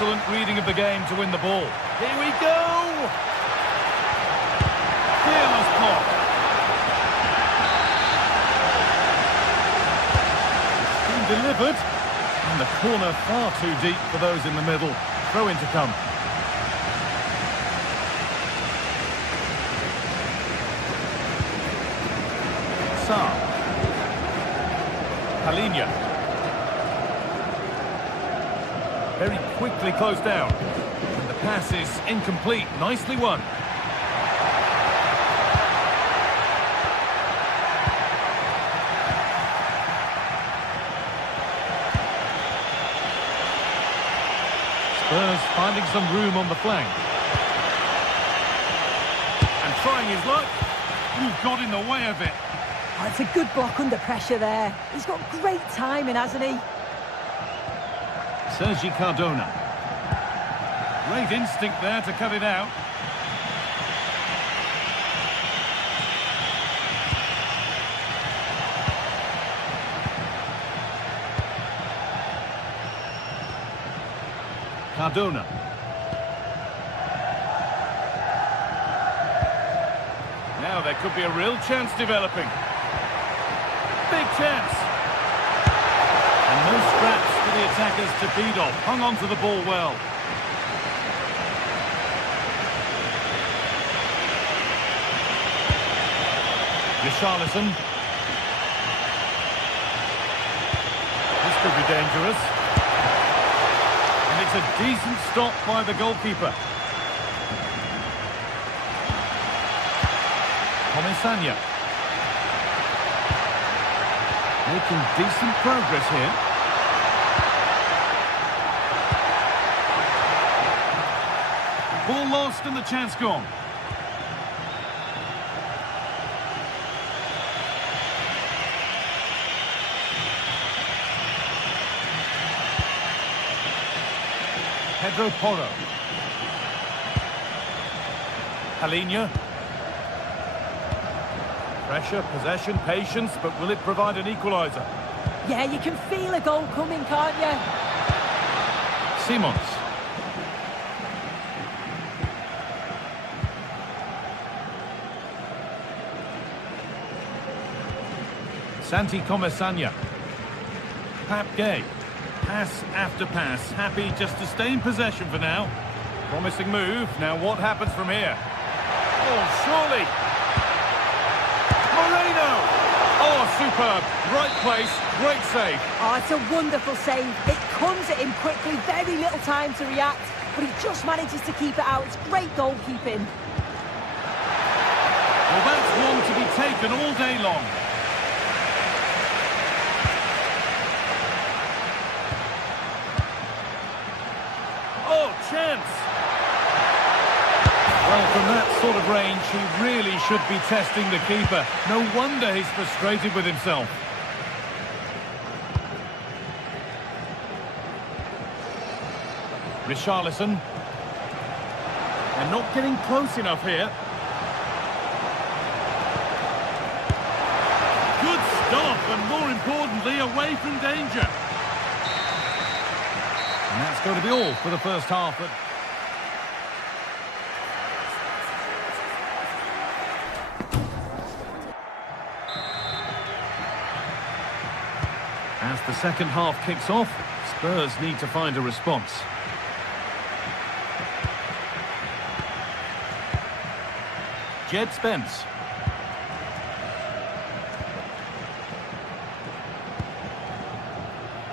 excellent reading of the game to win the ball. Here we go! Fearless block. It's been delivered. And the corner far too deep for those in the middle. Throw in to come. Palinia. Very quickly closed down. And the pass is incomplete. Nicely won. Spurs finding some room on the flank. And trying his luck. You've got in the way of it. Oh, it's a good block under pressure there. He's got great timing, hasn't he? Sergi Cardona. Great instinct there to cut it out. Cardona. Now there could be a real chance developing. Big chance. And no scraps for the attackers to feed off. Hung on to the ball well. Richarlison. This could be dangerous. And it's a decent stop by the goalkeeper. Comesaña. Making decent progress here. Ball lost and the chance gone. Pedro Porro. Palinia. Pressure, possession, patience, but will it provide an equaliser? Yeah, you can feel a goal coming, can't you? Simons. Santi Comesaña. Pap Gay. Pass after pass. Happy just to stay in possession for now. Promising move. Now what happens from here? Oh, surely. Oh, superb. Right place, great save. Oh, it's a wonderful save. It comes at him quickly, very little time to react, but he just manages to keep it out. It's great goalkeeping. Well, that's one to be taken all day long. Oh, chance. Well, from that sort of range, he really should be testing the keeper. No wonder he's frustrated with himself. Richarlison. They're not getting close enough here. Good stop, and more importantly, away from danger. And that's going to be all for the first half. As the second half kicks off, Spurs need to find a response. Jed Spence.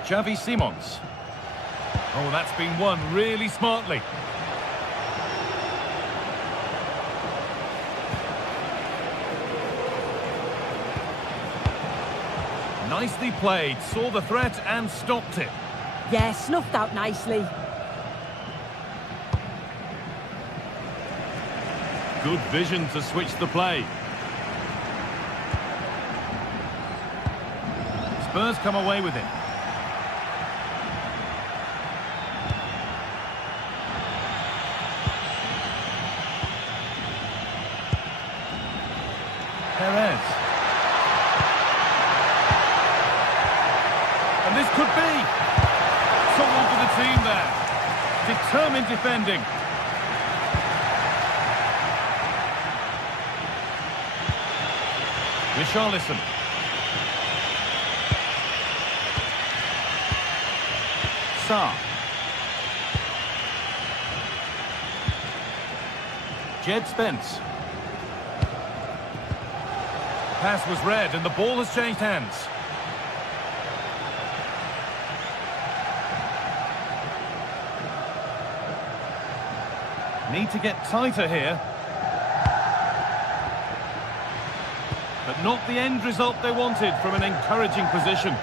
Xavi Simons. Oh, that's been won really smartly. Nicely played, saw the threat and stopped it. Yeah, snuffed out nicely. Good vision to switch the play. Spurs come away with it. Perez. And this could be someone for the team there. Determined defending. Richarlison. Sarr. Jed Spence. Pass was read and the ball has changed hands. Need to get tighter here. But not the end result they wanted from an encouraging position.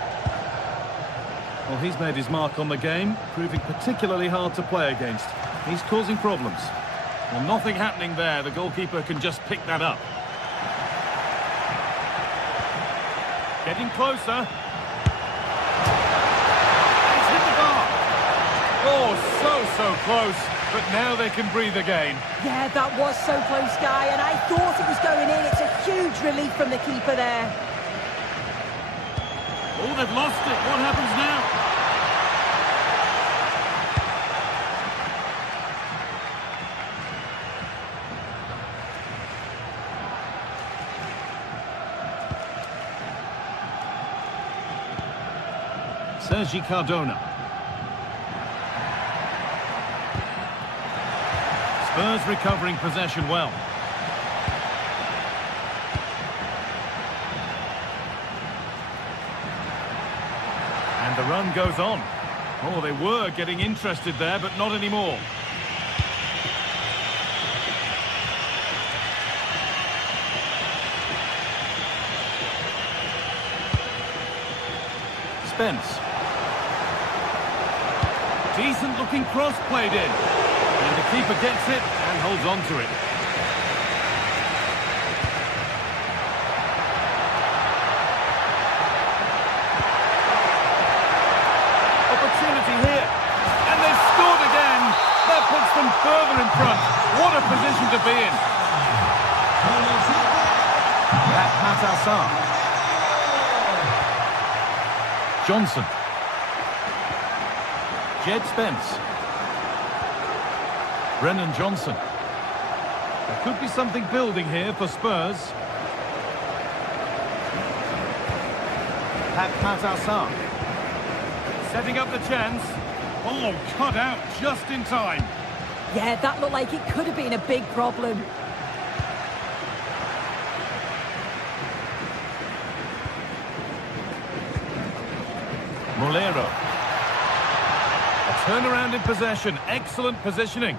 Well, he's made his mark on the game, proving particularly hard to play against. He's causing problems. Well, nothing happening there. The goalkeeper can just pick that up. Getting closer. He's hit the bar. Oh, so close. But now they can breathe again. Yeah, that was so close, Guy, and I thought it was going in. It's a huge relief from the keeper there. Oh, they've lost it. What happens now? Sergi Cardona. Spurs recovering possession well. And the run goes on. Oh, they were getting interested there, but not anymore. Spence. Decent looking cross played in. And the keeper gets it and holds on to it. Opportunity here. And they've scored again. That puts them further in front. What a position to be in. Pat Sarr. Johnson. Jed Spence. Brennan Johnson. There could be something building here for Spurs. Pat Sarr. Setting up the chance. Oh, cut out just in time. Yeah, that looked like it could have been a big problem. Molero. A turnaround in possession. Excellent positioning.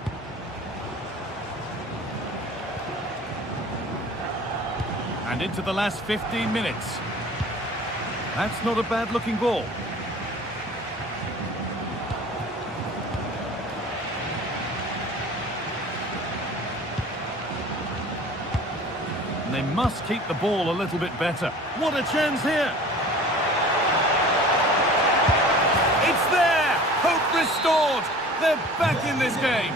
And into the last 15 minutes. That's not a bad-looking ball. And they must keep the ball a little bit better. What a chance here! It's there! Hope restored! They're back in this game.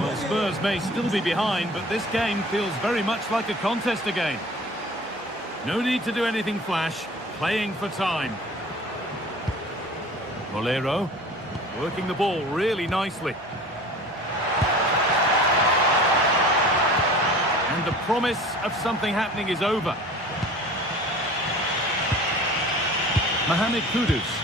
Well, Spurs may still be behind, but this game feels very much like a contest again. No need to do anything flash, playing for time. Molero, working the ball really nicely. And the promise of something happening is over. Mohamed Kudus.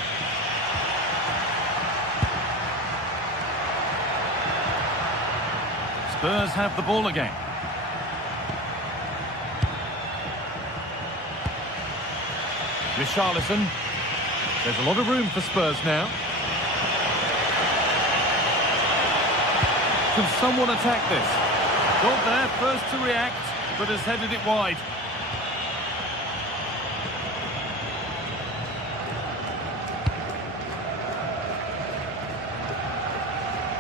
Spurs have the ball again. Richarlison. There's a lot of room for Spurs now. Can someone attack this? Got there first to react, but has headed it wide.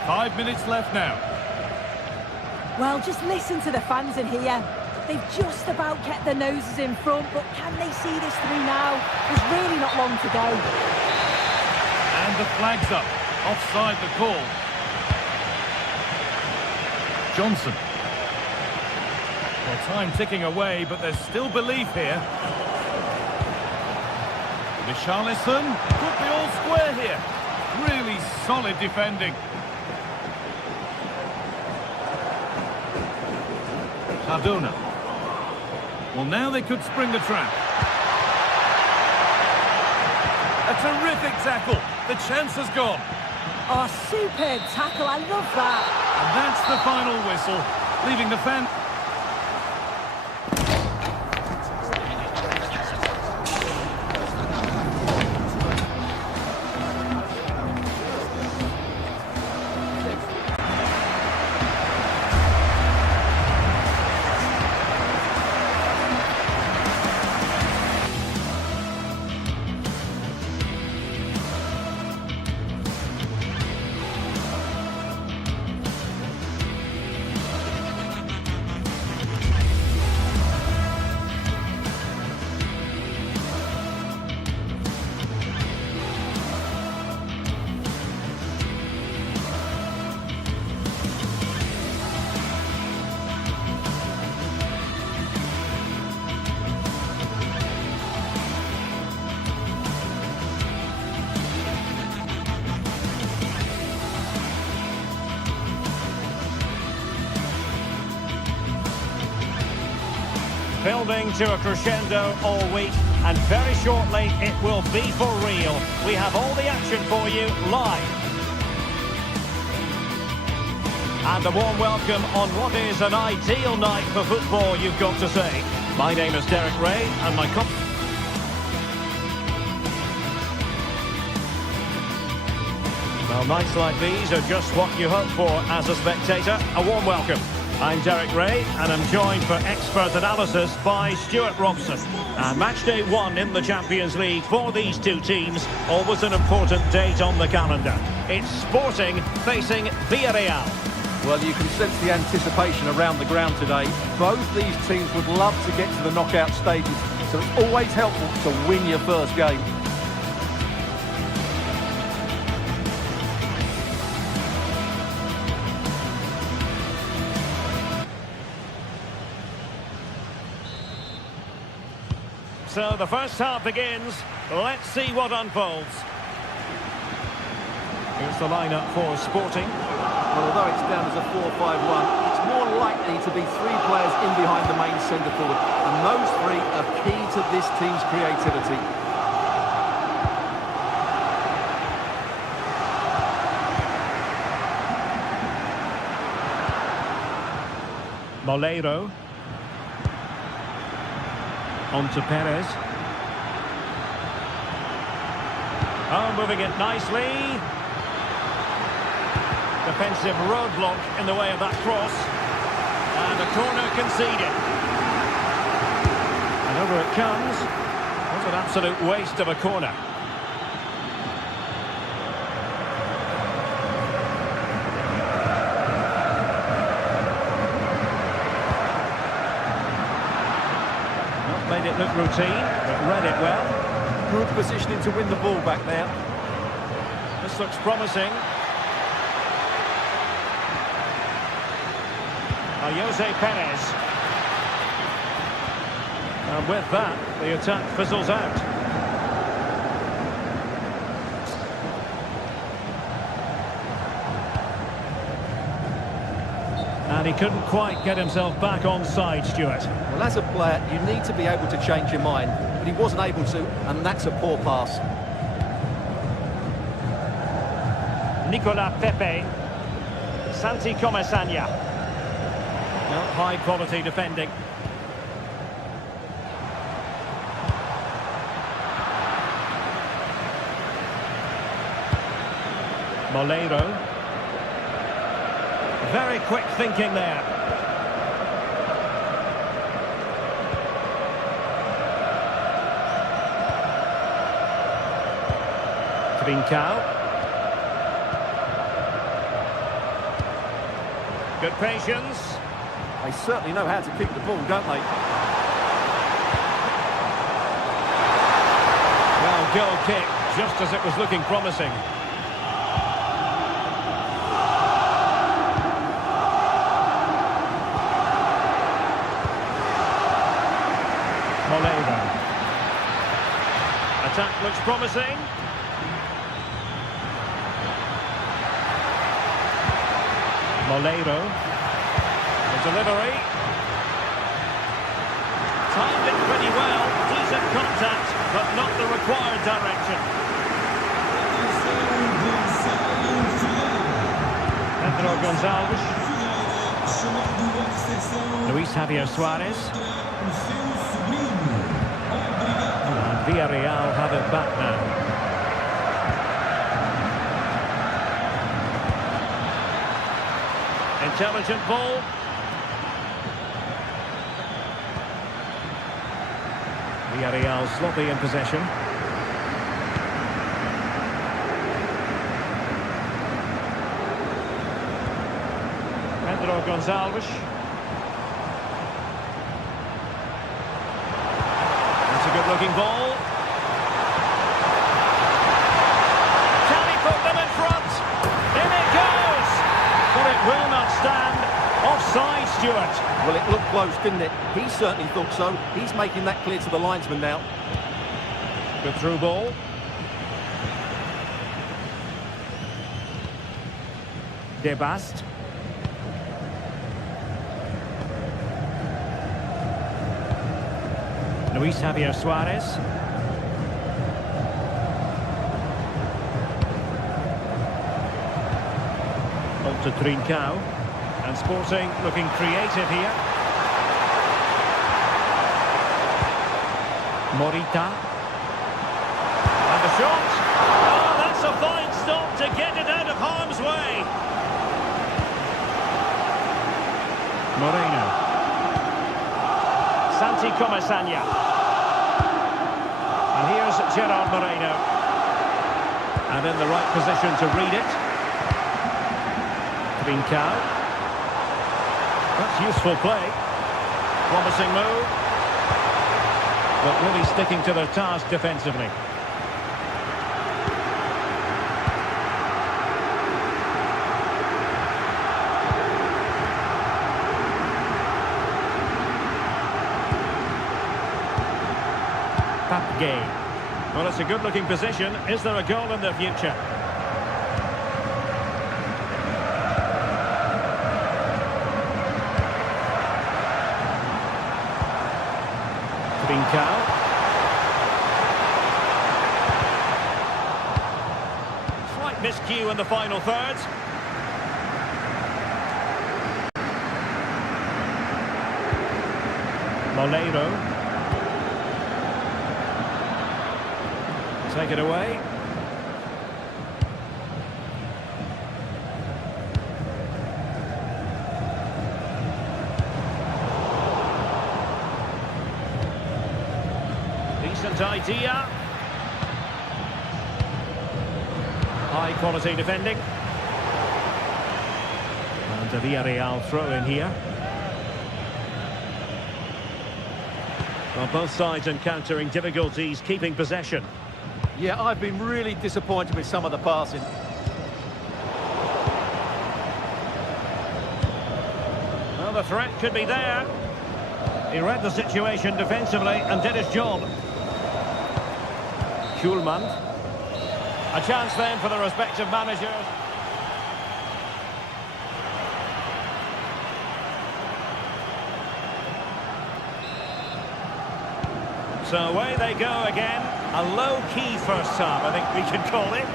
Five minutes left now. Well, just listen to the fans in here. They've just about kept their noses in front, but can they see this through now? There's really not long to go. And the flag's up. Offside the call. Johnson. Well, time ticking away, but there's still belief here. Richarlison could be all square here. Really solid defending. Cardona. Well, now they could spring the trap. A terrific tackle. The chance has gone. Oh, superb tackle. I love that. And that's the final whistle, leaving the fan... Building to a crescendo all week, and very shortly it will be for real. We have all the action for you live. And a warm welcome on what is an ideal night for football, you've got to say. My name is Derek Ray, and my Well, nights like these are just what you hope for as a spectator. A warm welcome. I'm Derek Ray, and I'm joined for expert analysis by Stuart Robson. And match day 1 in the Champions League for these two teams, always an important date on the calendar. It's Sporting facing Villarreal. Well, you can sense the anticipation around the ground today. Both these teams would love to get to the knockout stages, so it's always helpful to win your first game. So the first half begins. Let's see what unfolds. Here's the lineup for Sporting. Well, although it's down as a 4-5-1, it's more likely to be 3 players in behind the main centre forward, and those 3 are key to this team's creativity. Moleiro. On to Perez. Oh, moving it nicely. Defensive roadblock in the way of that cross. And a corner conceded. And over it comes. What an absolute waste of a corner. Made it look routine, but read it well. Good positioning to win the ball back there. This looks promising. Jose Perez. And with that, the attack fizzles out. And he couldn't quite get himself back on side, Stuart. Well, as a player, you need to be able to change your mind, but he wasn't able to, and that's a poor pass. Nicola Pepe. Santi Comesaña. Well, high quality defending. Moleiro. Very quick thinking there. Trincao. Good patience. They certainly know how to keep the ball, don't they? Well, goal kick, just as it was looking promising. Moleiro. Attack looks promising. Molero. The delivery. Timed it pretty well. Decent contact, but not the required direction. Pedro Gonçalves. Luis Javier Suarez. And Villarreal have it back now. Intelligent ball. Villarreal sloppy in possession. Pedro Gonçalves. That's a good-looking ball. Can he put them in front? In it goes! But it will not stand. Offside, Stuart. Well, it looked close, didn't it? He certainly thought so. He's making that clear to the linesman now. Good through ball. De Bast. Luis Javier Suarez. On to Trincao. And Sporting looking creative here. Morita. And the shot. Oh, that's a fine stop to get it out of harm's way. Moreno. Santi Comasagna. And here's Gerard Moreno. And in the right position to read it. Trincao. That's useful play. Promising move. But really sticking to their task defensively. Game. Well, it's a good-looking position. Is there a goal in the future? Trincao. Slight miscue in the final third. Molero. Take it away. Decent idea. High quality defending. And a Villarreal throw in here. Well, both sides encountering difficulties keeping possession. Yeah, I've been really disappointed with some of the passing. Well, the threat could be there. He read the situation defensively and did his job. Schulman. A chance then for the respective managers. So away they go again. A low-key first half, I think we can call it.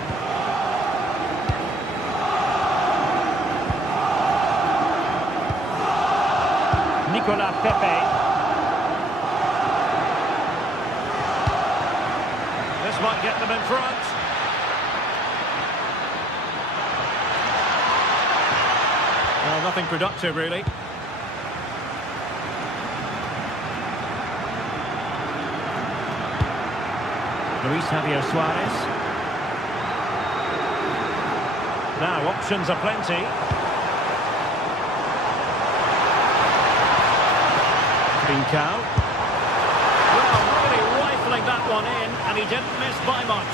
Nicolas Pepe. This might get them in front. Well, nothing productive, really. Luis Javier Suarez. Now, options are plenty. Trincao. Well, really rifling that one in, and he didn't miss by much.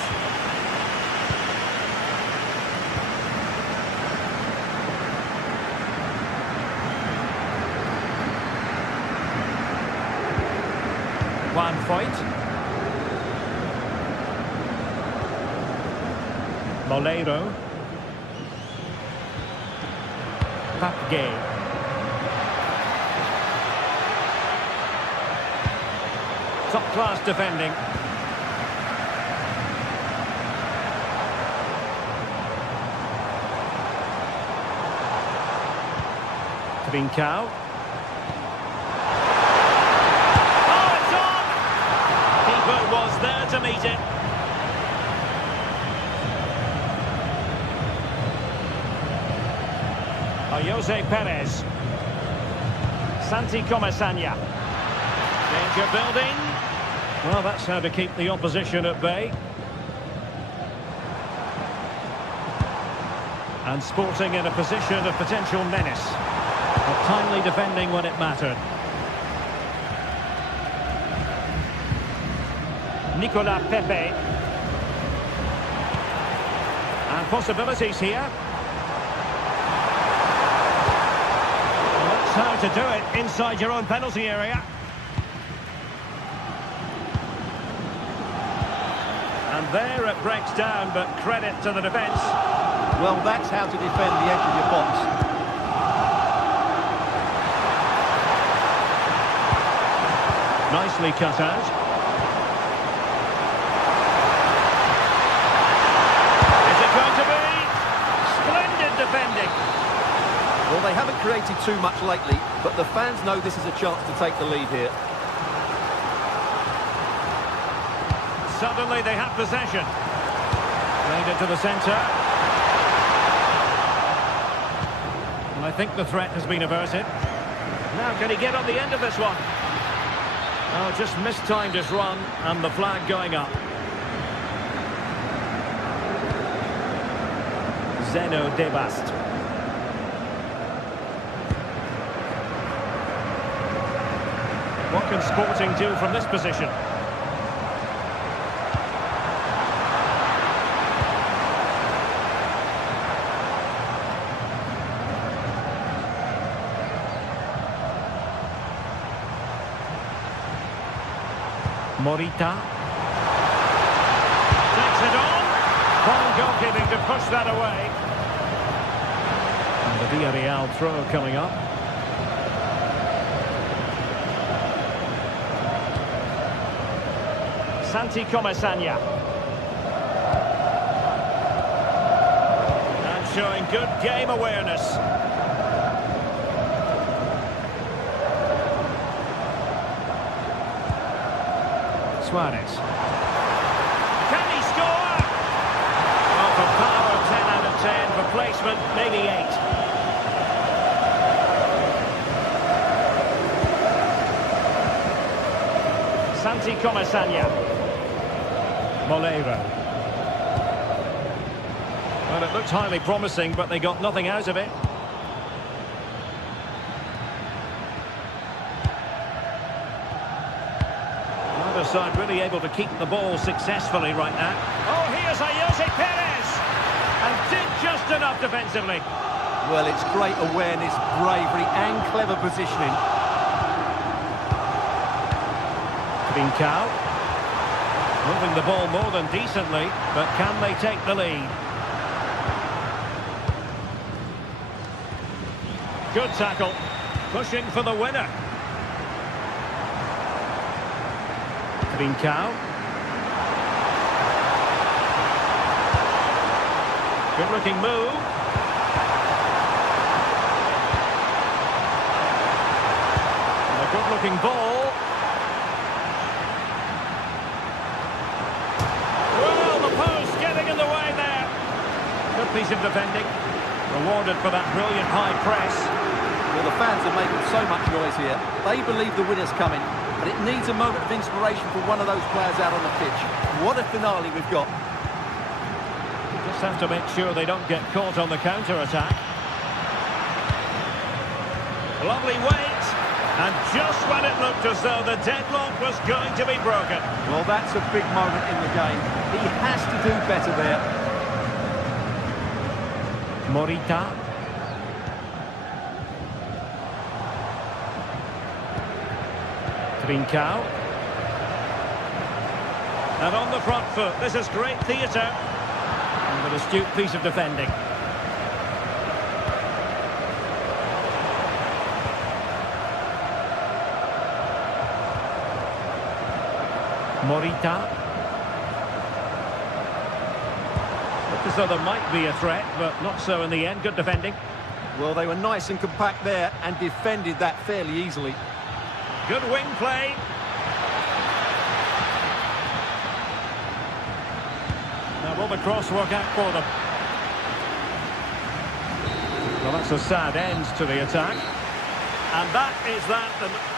One fight. Molero. Gay. Top-class defending. Trincao. Oh, it's on! Keeper was there to meet it. Jose Perez. Santi Comesaña. Danger building. Well, that's how to keep the opposition at bay. And Sporting in a position of potential menace. But timely defending when it mattered. Nicolas Pepe. And possibilities here. That's how to do it inside your own penalty area. And there it breaks down, but credit to the defence. Well, that's how to defend the edge of your box. Nicely cut out. Is it going to be? Splendid defending. Well, they haven't created too much lately, but the fans know this is a chance to take the lead here. Suddenly they have possession. Played it to the centre. And I think the threat has been averted. Now can he get on the end of this one? Oh, just mistimed his run and the flag going up. Zeno Debast. What can Sporting do from this position? Morita. Takes it on. Fine goalkeeping to push that away. And the Villarreal throw coming up. Santi Comesaña. And showing good game awareness. Suarez. Can he score? Well, for power, 10 out of 10. For placement, maybe 8. Santi Comesaña. Moleiro. Well, it looked highly promising, but they got nothing out of it. Other side really able to keep the ball successfully right now. Oh, here's Jose Perez! And did just enough defensively. Well, it's great awareness, bravery and clever positioning. Trincao. Moving the ball more than decently, but can they take the lead? Good tackle. Pushing for the winner. Trincao. Good looking move. And a good looking ball. Well, the post getting in the way there. Good piece of defending. Rewarded for that brilliant high press. Well, the fans are making so much noise here. They believe the winner's coming. But it needs a moment of inspiration for one of those players out on the pitch. What a finale we've got. Just have to make sure they don't get caught on the counter-attack. Lovely weight. And just when it looked as though the deadlock was going to be broken. Well, that's a big moment in the game. He has to do better there. Morita. Trincao. And on the front foot, this is great theatre. And an astute piece of defending. Morita. Looked as though there might be a threat, but not so in the end. Good defending. Well, they were nice and compact there and defended that fairly easily. Good wing play. Now will the cross work out for them? Well, that's a sad end to the attack. And that is that.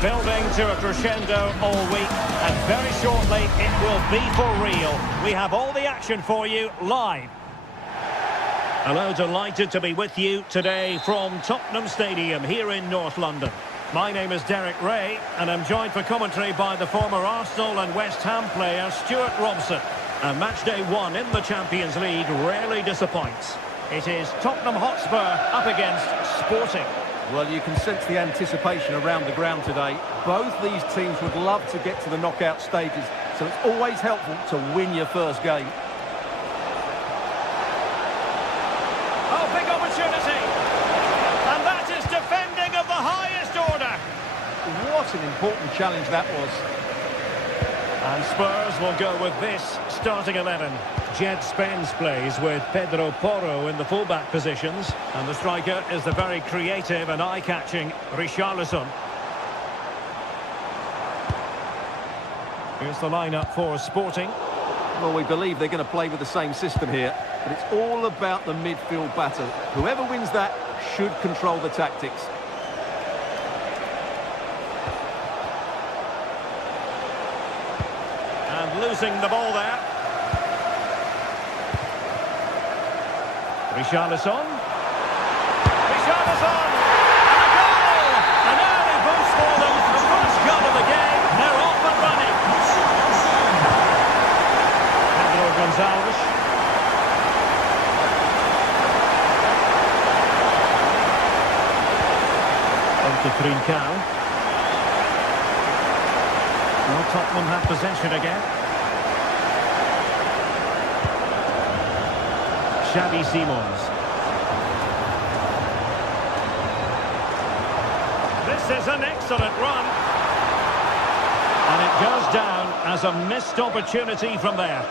Building to a crescendo all week, and very shortly it will be for real. We have all the action for you live. Hello, delighted to be with you today from Tottenham Stadium here in North London. My name is Derek Ray, and I'm joined for commentary by the former Arsenal and West Ham player Stuart Robson. And match day 1 in the Champions League rarely disappoints. It is Tottenham Hotspur up against Sporting. Well, you can sense the anticipation around the ground today. Both these teams would love to get to the knockout stages, so it's always helpful to win your first game. Oh, big opportunity! And that is defending of the highest order. What an important challenge that was. And Spurs will go with this starting 11. Jed Spence plays with Pedro Porro in the fullback positions. And the striker is the very creative and eye-catching Richarlison. Here's the lineup for Sporting. Well, we believe they're going to play with the same system here, but it's all about the midfield battle. Whoever wins that should control the tactics. And losing the ball there. Richarlison. Richarlison! And a goal! An early boost for them. The first goal of the game. They're off and running. Pedro Gonzalez. On to Trincao. Well, Tottenham have possession again. Xavi Simons. This is an excellent run. And it goes down as a missed opportunity from there.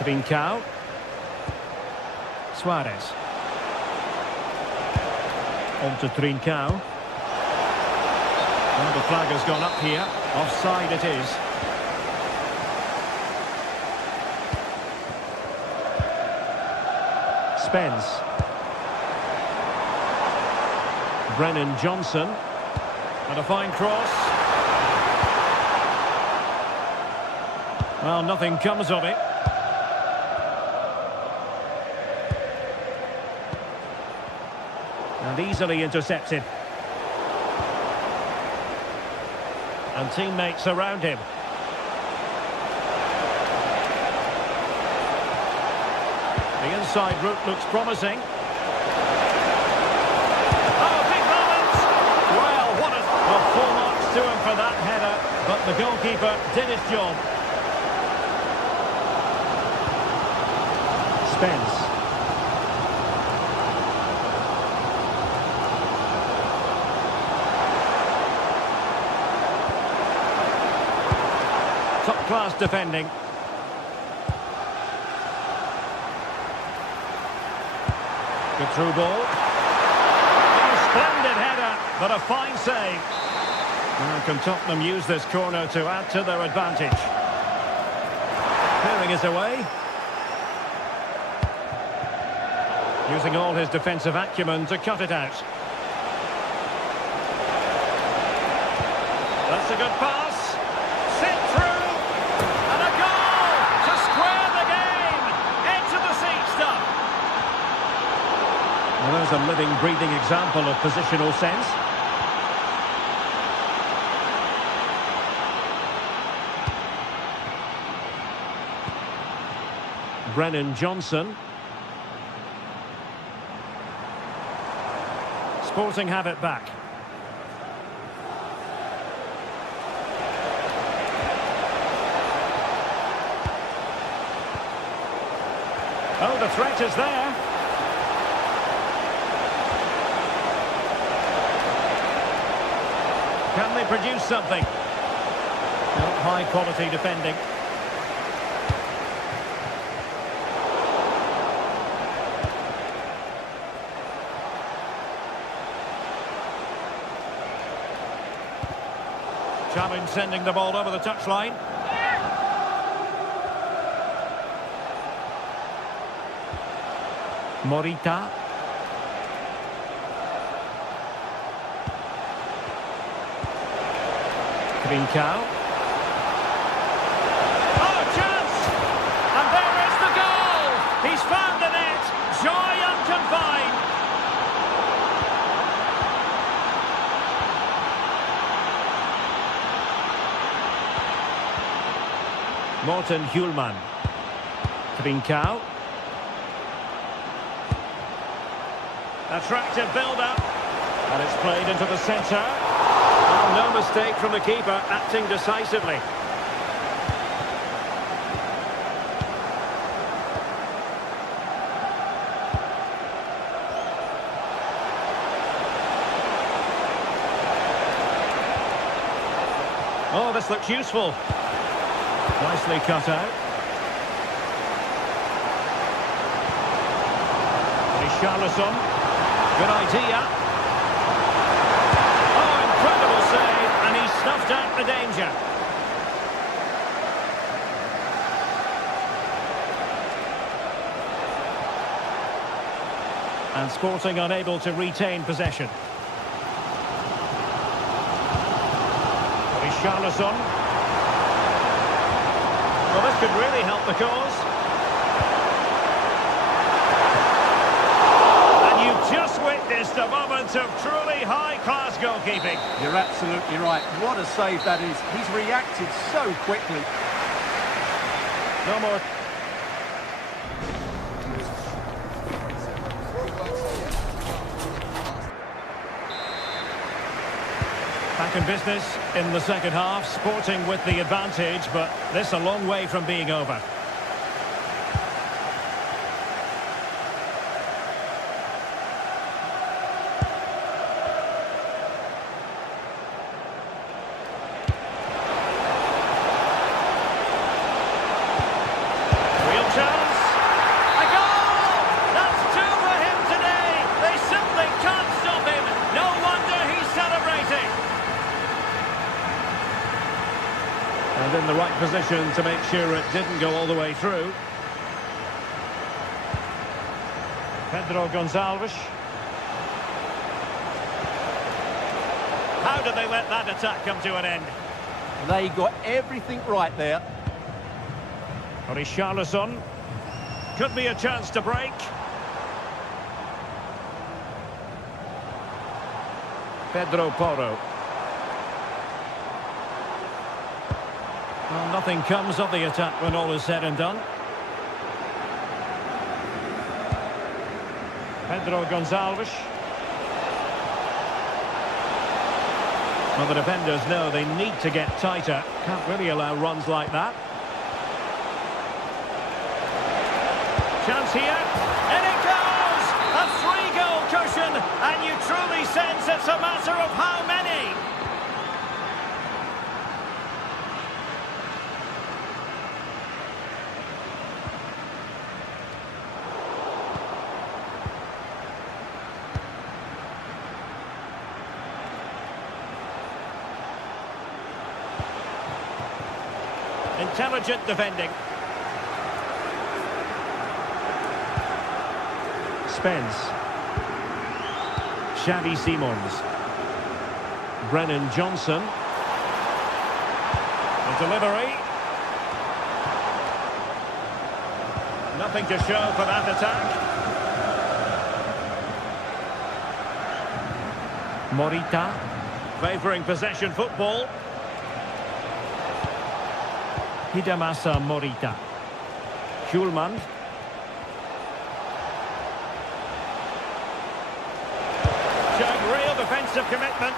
Trincao. Suarez. On to Trincao. Well, the flag has gone up here. Offside it is. Spence. Brennan Johnson. And a fine cross. Well, nothing comes of it. And easily intercepted. And teammates around him. The inside route looks promising. Oh, big moment! Well, what a... Well, full marks to him for that header, but the goalkeeper did his job. Spence. Top-class defending. Good through ball. Splendid header, but a fine save. Now can Tottenham use this corner to add to their advantage? Clearing is away. Using all his defensive acumen to cut it out. That's a good pass. Sent through. And a goal to square the game. Into the seat stuff. Well, there's a living, breathing example of positional sense. Brennan Johnson. Sporting have it back. Oh, the threat is there. Can they produce something? Well, high quality defending. Challenge sending the ball over the touchline. Morita. Trincao. Oh, chance! And there is the goal! He's found the net! Joy unconfined! Morten Hjulman. Trincao. Attractive build-up. And it's played into the centre. Oh, no mistake from the keeper, acting decisively. Oh, this looks useful. Nicely cut out. Richarlison. Good idea. Oh, incredible save, and he snuffed out the danger. And Sporting unable to retain possession. Richarlison. Well, this could really help the cause. And you've just witnessed a moment of truly high-class goalkeeping. You're absolutely right. What a save that is. He's reacted so quickly. No more. Back in business in the second half, Sporting with the advantage, but this a long way from being over. Real chance. A goal! That's two for him today. They simply can't stop him. No wonder he's celebrating. And in the right position to make sure it didn't go all the way through. Pedro Gonçalves. How did they let that attack come to an end? They got everything right there. Richarlison. Could be a chance to break. Pedro Porro. Well, nothing comes of the attack when all is said and done. Pedro Gonçalves. Well, the defenders know they need to get tighter. Can't really allow runs like that. Chance here. And it goes! A 3-goal cushion, and you truly sense it's a matter of how many. Intelligent defending. Spence. Xavi Simons. Brennan Johnson. The delivery. Nothing to show for that attack. Morita. Favouring possession football. Hidemasa Morita. Hjulman. Showing real defensive commitment.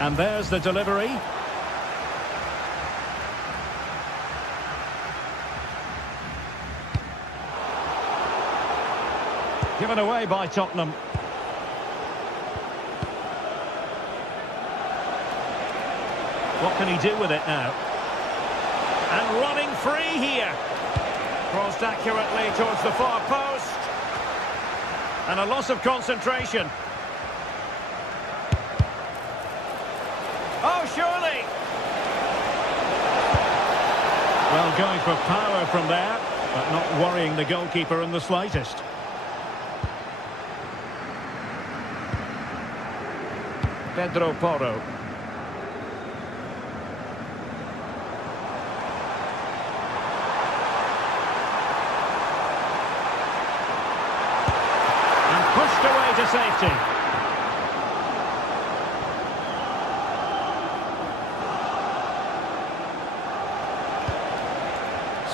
And there's the delivery. Given away by Tottenham. What can he do with it now? And running free here. Crossed accurately towards the far post. And a loss of concentration. Oh, surely. Well, going for power from there, but not worrying the goalkeeper in the slightest. Pedro Porro. And pushed away to safety.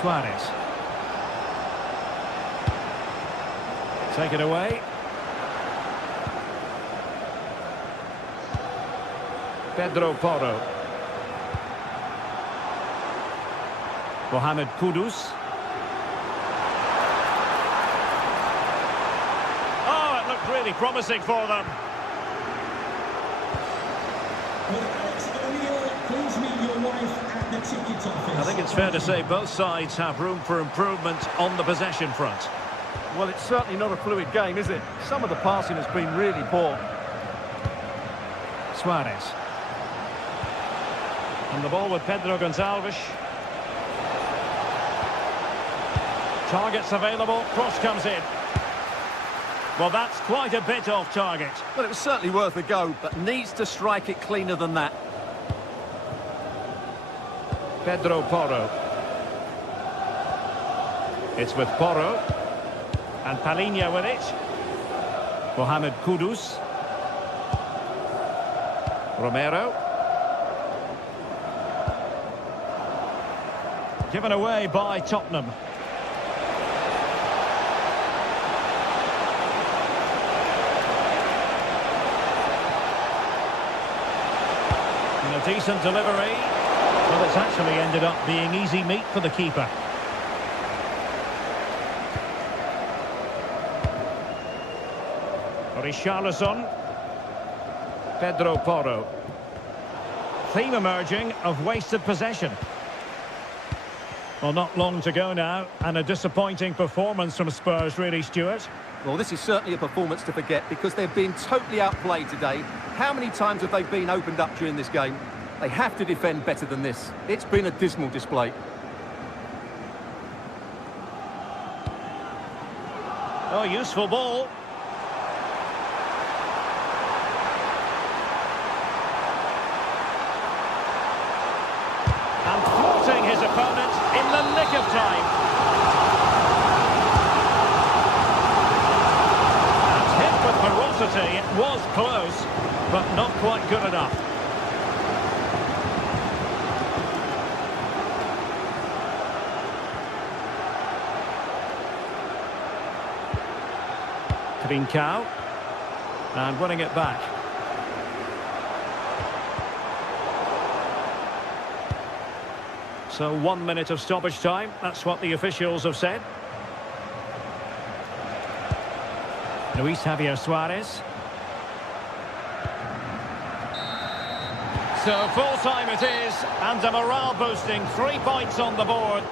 Suarez. Take it away. Pedro Porro. Mohamed Kudus. Oh, it looked really promising for them. Please meet your wife at the ticket office. I think it's fair to say both sides have room for improvement on the possession front. Well, it's certainly not a fluid game, is it? Some of the passing has been really poor. Suarez. And the ball with Pedro Gonçalves. Targets available, cross comes in. Well, that's quite a bit off target. Well, it was certainly worth a go, but needs to strike it cleaner than that. Pedro Porro. It's with Porro. And Palinha with it. Mohamed Kudus. Romero. Given away by Tottenham. And a decent delivery. Well, it's actually ended up being easy meat for the keeper. Richarlison. Pedro Porro. Theme emerging of wasted possession. Well, not long to go now, and a disappointing performance from Spurs, really, Stuart. Well, this is certainly a performance to forget because they've been totally outplayed today. How many times have they been opened up during this game? They have to defend better than this. It's been a dismal display. Oh, useful ball. And thwarting his opponent in the nick of time. And hit with ferocity. It was close, but not quite good enough. Trincao. And winning it back. So 1 minute of stoppage time, that's what the officials have said. Luis Javier Suarez. So full time it is, and a morale boosting, 3 points on the board.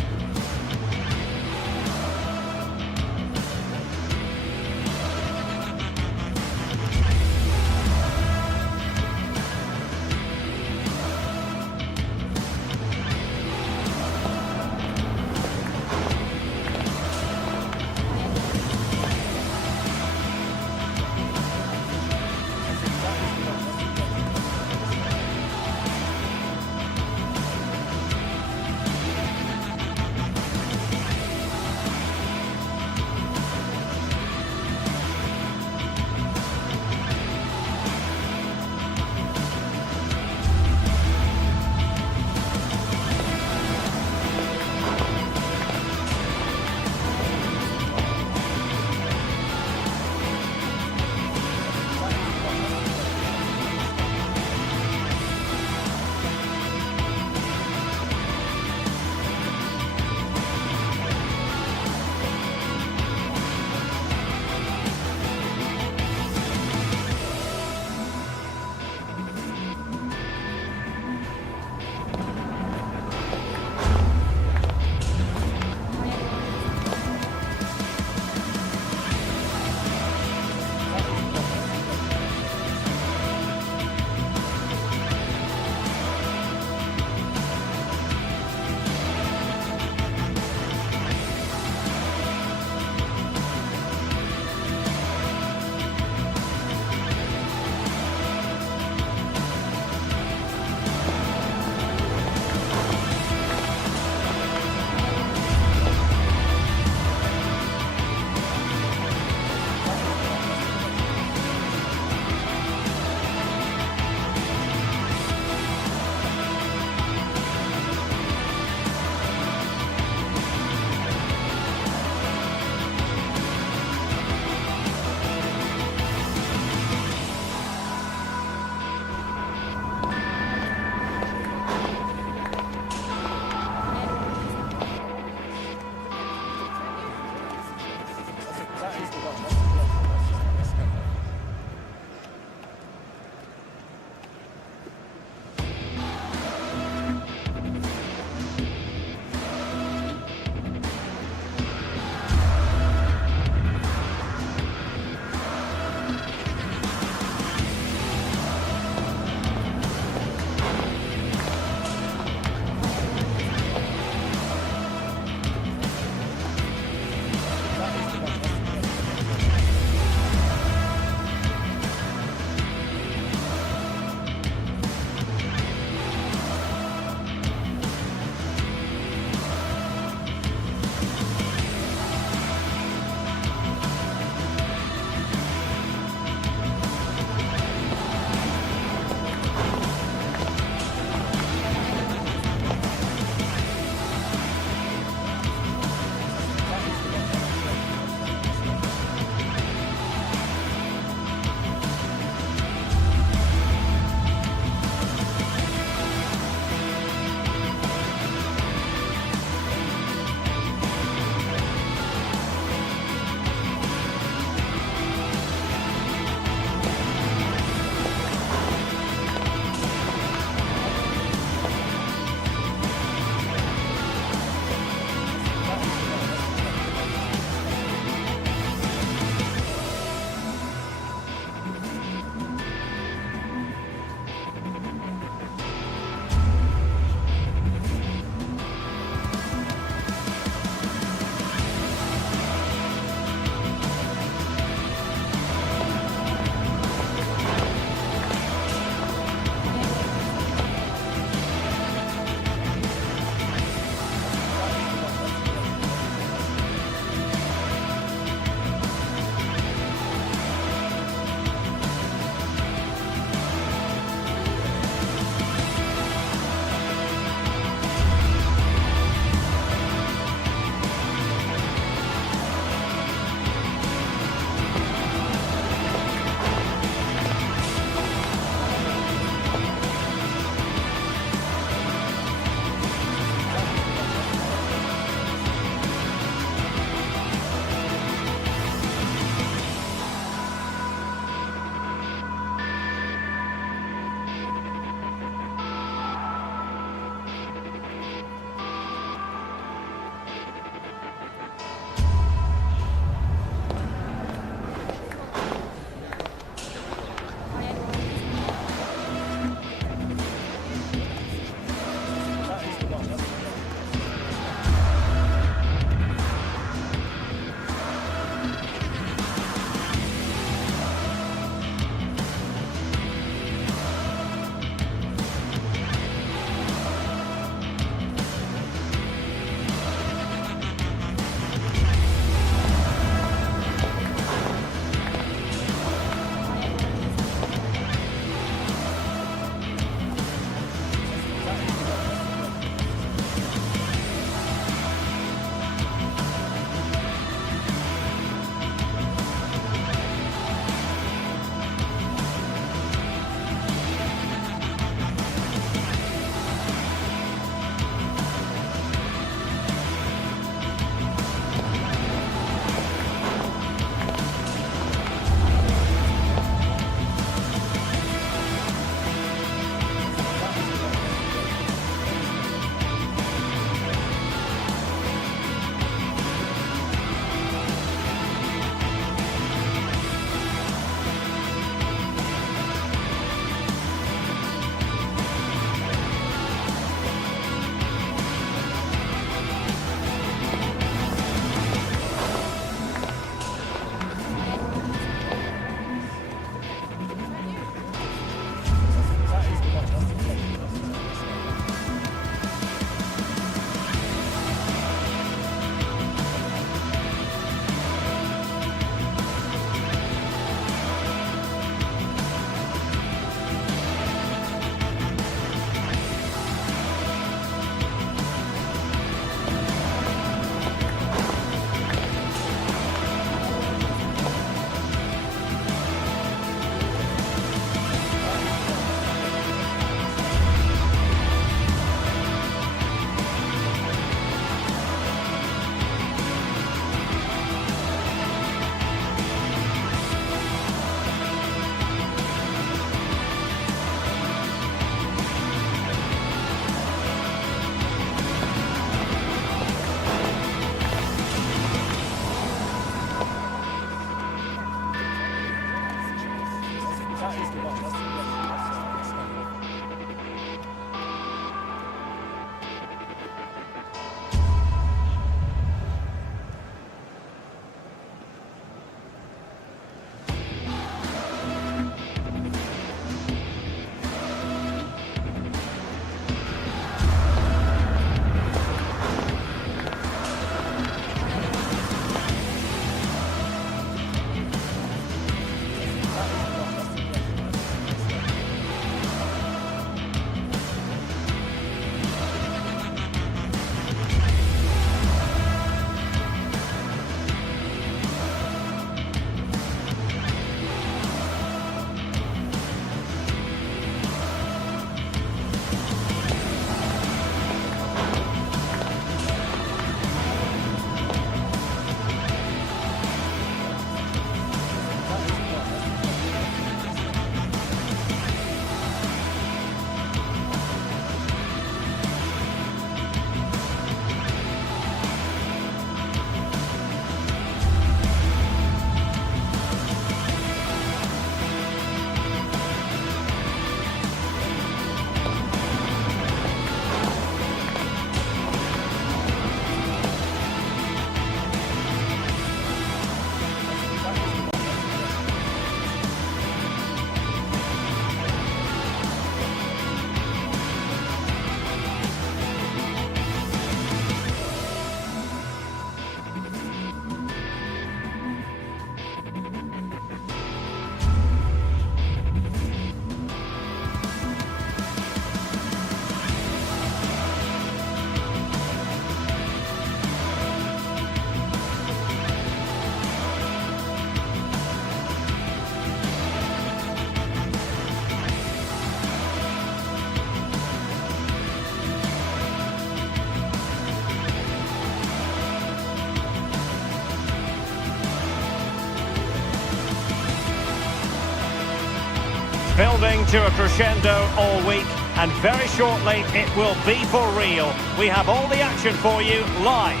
to a crescendo all week, and very shortly it will be for real. We have all the action for you live.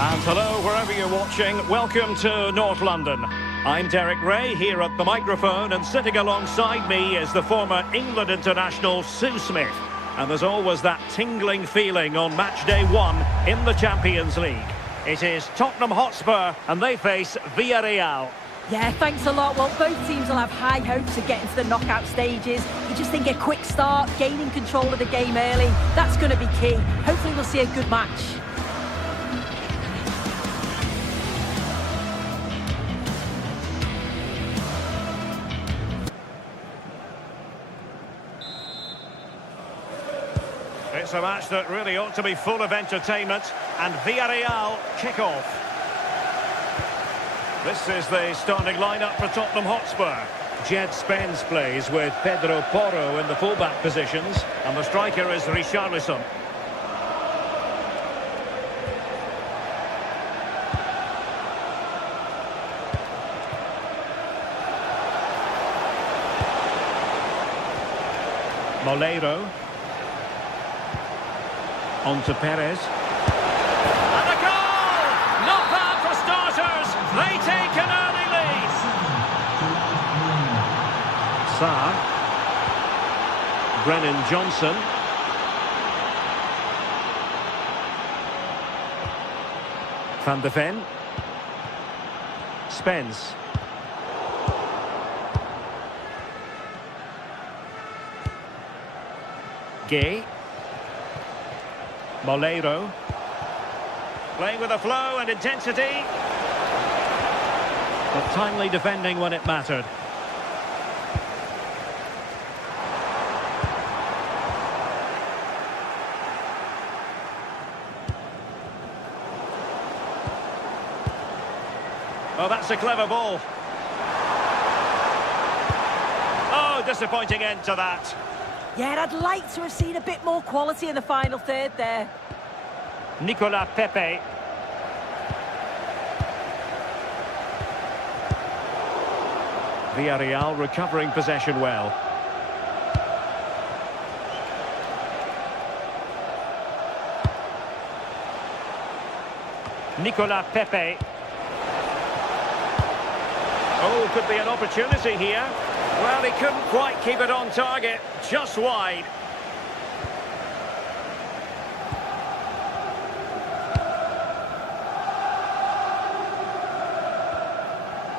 And hello, wherever you're watching, welcome to North London. I'm Derek Ray, here at the microphone, and sitting alongside me is the former England international Sue Smith. And there's always that tingling feeling on match day 1 in the Champions League. It is Tottenham Hotspur, and they face Villarreal. Yeah, thanks a lot. Well, both teams will have high hopes of getting to the knockout stages. You just think a quick start, gaining control of the game early, that's going to be key. Hopefully we'll see a good match. It's a match that really ought to be full of entertainment, and Villarreal kick off. This is the starting lineup for Tottenham Hotspur. Jed Spence plays with Pedro Porro in the fullback positions, and the striker is Richarlison. Moleiro. On to Perez. And a goal! Not bad for starters. They take an early lead. Sarr. Brennan Johnson. Van de Ven. Spence. Gay. Moleiro, playing with a flow and intensity, but timely defending when it mattered. Oh, that's a clever ball. Oh, disappointing end to that. Yeah, I'd like to have seen a bit more quality in the final third there. Nicolas Pepe. Villarreal recovering possession well. Nicolas Pepe. Oh, could be an opportunity here. Well, he couldn't quite keep it on target, just wide.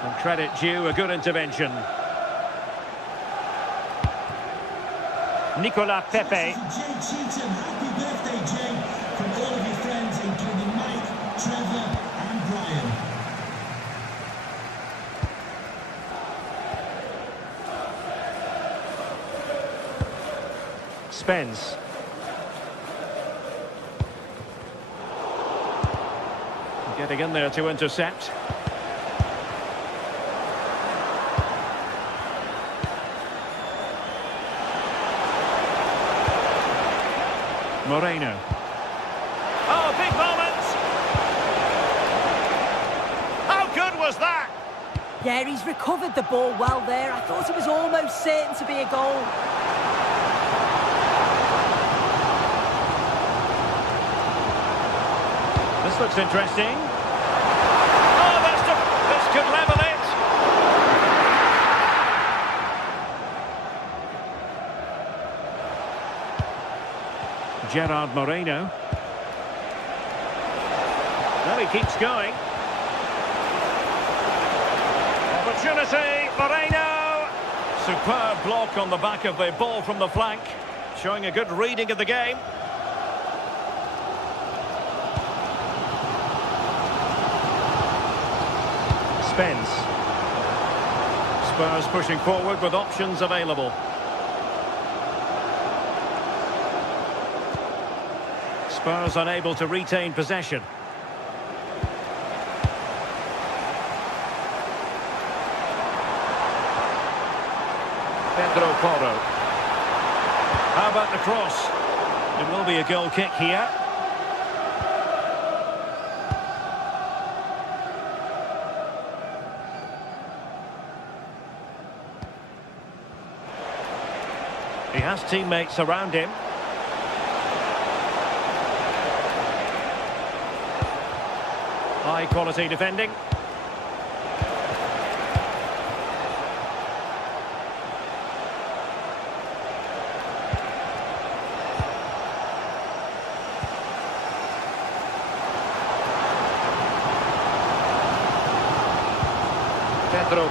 And credit due, a good intervention. Nicolas Pepe. Jay Cheatham, happy birthday, Jay, from all of your friends, including Mike, Trevor, and Brian. Spence. Getting in there to intercept. Moreno. Oh, big moment! How good was that? Yeah, he's recovered the ball well there. I thought it was almost certain to be a goal. This looks interesting. Oh, this could level it. Gerard Moreno. Well, he keeps going. Opportunity, Moreno. Superb block on the back of the ball from the flank, showing a good reading of the game. Spence. Spurs pushing forward with options available. Spurs unable to retain possession. Pedro Porro. How about the cross? It will be a goal kick here. He has teammates around him. High quality defending.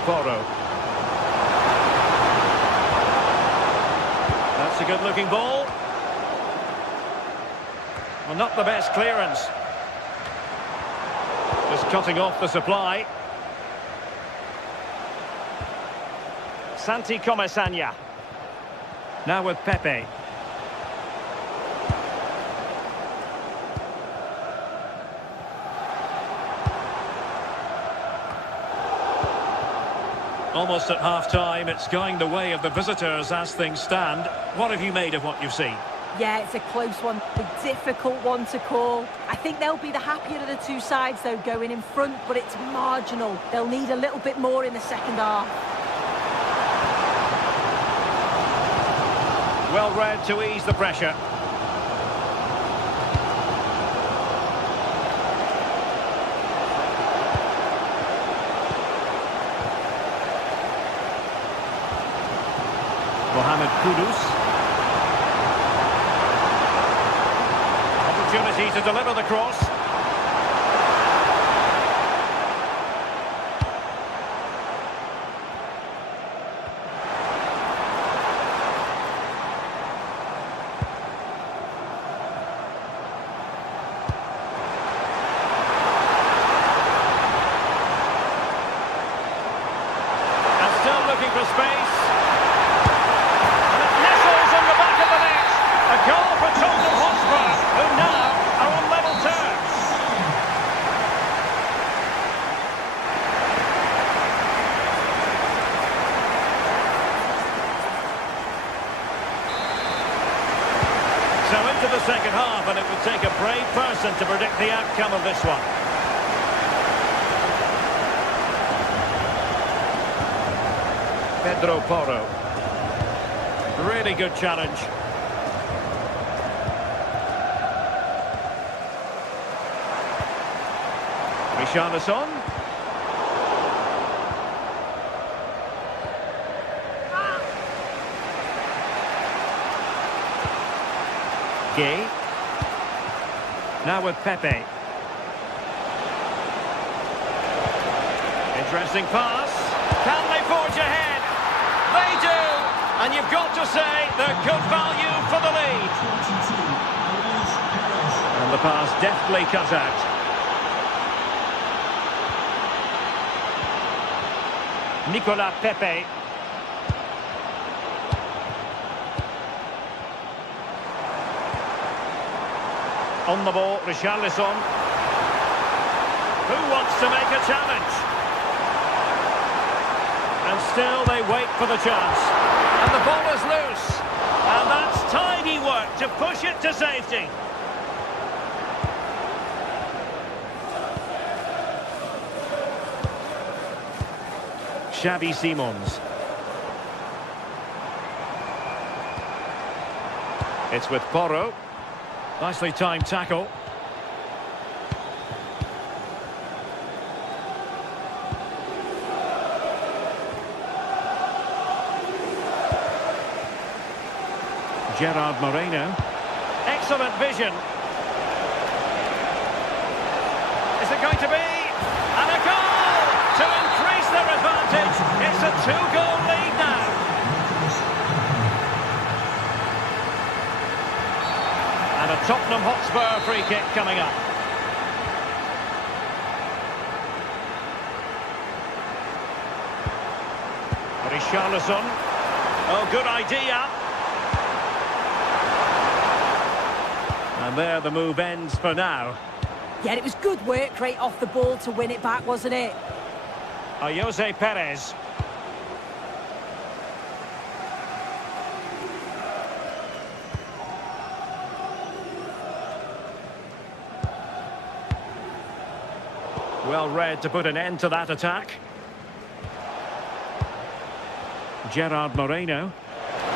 Porro. That's a good-looking ball. Well, not the best clearance. Just cutting off the supply. Santi Comesaña. Now with Pepe. Almost at half-time, it's going the way of the visitors as things stand. What have you made of what you've seen? Yeah, it's a close one, a difficult one to call. I think they'll be the happier of the two sides, though, going in front, but it's marginal. They'll need a little bit more in the second half. Well read to ease the pressure. Mohamed Kudus. Opportunity to deliver the cross. And still looking for space. A goal for Tottenham Hotspur, who now are on level terms. So into the second half, and it would take a brave person to predict the outcome of this one. Pedro Porro. Really good challenge. Richarlison. Gay. Now with Pepe. Interesting pass. Can they forge ahead? They do! And you've got to say they're good value for the lead. And the pass deftly cut out. Nicolas Pepe. On the ball, Richarlison. Who wants to make a challenge? And still they wait for the chance. And the ball is loose. And that's tidy work to push it to safety. Xavi Simons. It's with Porro. Nicely timed tackle. Gerard Moreno. Excellent vision. Is it going to be? And a goal to increase their advantage. It's a two-goal lead now. And a Tottenham Hotspur free kick coming up. Richarlison. Oh, good idea. And there the move ends for now. Yeah, it was good work right off the ball to win it back, wasn't it? Jose Perez. Well read to put an end to that attack. Gerard Moreno.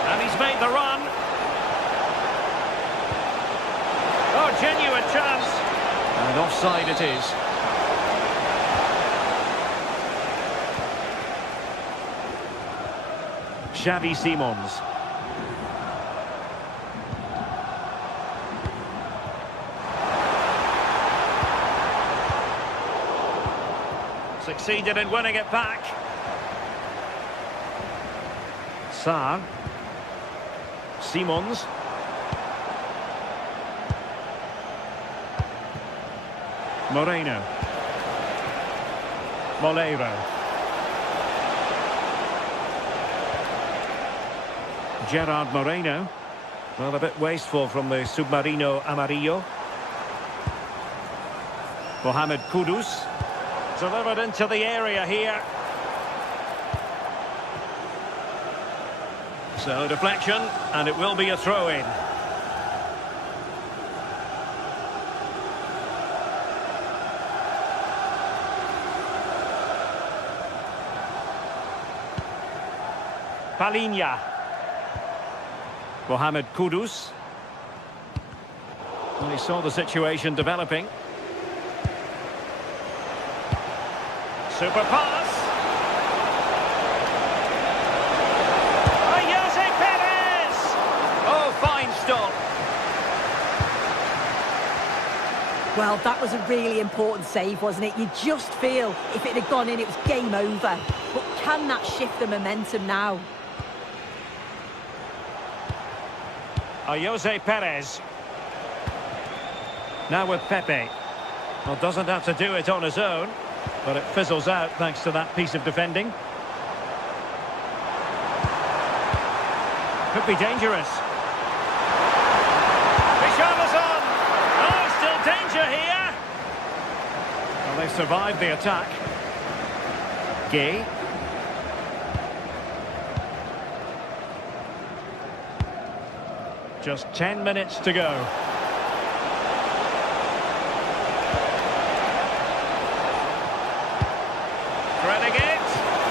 And he's made the run. Oh, genuine chance. And offside it is. Xavi Simons. Succeeded in winning it back. Sarr. Simons. Moreno. Molero. Gerard Moreno. Well, a bit wasteful from the Submarino Amarillo. Mohamed Kudus. Delivered into the area here. So deflection, and it will be a throw-in. Palinha. Mohamed Kudus. Well, he saw the situation developing. Super pass. Jose Perez. Oh, fine stop. Well, that was a really important save, wasn't it? You just feel if it had gone in, it was game over. But can that shift the momentum now? Jose Perez. Now with Pepe. Well, doesn't have to do it on his own, but it fizzles out thanks to that piece of defending. Could be dangerous. Richarlison! Oh, still danger here! Well, they survived the attack. Gay. Just 10 minutes to go. Threading it.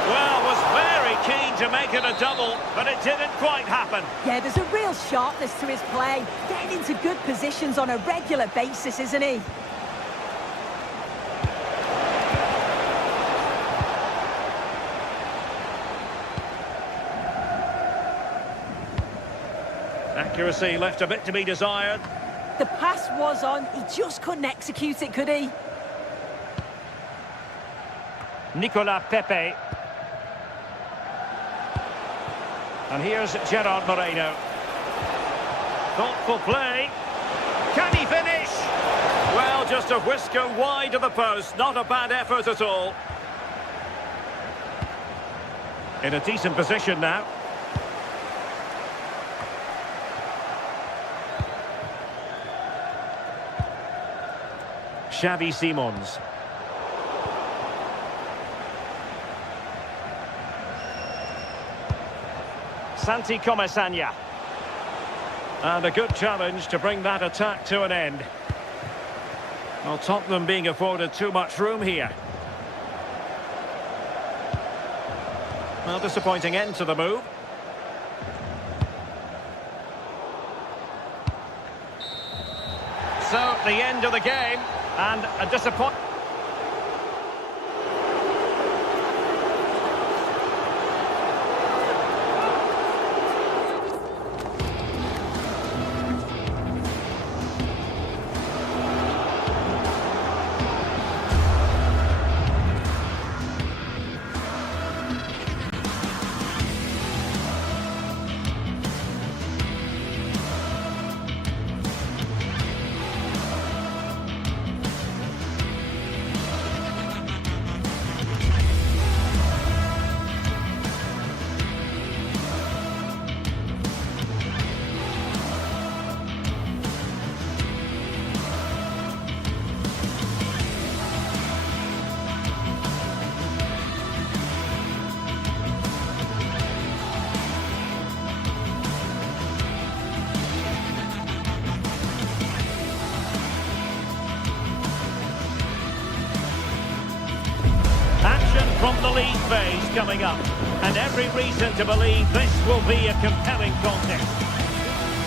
Well, was very keen to make it a double, but it didn't quite happen. Yeah, there's a real sharpness to his play. Getting into good positions on a regular basis, isn't he? Accuracy left a bit to be desired. The pass was on, he just couldn't execute it, could he? Nicolas Pepe. And here's Gerard Moreno. Thoughtful play. Can he finish? Well, just a whisker wide of the post. Not a bad effort at all. In a decent position now. Xavi Simons. Santi Comesaña. And a good challenge to bring that attack to an end. Well, Tottenham being afforded too much room here. Well, disappointing end to the move. So, the end of the game, and a disappointment. from the league phase coming up. And every reason to believe this will be a compelling contest.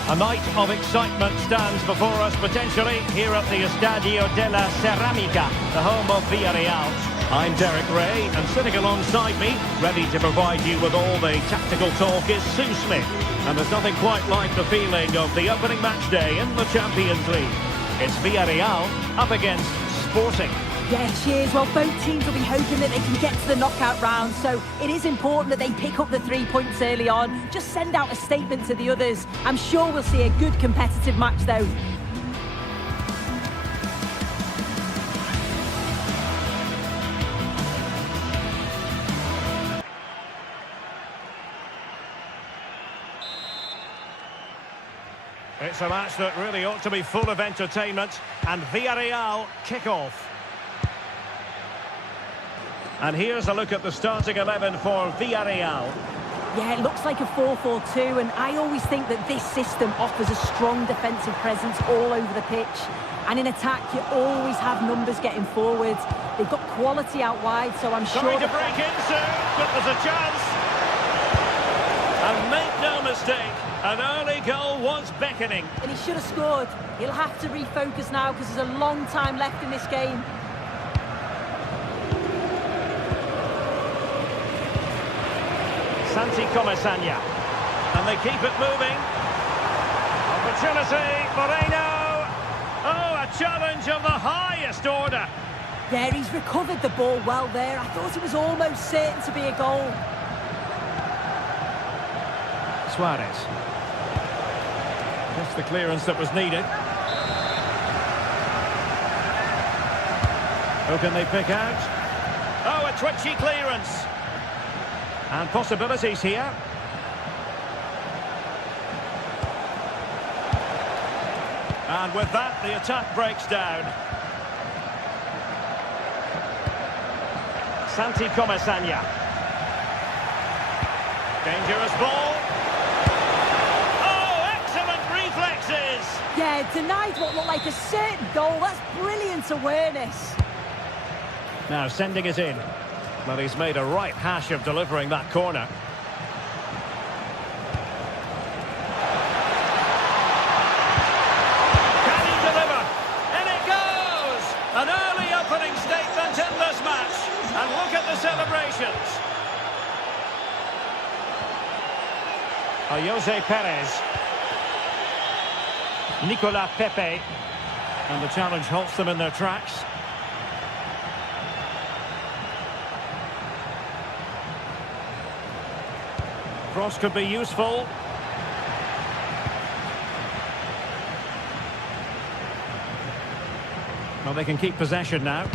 A night of excitement stands before us potentially here at the Estadio de la Ceramica, the home of Villarreal. I'm Derek Ray, and sitting alongside me, ready to provide you with all the tactical talk, is Sue Smith. And there's nothing quite like the feeling of the opening match day in the Champions League. It's Villarreal up against Sporting. Yeah, cheers. Well, both teams will be hoping that they can get to the knockout round, so it is important that they pick up the 3 points early on. Just send out a statement to the others. I'm sure we'll see a good competitive match, though. It's a match that really ought to be full of entertainment, and Villarreal kick off. And here's a look at the starting 11 for Villarreal. Yeah, it looks like a 4-4-2, and I always think that this system offers a strong defensive presence all over the pitch. And in attack, you always have numbers getting forward. They've got quality out wide, so I'm sure... Trying to break in soon, but there's a chance. And make no mistake, an early goal was beckoning. And he should have scored. He'll have to refocus now because there's a long time left in this game. Santi Comesaña, and they keep it moving. Opportunity, Moreno. Oh, a challenge of the highest order. Yeah, he's recovered the ball well there. I thought it was almost certain to be a goal. Suarez. Just the clearance that was needed. Who can they pick out? Oh, a twitchy clearance. And possibilities here. And with that, the attack breaks down. Santi Comesaña. Dangerous ball. Oh, excellent reflexes! Yeah, denied what looked like a certain goal. That's brilliant awareness. Now sending it in. Well, he's made a right hash of delivering that corner. Can he deliver? And it goes! An early opening statement in this match. And look at the celebrations. Jose Perez. Nicolas Pepe. And the challenge halts them in their tracks. Cross could be useful. Well, they can keep possession now.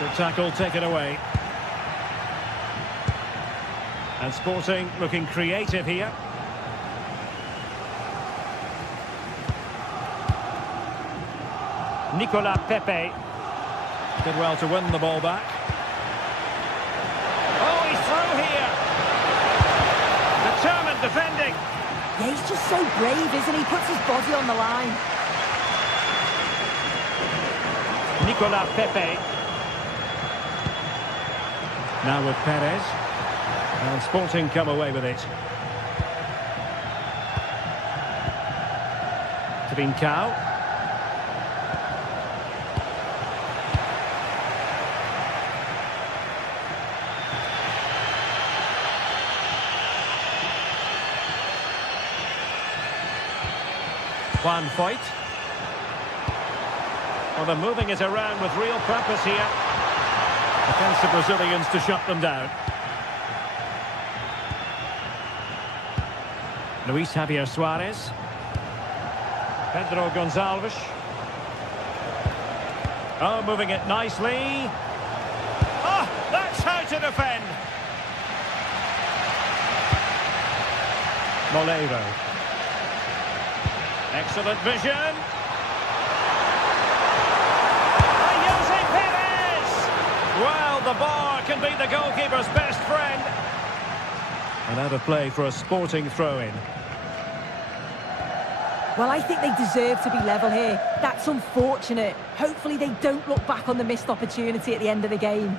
Good tackle, taken away. And Sporting looking creative here. Nicolas Pepe did well to win the ball back. Determined defending. Yeah, he's just so brave, isn't he? He puts his body on the line. Nicolas Pepe. Now with Perez. And Sporting come away with it. Trincao. Juan Foyt. Well, they're moving it around with real purpose here. Against the Brazilians to shut them down. Luis Javier Suarez. Pedro Gonçalves. Oh, moving it nicely. Oh, that's how to defend. Moleiro. Excellent vision. Jose Perez! Well, the bar can be the goalkeeper's best friend. And out of play for a Sporting throw-in. Well, I think they deserve to be level here. That's unfortunate. Hopefully they don't look back on the missed opportunity at the end of the game.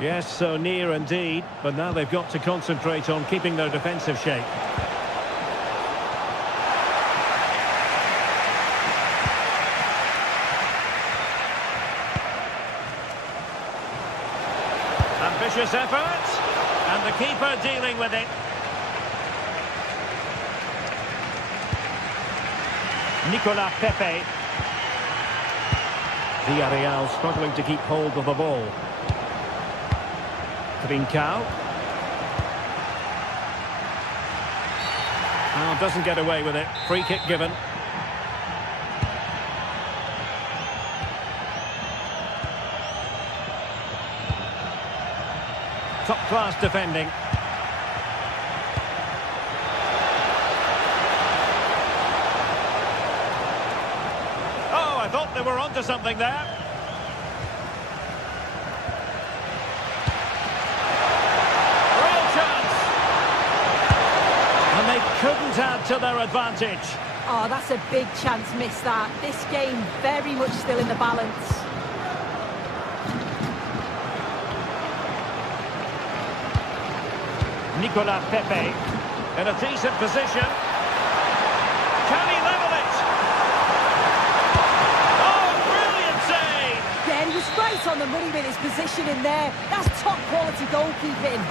Yes, so near indeed, but now they've got to concentrate on keeping their defensive shape. Ambitious effort, and the keeper dealing with it. Nicolas Pepe. Villarreal struggling to keep hold of the ball. Trincao. Oh, doesn't get away with it. Free kick given. Top-class defending. Oh, I thought they were onto something there. Real chance. And they couldn't add to their advantage. Oh, that's a big chance missed that. This game very much still in the balance. Nicolas Pepe in a decent position. Can he level it? Oh, brilliant save! Yeah, he was right on the money with his position in there. That's top quality goalkeeping.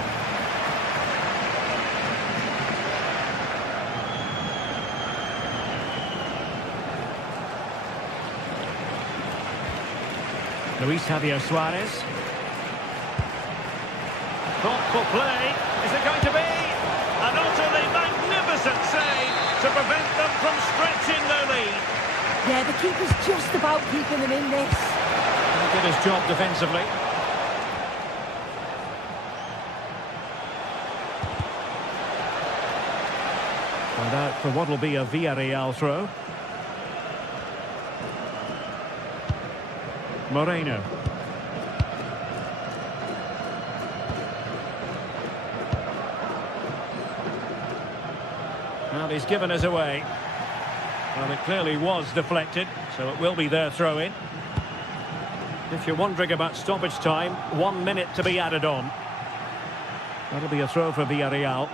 Luis Javier Suarez. Thoughtful play. Is it going to be? An utterly magnificent save to prevent them from stretching their lead. Yeah, the keeper's just about keeping them in this. He did his job defensively. And out for what will be a Villarreal throw. Moreno. Well, he's given us away. Well, it clearly was deflected, so it will be their throw-in. If you're wondering about stoppage time, 1 minute to be added on. That'll be a throw for Villarreal.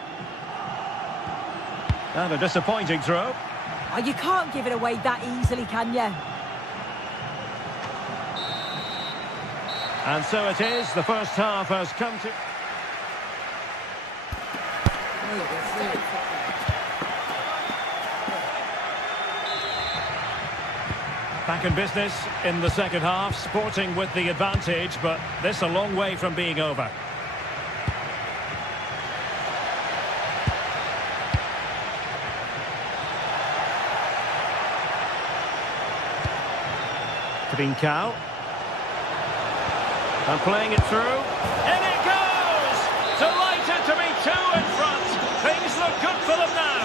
And a disappointing throw. Oh, you can't give it away that easily, can you? And so it is, the first half has come to... Back in business in the second half, Sporting with the advantage, but this a long way from being over. Trincao. And playing it through. In it goes! Delighted to be two in front. Things look good for them now.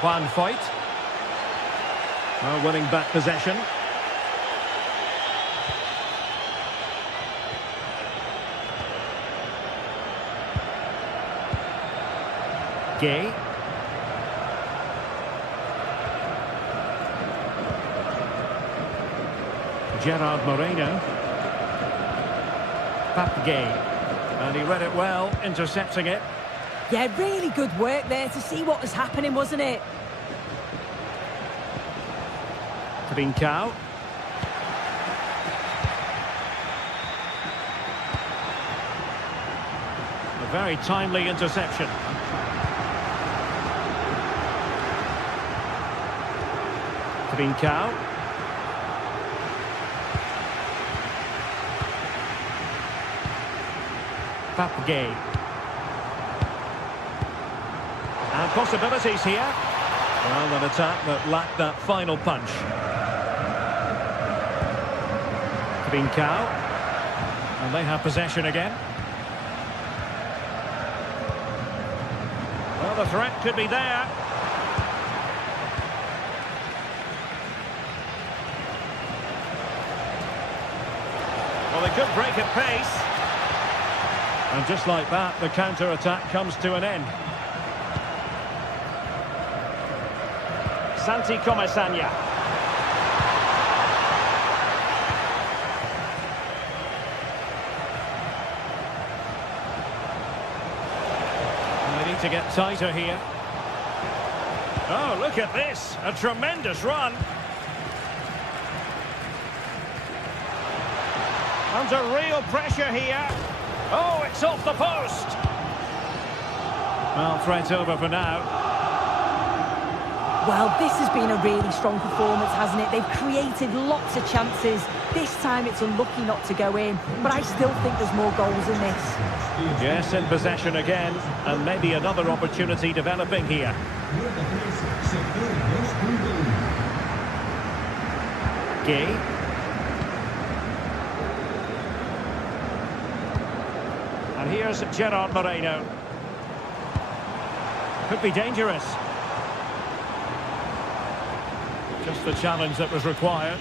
Juan Foyt. Well, winning back possession. Gay. Gerard Moreno. Pape Gay. And he read it well, intercepting it. Yeah, really good work there to see what was happening, wasn't it? Trincao. A very timely interception. Trincao. Pape Gay. And possibilities here. Well, an attack that lacked that final punch. Trincao. And they have possession again. Well, the threat could be there. Well, they could break at pace. And just like that, the counter-attack comes to an end. Santi Comesaña. They need to get tighter here. Oh, look at this. A tremendous run. Under real pressure here. Oh, it's off the post. Well, threat's over for now. Well, this has been a really strong performance, hasn't it? They've created lots of chances. This time it's unlucky not to go in, but I still think there's more goals in this. Yes, in possession again, and maybe another opportunity developing here. Gay. And here's Gerard Moreno. Could be dangerous. Just the challenge that was required.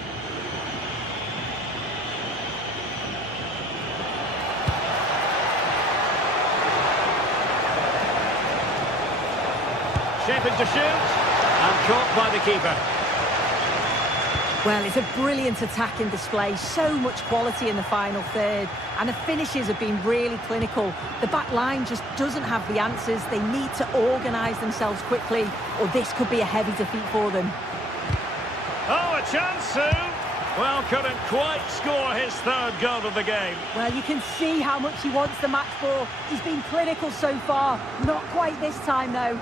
Shaping to shoot. And caught by the keeper. Well, it's a brilliant attacking display. So much quality in the final third. And the finishes have been really clinical. The back line just doesn't have the answers. They need to organise themselves quickly, or this could be a heavy defeat for them. Oh, a chance soon. Well, couldn't quite score his third goal of the game. Well, you can see how much he wants the match ball. He's been clinical so far. Not quite this time, though.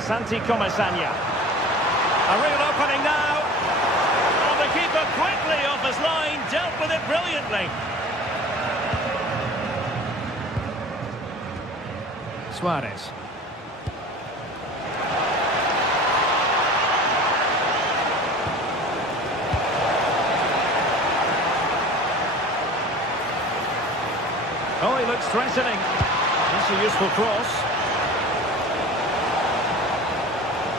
Santi Comesaña. A real opening now. And the keeper quickly off his line, dealt with it brilliantly. Suarez. Oh, he looks threatening. That's a useful cross.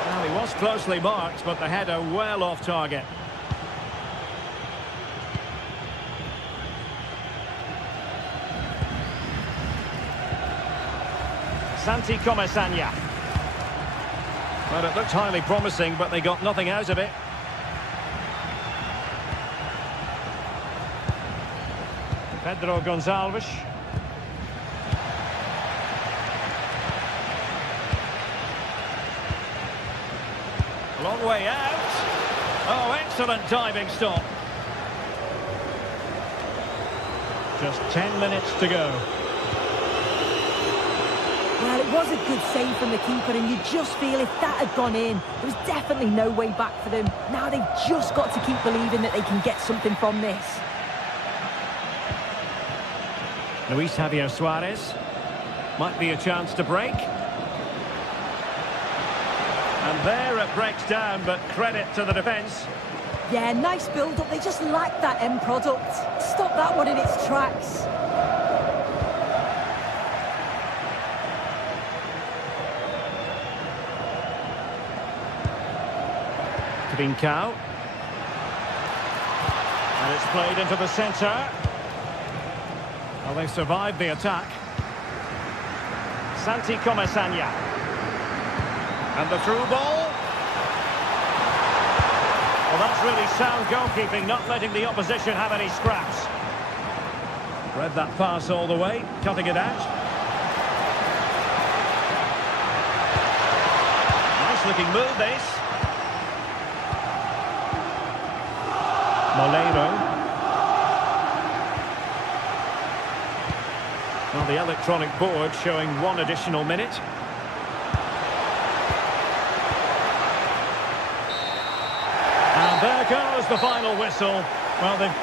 Well, he was closely marked, but the header well off target. Santi Comesaña. Well, it looked highly promising, but they got nothing out of it. Pedro Gonçalves. Long way out. Oh, excellent diving stop. Just 10 minutes to go. Well, it was a good save from the keeper, and you just feel if that had gone in, there was definitely no way back for them. Now they've just got to keep believing that they can get something from this. Luis Javier Suarez. Might be a chance to break. And there it breaks down, but credit to the defence. Yeah, nice build-up. They just lack that end product. Stop that one in its tracks. Trincao. And it's played into the centre. Well, they've survived the attack. Santi Comesaña. And the through ball. Well, that's really sound goalkeeping, not letting the opposition have any scraps. Read that pass all the way, cutting it out. Nice looking move, this. Molero. Well, the electronic board showing one additional minute. And there goes the final whistle. Well, they've...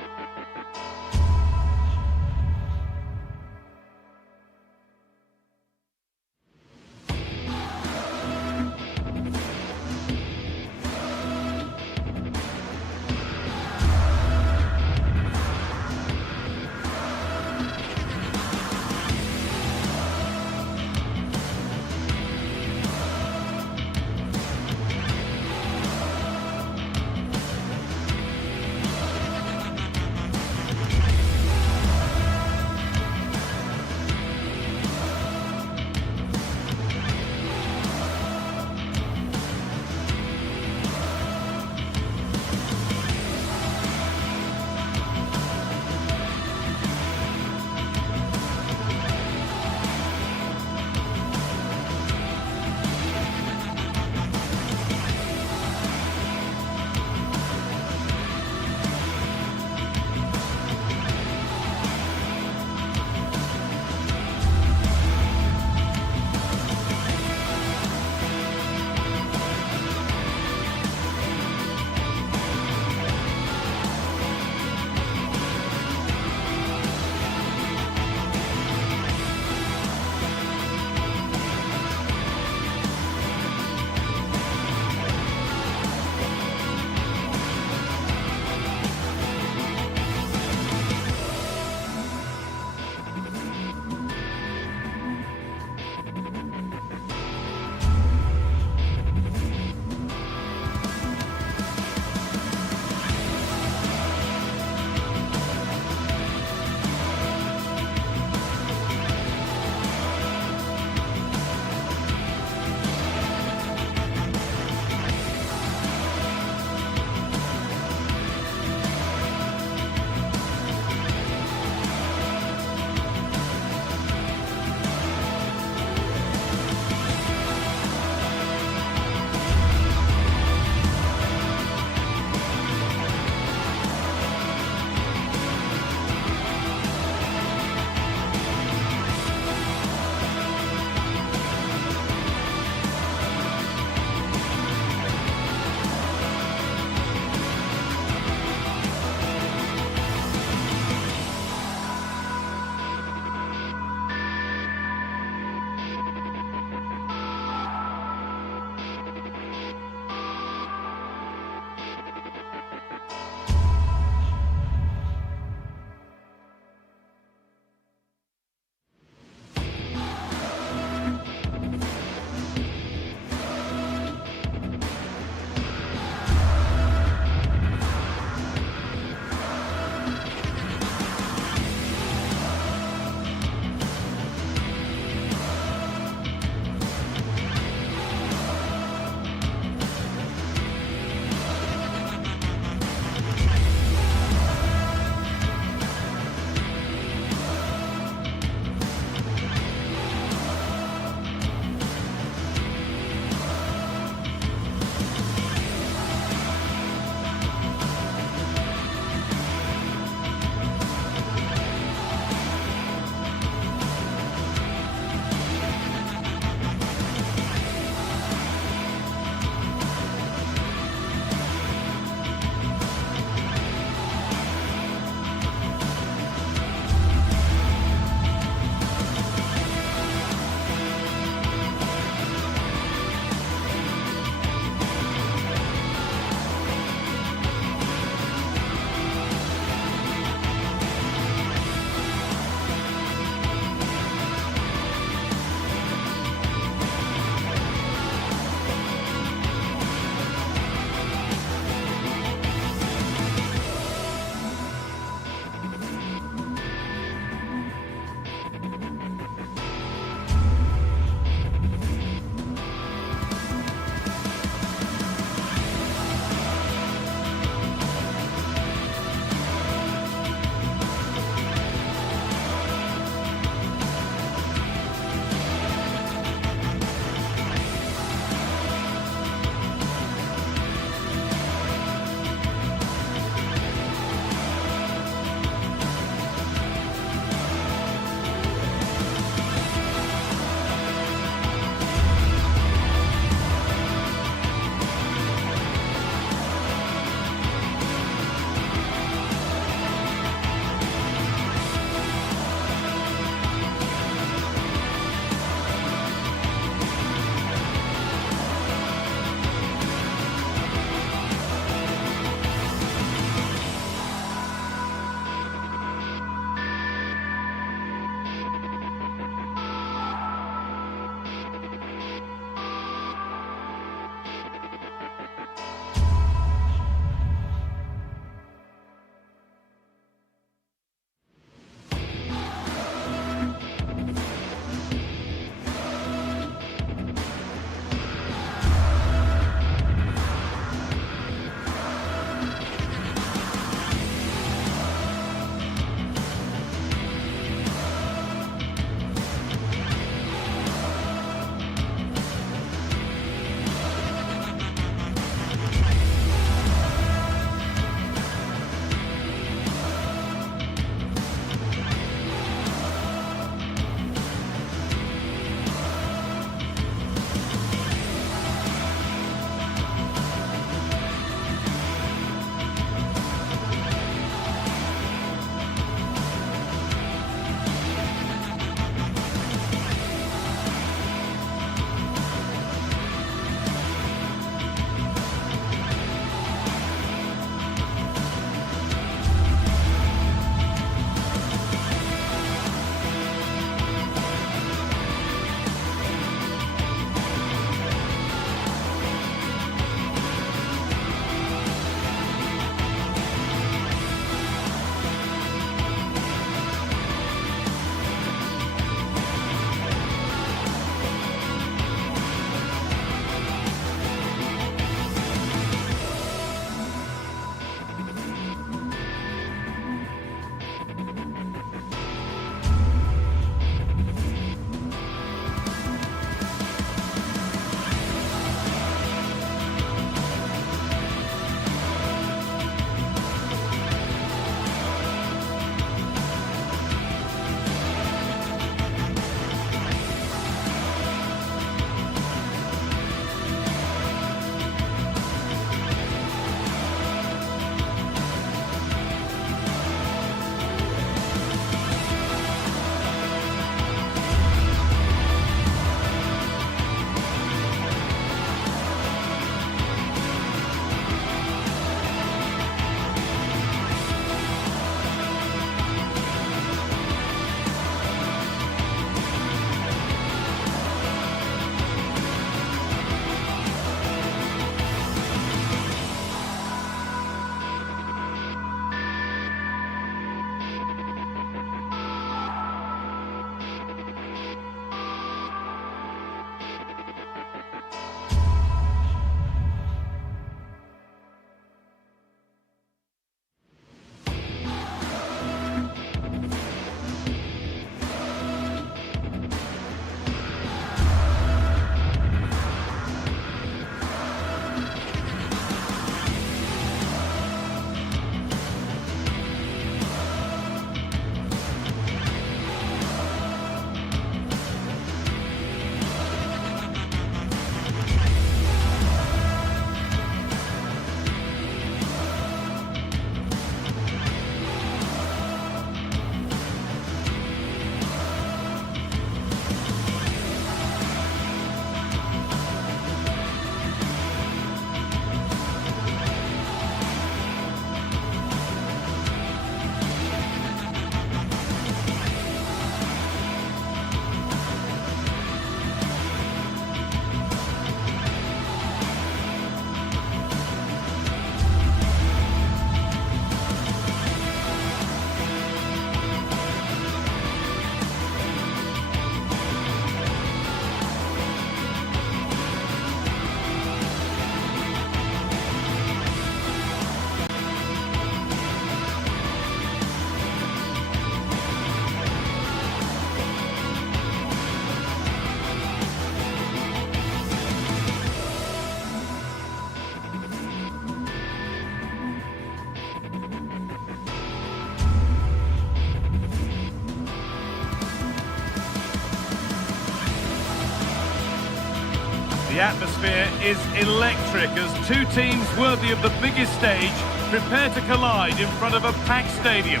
The atmosphere is electric as two teams worthy of the biggest stage prepare to collide in front of a packed stadium.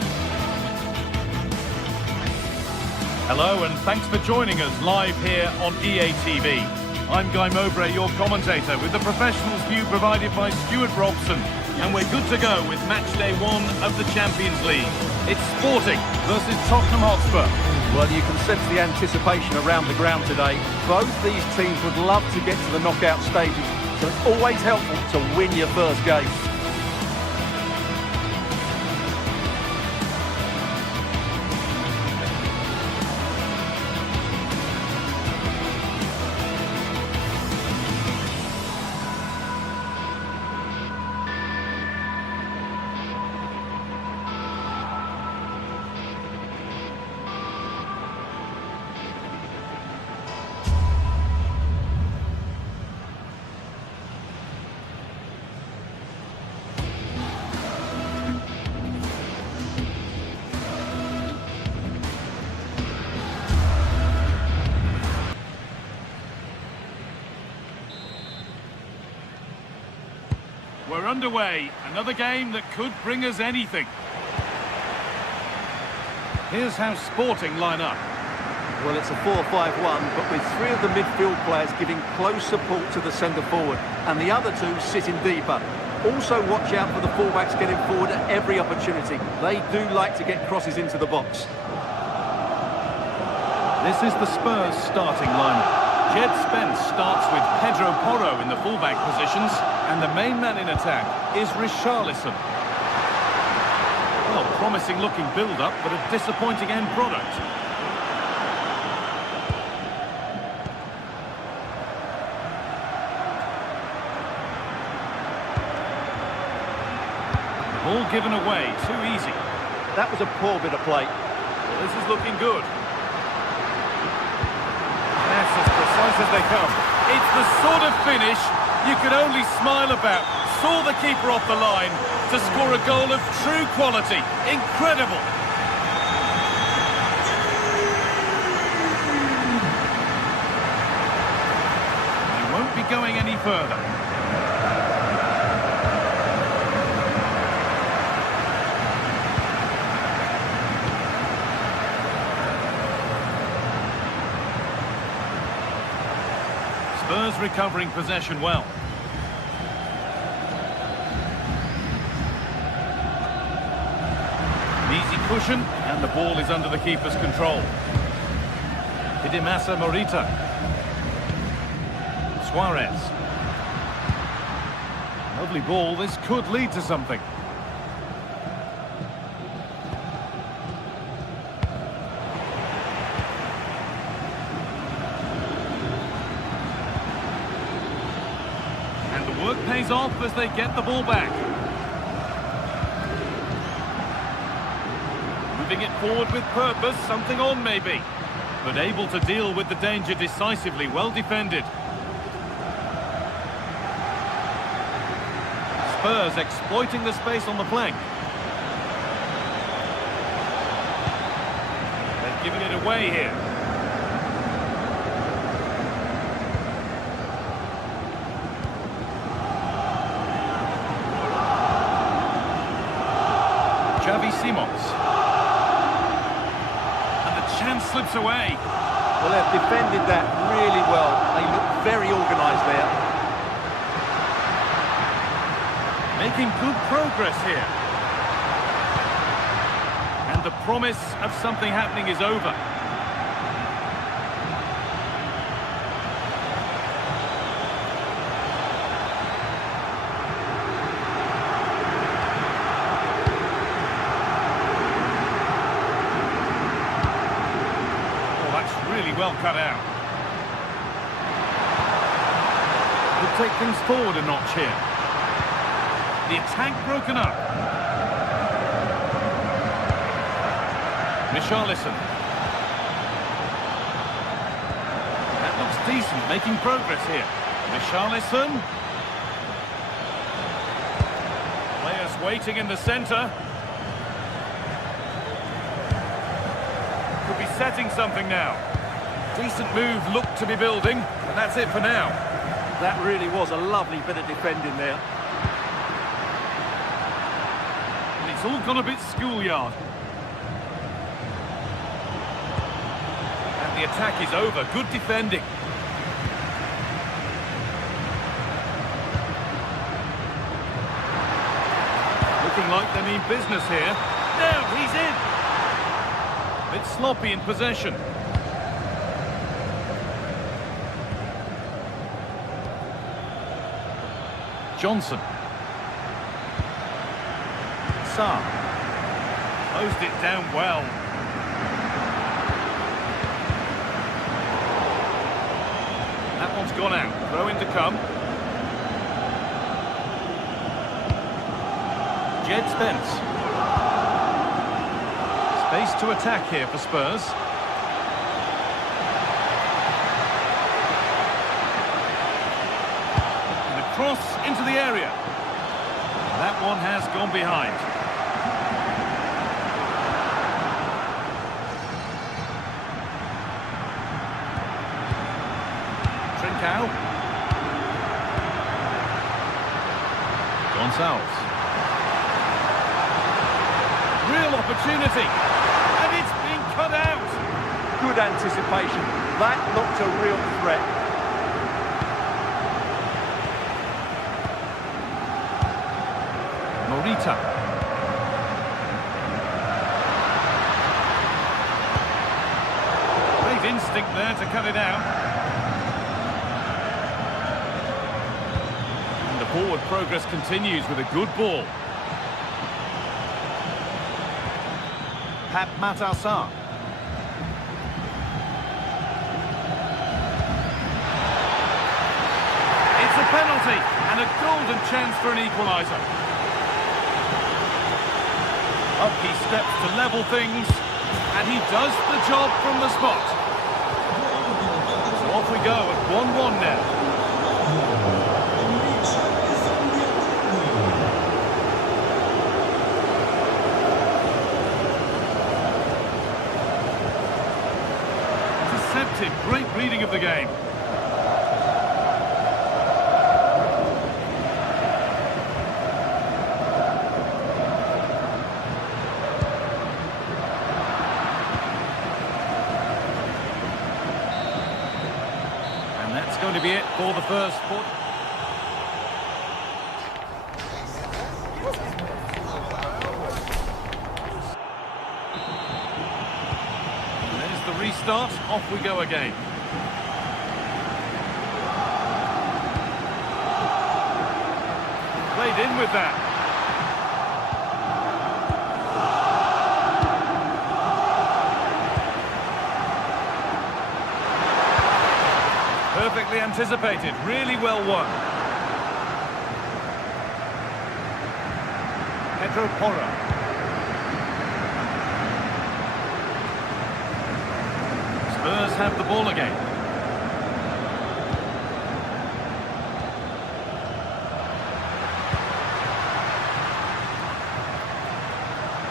Hello and thanks for joining us live here on EA TV. I'm Guy Mowbray, your commentator, with the professionals' view provided by Stuart Robson. And we're good to go with match day 1 of the Champions League. It's Sporting versus Tottenham Hotspur. Well, you can sense the anticipation around the ground today. Both these teams would love to get to the knockout stages, so it's always helpful to win your first game. We're underway, another game that could bring us anything. Here's how Sporting line up. Well, it's a 4-5-1, but with three of the midfield players giving close support to the centre-forward, and the other two sitting deeper. Also watch out for the fullbacks getting forward at every opportunity. They do like to get crosses into the box. This is the Spurs starting lineup. Jed Spence starts with Pedro Porro in the fullback positions, and the main man in attack is Richarlison. Well, promising looking build-up, but a disappointing end product. The ball given away, too easy. That was a poor bit of play. Well, this is looking good. That's as precise as they come. It's the sort of finish you could only smile about. Saw the keeper off the line to score a goal of true quality. Incredible. He won't be going any further. Spurs recovering possession well. An easy cushion, and the ball is under the keeper's control. Hidemasa Morita. Suarez. Lovely ball, this could lead to something. Work pays off as they get the ball back. Moving it forward with purpose, something on maybe. But able to deal with the danger decisively, well defended. Spurs exploiting the space on the flank. They've given it away here. Xavi Simons. And the chance slips away. Well, they've defended that really well. They look very organised there. Making good progress here. And the promise of something happening is over. Really well cut out. Could take things forward a notch here. The attack broken up. Richarlison. That looks decent, making progress here. Richarlison. Players waiting in the centre. Could be setting something now. Decent move, look to be building, and that's it for now. That really was a lovely bit of defending there. And it's all gone a bit schoolyard. And the attack is over. Good defending. Looking like they mean business here. Now he's in. A bit sloppy in possession. Johnson. Sarr. Closed it down well. That one's gone out. Throw in to come. Jed Spence. Space to attack here for Spurs. And a cross into the area. That one has gone behind. Trincao. Gonçalves. Real opportunity, and it's been cut out. Good anticipation. That looked a real threat. Morita. Great instinct there to cut it out. And the forward progress continues with a good ball. Pap Matarsar. It's a penalty and a golden chance for an equaliser. Up he steps to level things, and he does the job from the spot. So off we go at 1-1 now. Great reading of the game. And that's going to be it for the first quarter. Restart, off we go again. Played in with that. Perfectly anticipated, really well won. Pedro Porro. Spurs have the ball again.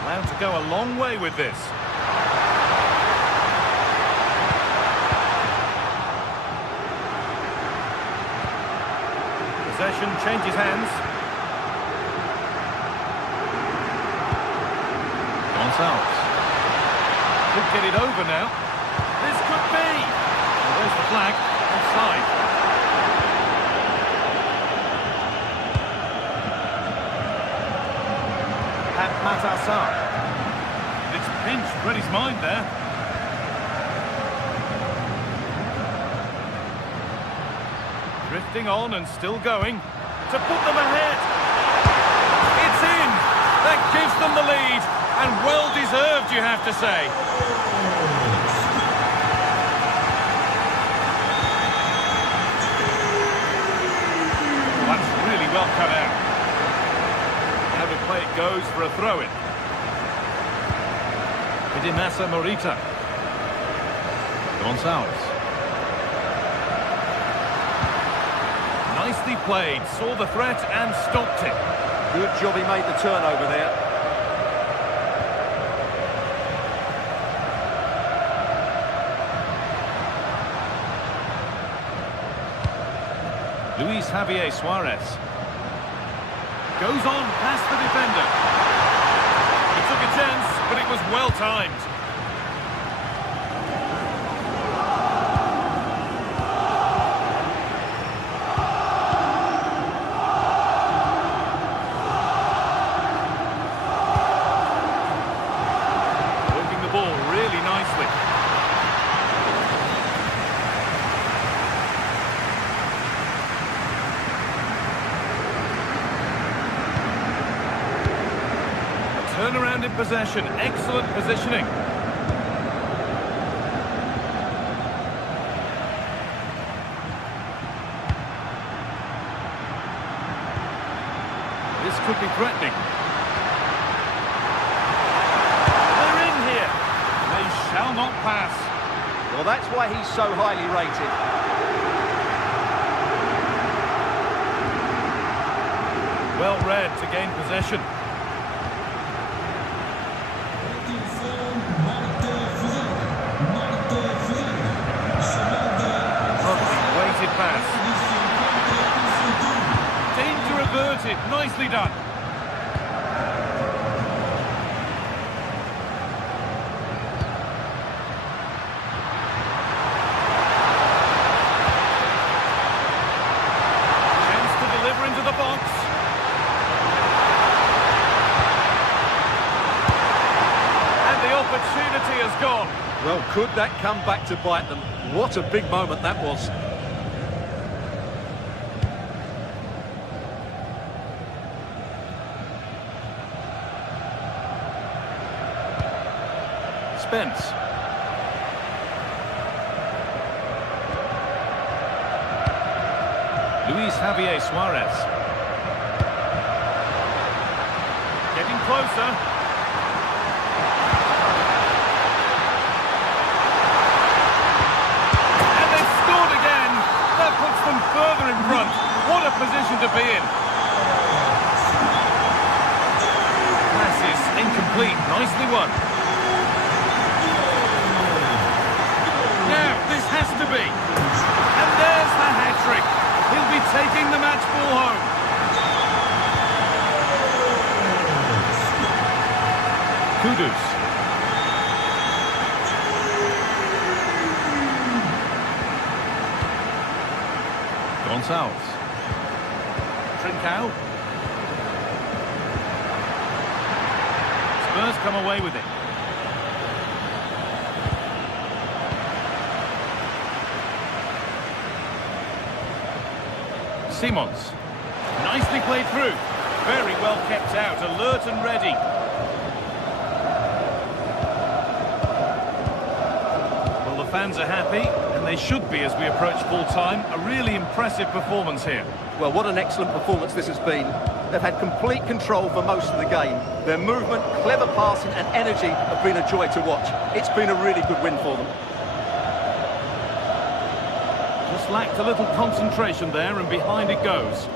Allowed to go a long way with this. Possession changes hands. Gonçalves. Could get it over now. This could be. Well, there's the flag. Offside. Pap Matarsar. It's pinched, read his mind there. Drifting on and still going to put them ahead. It's in. That gives them the lead, and well deserved, you have to say. Well cut out. Now the play it goes for a throw-in. Idinasa Morita. Gonçalves. Nicely played, saw the threat and stopped it. Good job he made the turnover there. Luis Javier Suarez. Goes on past the defender. He took a chance, but it was well timed. Working the ball really nicely. Turnaround in possession, excellent positioning. This could be threatening. They're in here. They shall not pass. Well, that's why he's so highly rated. Well read to gain possession. Weighted pass. Danger averted. Nicely done. Chance to deliver into the box. And the opportunity has gone. Well, could that come back to bite them? What a big moment that was. Spence. Luis Javier Suarez. Getting closer. And they've scored again. That puts them further in front. What a position to be in. Pass is incomplete. Nicely won. Now, this has to be. And there's the hat-trick. He'll be taking the match ball home. Kudus. Gonçalves. Trincao. Spurs come away with it. Simons. Nicely played through. Very well kept out, alert and ready. Well, the fans are happy, and they should be as we approach full time. A really impressive performance here. Well, what an excellent performance this has been. They've had complete control for most of the game. Their movement, clever passing and energy have been a joy to watch. It's been a really good win for them. Just lacked a little concentration there, and behind it goes.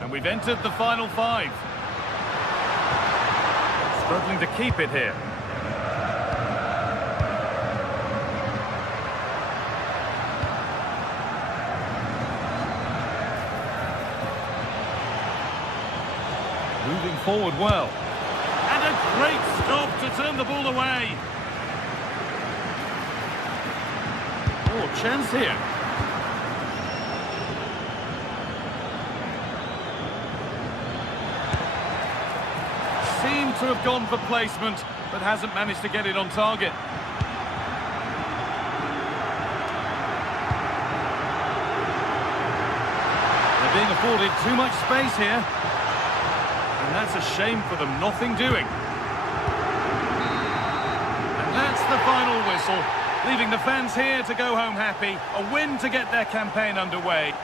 And we've entered the final five. Struggling to keep it here. Moving forward well. And a great stop to turn the ball away. Oh, chance here. Seemed to have gone for placement, but hasn't managed to get it on target. They're being afforded too much space here. And that's a shame for them, nothing doing. And that's the final whistle, leaving the fans here to go home happy. A win to get their campaign underway.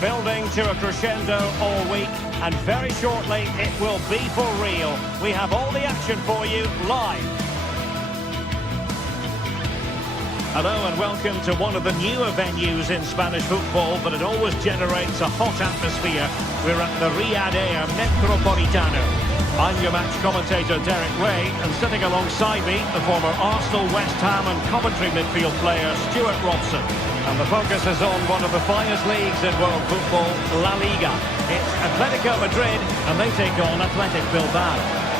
building to a crescendo all week, and very shortly it will be for real. We have all the action for you live. Hello and welcome to one of the newer venues in Spanish football, but it always generates a hot atmosphere. We're at the Riyadh Air Metropolitano. I'm your match commentator Derek Ray, and sitting alongside me, the former Arsenal, West Ham and Coventry midfield player Stuart Robson. And the focus is on one of the finest leagues in world football, La Liga. It's Atletico Madrid, and they take on Athletic Bilbao.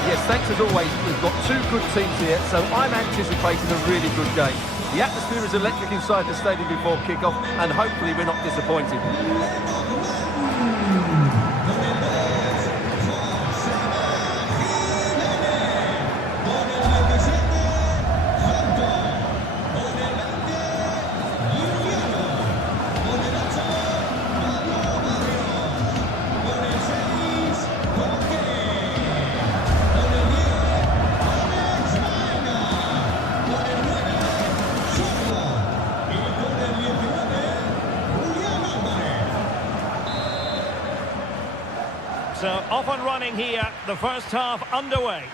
Yes, thanks as always. We've got two good teams here, so I'm anticipating a really good game. The atmosphere is electric inside the stadium before kick-off, and hopefully we're not disappointed. So off and running here, the first half underway.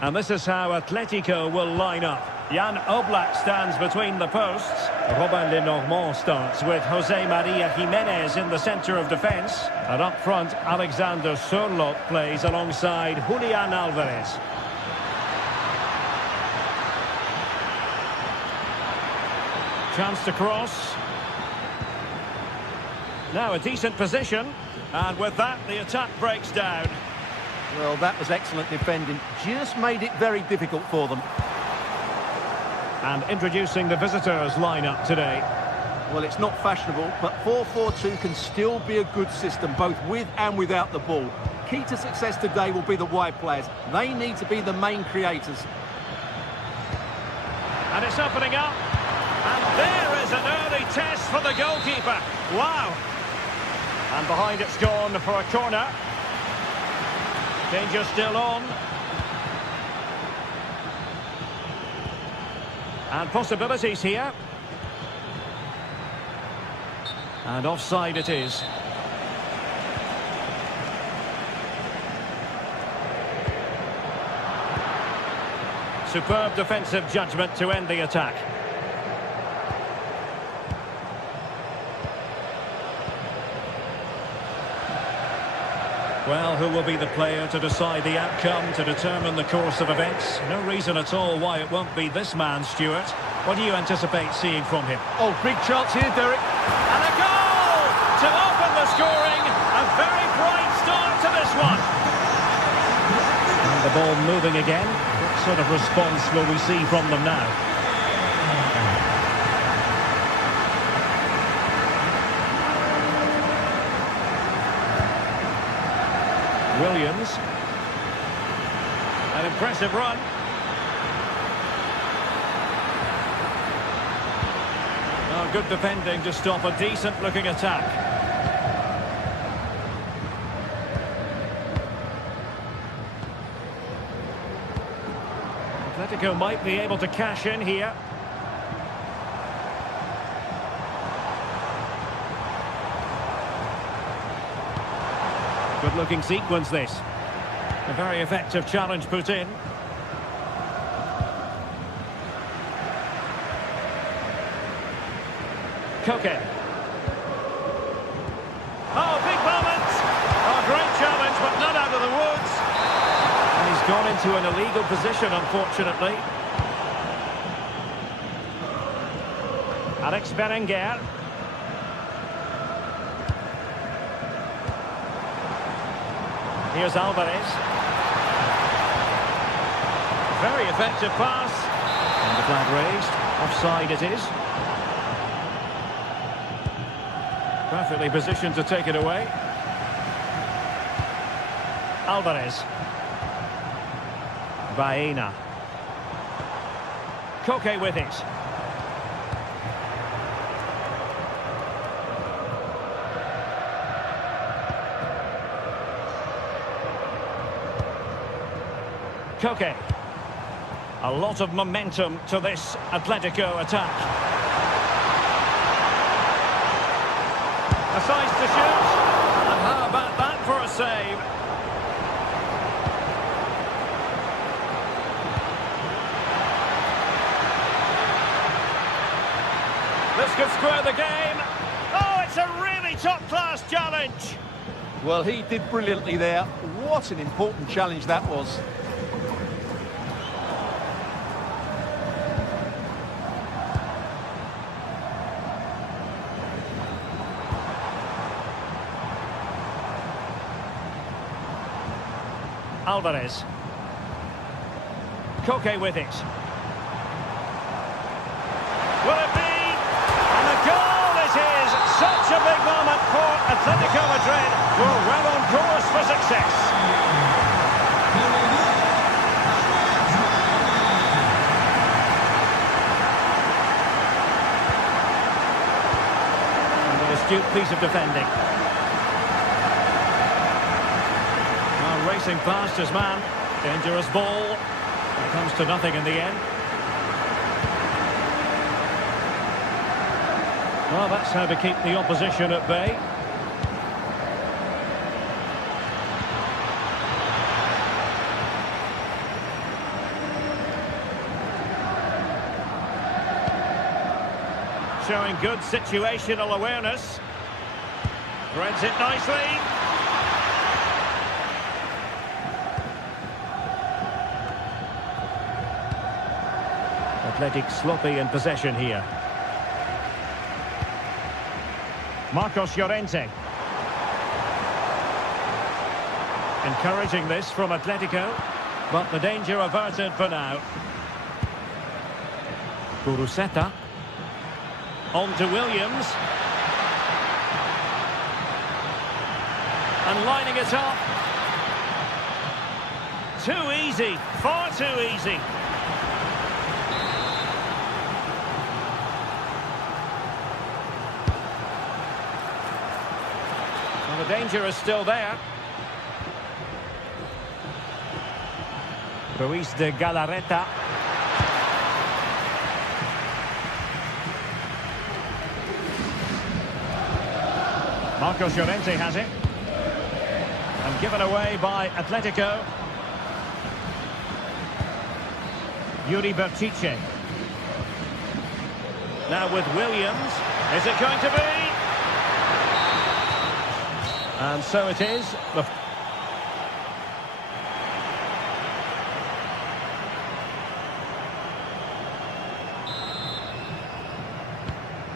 And this is how Atletico will line up. Jan Oblak stands between the posts. Robin Lenormand starts with Jose Maria Jimenez in the centre of defence. And up front, Alexander Sørloth plays alongside Julian Alvarez. Chance to cross. Now a decent position, and with that the attack breaks down. Well, that was excellent defending. Just made it very difficult for them. And introducing the visitors lineup today. Well, it's not fashionable, but 4-4-2 can still be a good system, both with and without the ball. Key to success today will be the wide players. They need to be the main creators. And it's opening up. And there is an early test for the goalkeeper. Wow. And behind it's gone for a corner. Danger still on. And possibilities here. And offside it is. Superb defensive judgment to end the attack. Well, who will be the player to decide the outcome, to determine the course of events? No reason at all why it won't be this man, Stuart. What do you anticipate seeing from him? Oh, big chance here, Derek. And a goal to open the scoring. A very bright start to this one. And the ball moving again. What sort of response will we see from them now? Williams. An impressive run. Oh, good defending to stop a decent-looking attack. Atletico might be able to cash in here. Good-looking sequence, this. A very effective challenge put in. Koke. Oh, big moment! Oh, great challenge, but not out of the woods. And he's gone into an illegal position, unfortunately. Alex Berenguer. Here's Alvarez. Very effective pass. And the flag raised. Offside it is. Perfectly positioned to take it away. Alvarez. Baena. Koke with it. Koke. A lot of momentum to this Atletico attack. Decides to shoot. And how about that for a save? This could square the game. Oh, it's a really top-class challenge. Well, he did brilliantly there. What an important challenge that was. Alvarez. Koke with it. Will it be? And the goal it is! Such a big moment for Atletico Madrid, who are well on course for success. And an astute piece of defending. Racing past his man. Dangerous ball. It comes to nothing in the end. Well, that's how to keep the opposition at bay. Showing good situational awareness. Threads it nicely. Athletic sloppy in possession here. Marcos Llorente. Encouraging this from Atletico, but the danger averted for now. Guruseta. On to Williams. And lining it up. Too easy, far too easy. The danger is still there. Ruiz de Galarreta. Marcos Llorente has it. And given away by Atletico. Yuri Bertice. Now with Williams. Is it going to be? And so it is.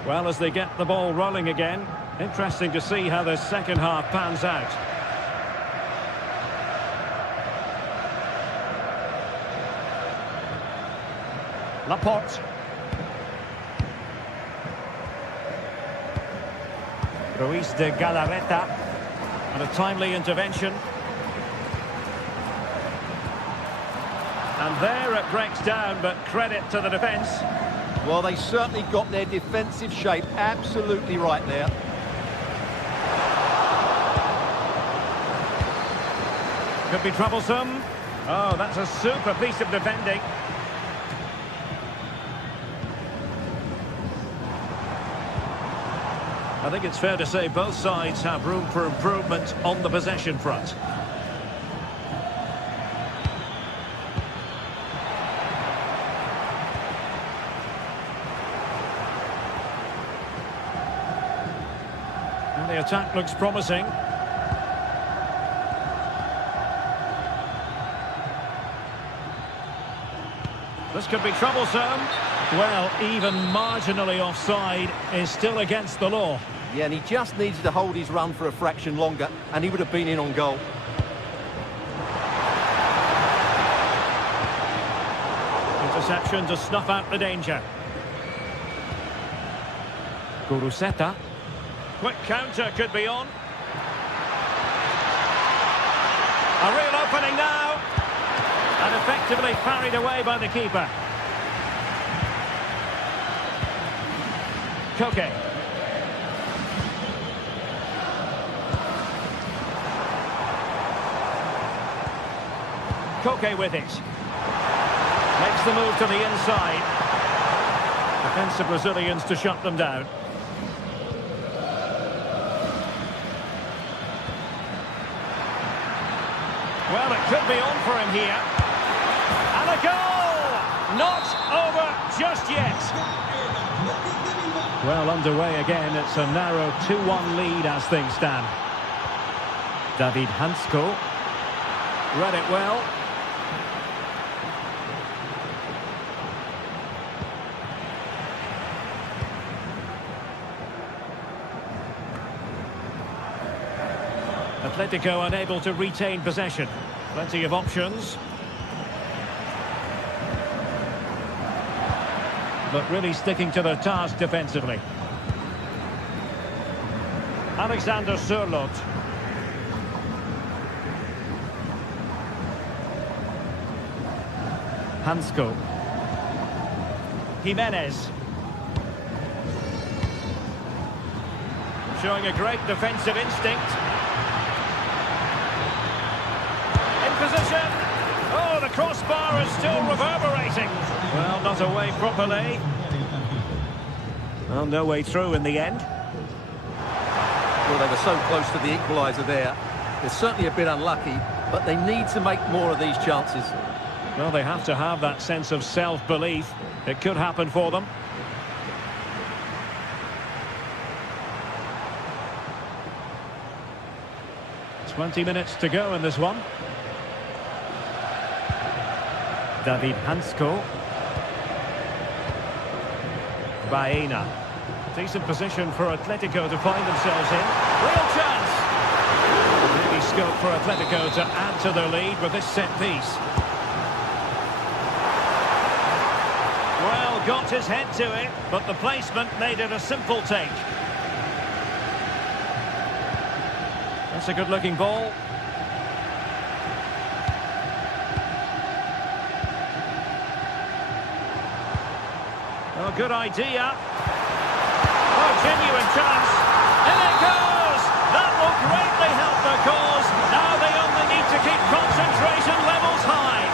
Well, as they get the ball rolling again, interesting to see how the second half pans out. Laporte. Ruiz de Galarreta. And a timely intervention. And there it breaks down, but credit to the defence. Well, they certainly got their defensive shape absolutely right there. Could be troublesome. Oh, that's a super piece of defending. I think it's fair to say both sides have room for improvement on the possession front. And the attack looks promising. This could be troublesome. Well, even marginally offside is still against the law. Yeah, and he just needed to hold his run for a fraction longer, and he would have been in on goal. Interception to snuff out the danger. Guruseta. Quick counter could be on. A real opening now. And effectively parried away by the keeper. Koke. Koke with it. Makes the move to the inside. Defensive Brazilians to shut them down. could be on for him here. And a goal! Not over just yet. Well, underway again. It's a narrow 2-1 lead as things stand. David Hansko read it well. Atletico unable to retain possession. Plenty of options. But really sticking to their task defensively. Alexander Sørloth. Hansko. Jimenez. Showing a great defensive instinct. In position. Oh, the crossbar is still reverberating. Well, not away properly. Well, no way through in the end. Well, they were so close to the equaliser there. They're certainly a bit unlucky, but they need to make more of these chances. Well, they have to have that sense of self-belief. It could happen for them. "20 minutes to go in this one. David Hansko. Baena. Decent position for Atletico to find themselves in. Real chance! Really scope for Atletico to add to their lead with this set piece. Well, got his head to it, but the placement made it a simple take. That's a good-looking ball. Oh, good idea. Oh, genuine chance. In it goes! That will greatly help their cause. Now they only need to keep concentration levels high.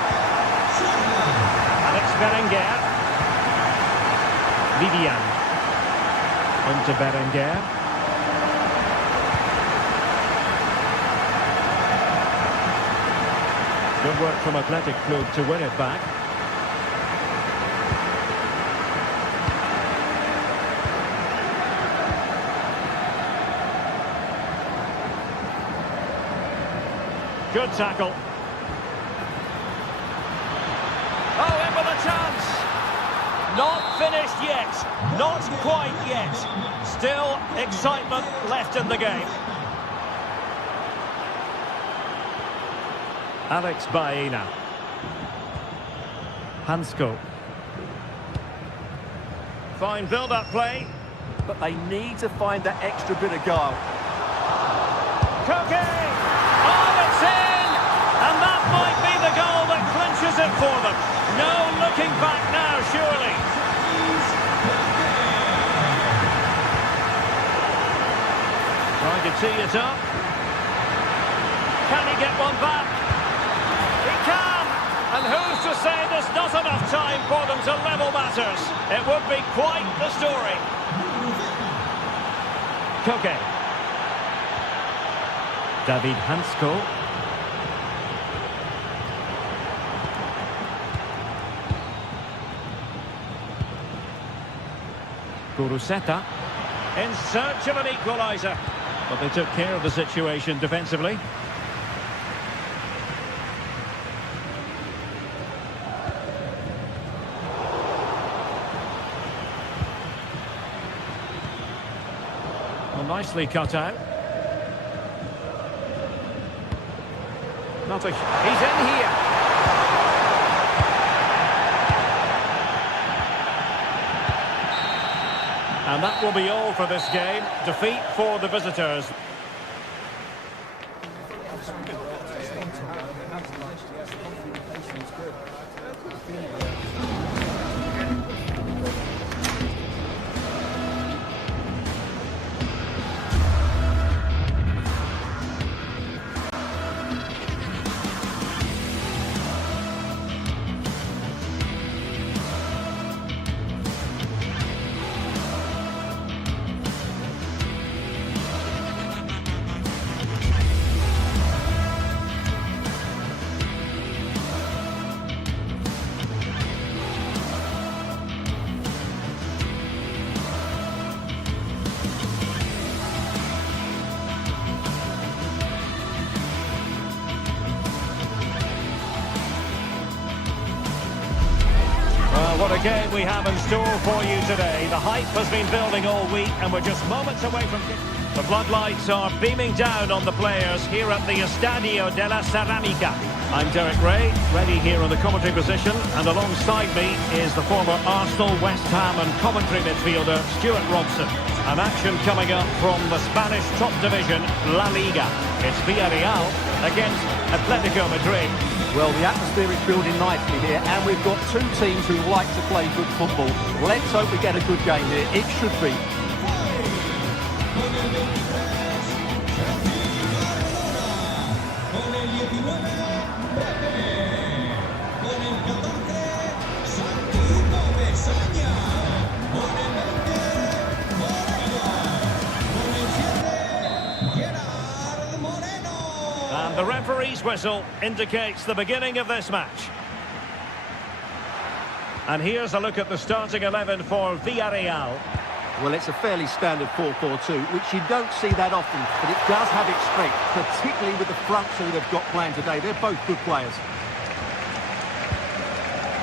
Alex Berenguer. Vivian. Into Berenguer. Good work from Athletic Club to win it back. Good tackle. Oh, in with a chance. Not finished yet. Not quite yet. Still excitement left in the game. Alex Baena. Hansko. Fine build-up play. But they need to find that extra bit of guile. Koke! Oh, it's in! And that might be the goal that clinches it for them. No looking back now, surely. Trying to tee it up. Can he get one back? He can! And who's to say there's not enough time for them to level matters? It would be quite the story. Koke. David Hansko. Kuruseta. In search of an equaliser. But they took care of the situation defensively. Well, nicely cut out. Not a... He's in here. And that will be all for this game. Defeat for the visitors. Well, what a game we have in store for you today. The hype has been building all week, and we're just moments away from... The floodlights are beaming down on the players here at the Estadio de la Ceramica. I'm Derek Ray, ready here on the commentary position, and alongside me is the former Arsenal, West Ham and Coventry midfielder Stuart Robson. An action coming up from the Spanish top division, La Liga. It's Villarreal against Atletico Madrid. Well, the atmosphere is building nicely here, and we've got two teams who like to play good football. Let's hope we get a good game here. It should be. And the referee's whistle indicates the beginning of this match. And here's a look at the starting 11 for Villarreal. Well, it's a fairly standard 4-4-2, which you don't see that often, but it does have its strength, particularly with the front two they've got playing today. They're both good players.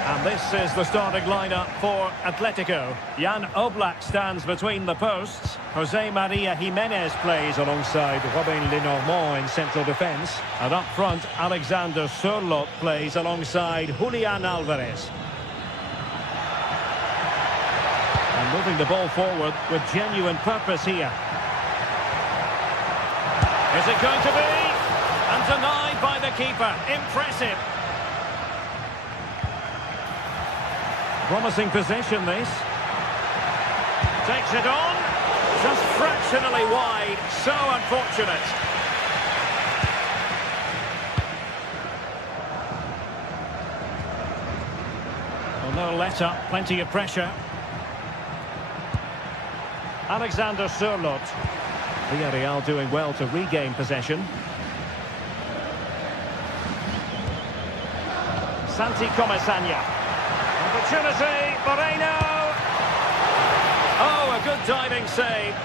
And this is the starting lineup for Atletico. Jan Oblak stands between the posts. Jose Maria Jimenez plays alongside Robin Lenormand in central defence. And up front, Alexander Sørloth plays alongside Julian Alvarez. And moving the ball forward with genuine purpose here. Is it going to be? And denied by the keeper. Impressive. Promising possession, this. Takes it on. Just fractionally wide. So unfortunate. Well, no let-up. Plenty of pressure. Alexander Sørloth. Villarreal doing well to regain possession. Santi Comesaña. Opportunity, Moreno! Oh, a good diving save.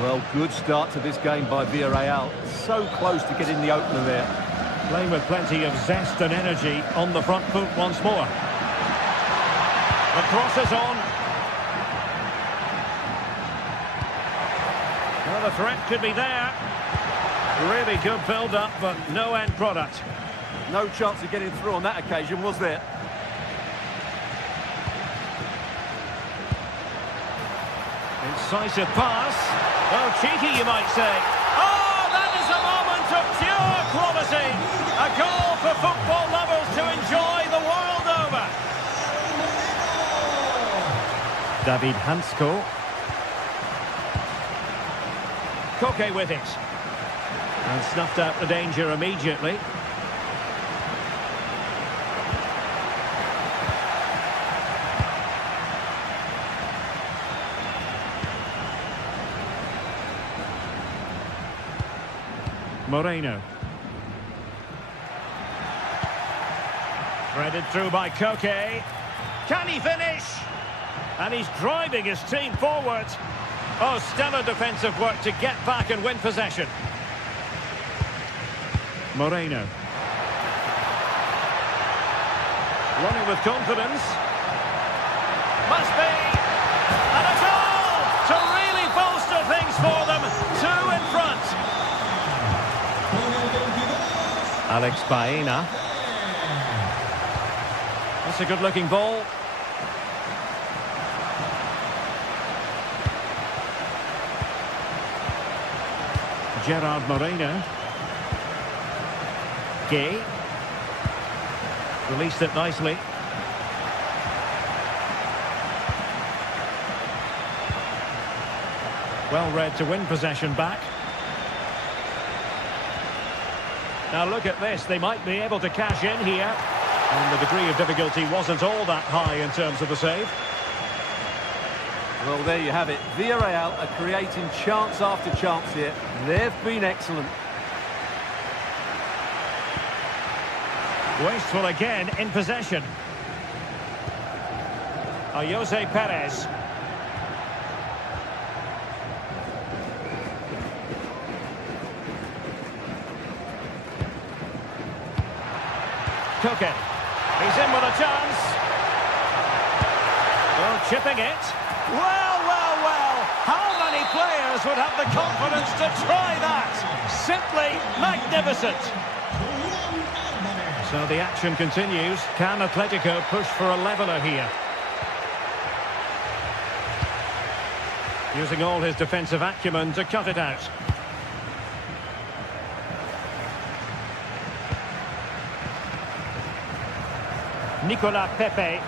Well, good start to this game by Villarreal. So close to getting the opener there. Playing with plenty of zest and energy on the front foot once more. The cross is on. Well, the threat could be there. Really good build-up, but no end product. No chance of getting through on that occasion, was there? Incisive pass. Oh, cheeky, you might say. Oh, that is a moment of pure quality. A goal for football lovers to enjoy the world over. David Hansko. Koke with it. And snuffed out the danger immediately. Moreno. Threaded through by Koke. Can he finish? And he's driving his team forward. Oh, stellar defensive work to get back and win possession. Moreno. Running with confidence. Must be. And a goal to really bolster things for them. Two in front. Alex Baena. That's a good-looking ball. Gerard Moreno. Gay. Released it nicely. Well read to win possession back. Now look at this, they might be able to cash in here. And the degree of difficulty wasn't all that high in terms of the save. Well, there you have it. Villarreal are creating chance after chance here. They've been excellent. Wasteful again in possession. Jose Perez. Koke. He's in with a chance. Oh, chipping it. Well, well, well. How many players would have the confidence to try that? Simply magnificent. So the action continues. Can Atletico push for a leveller here? Using all his defensive acumen to cut it out. Nicolas Pepe.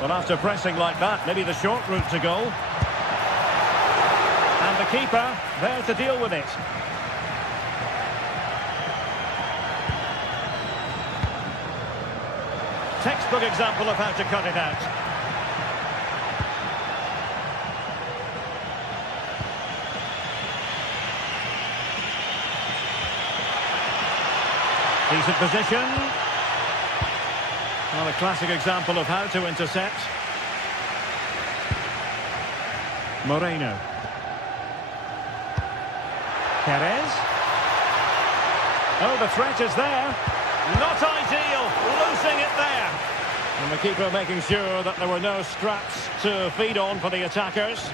Well, after pressing like that, maybe the short route to goal. And the keeper there to deal with it. Textbook example of how to cut it out. Decent position. Well, a classic example of how to intercept. Moreno. Perez. Oh, the threat is there. Not ideal. Losing it there. And the keeper making sure that there were no scraps to feed on for the attackers.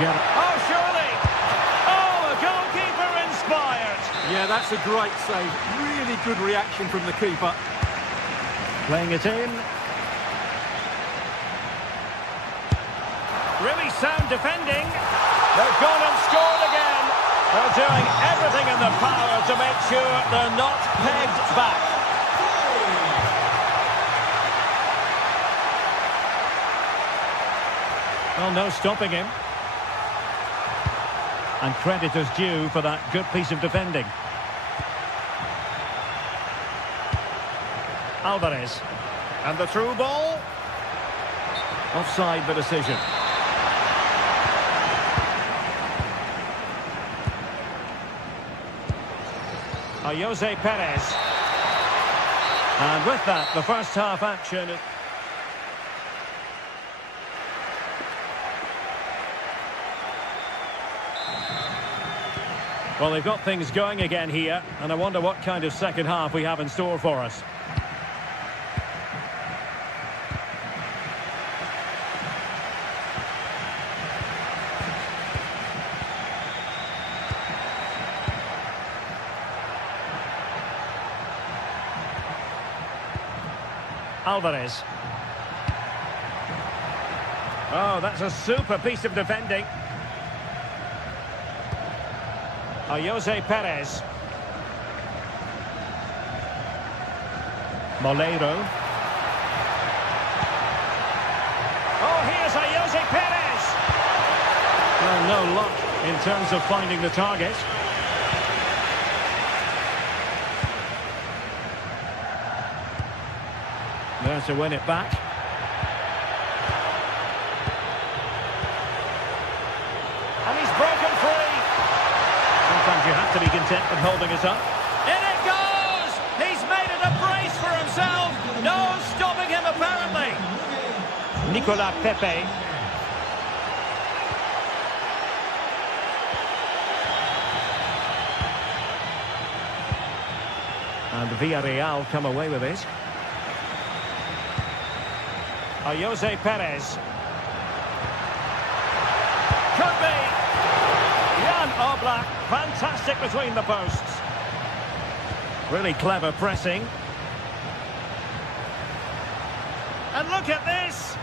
Oh, surely! Oh, a goalkeeper inspired! Yeah, that's a great save. Really good reaction from the keeper. Playing it in. Really sound defending. They've gone and scored again. They're doing everything in their power to make sure they're not pegged back. Well, no stopping him. And credit is due for that good piece of defending. Alvarez. And the through ball. Offside the decision. Jose Perez. And with that, the first half action. Well, they've got things going again here, and I wonder what kind of second half we have in store for us. Alvarez. Oh, that's a super piece of defending. Jose Perez. Molero. Oh, here's Jose Perez. Well, no luck in terms of finding the target. There to win it back. And he's broken free. Sometimes you have to be content with holding it up. In it goes! He's made it a brace for himself. No stopping him, apparently. Nicolas Pepe. And Villarreal come away with it. Jose Perez. Could be. Jan Oblak, fantastic between the posts. Really clever pressing. And look at this.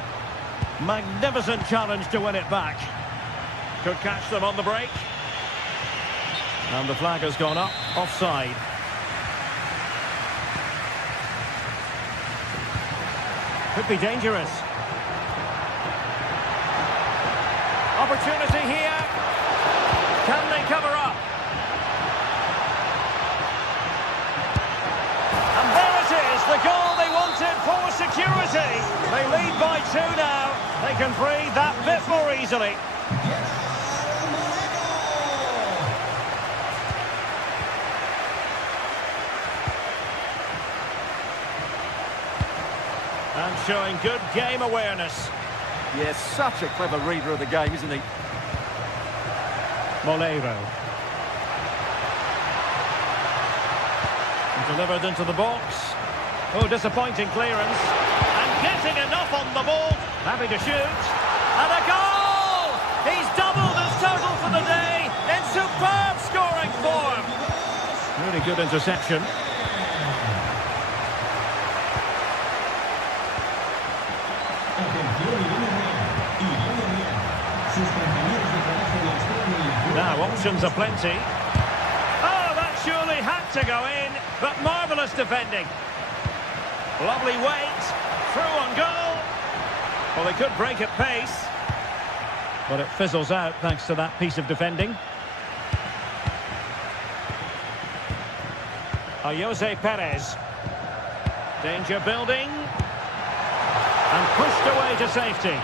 Magnificent challenge to win it back. Could catch them on the break. And the flag has gone up, offside. Could be dangerous. Opportunity here. Can they cover up? And there it is, the goal they wanted for security. They lead by 2 now. They can breathe that bit more easily. And showing good game awareness. Yes, such a clever reader of the game, isn't he? Moleiro. Delivered into the box. Oh, disappointing clearance. And getting enough on the ball. Happy to shoot. And a goal! He's doubled his total for the day in superb scoring form. Really good interception. Now, options are plenty. Oh, that surely had to go in, but marvellous defending. Lovely weight, through on goal. Well, they could break at pace, but it fizzles out thanks to that piece of defending. Jose Perez. Danger building. And pushed away to safety.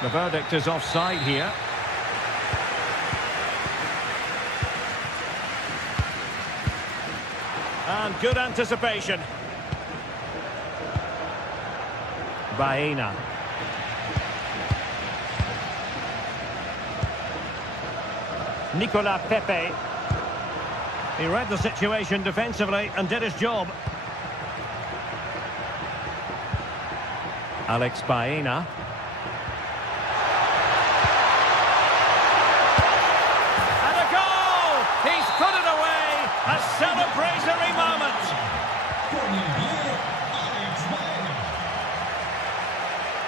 The verdict is offside here. And good anticipation. Baena. Nicolas Pepe. He read the situation defensively and did his job. Alex Baena. And a goal! He's put it away! A celebratory moment!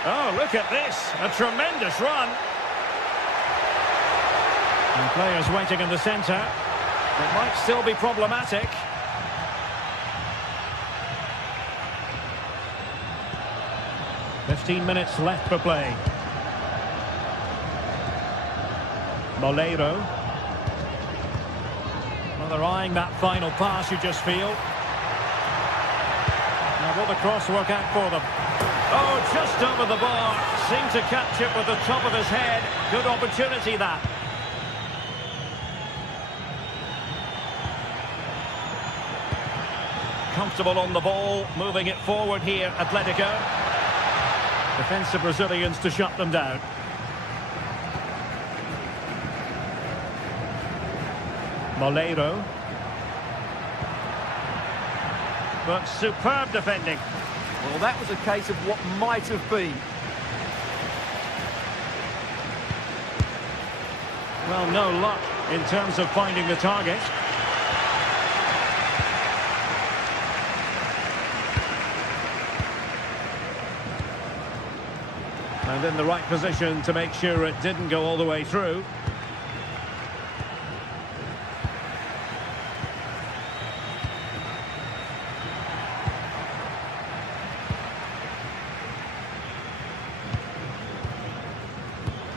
Oh, look at this! A tremendous run! And players waiting in the centre. It might still be problematic. "15 minutes left for play. Moleiro. Well, they're eyeing that final pass, you just feel. Now, will the cross work out for them? Oh, just over the bar. Seemed to catch it with the top of his head. Good opportunity, that. Comfortable on the ball, moving it forward here, Atletico. Defensive Brazilians to shut them down. Moleiro. But superb defending. Well, that was a case of what might have been. Well, no luck in terms of finding the target. And in the right position to make sure it didn't go all the way through.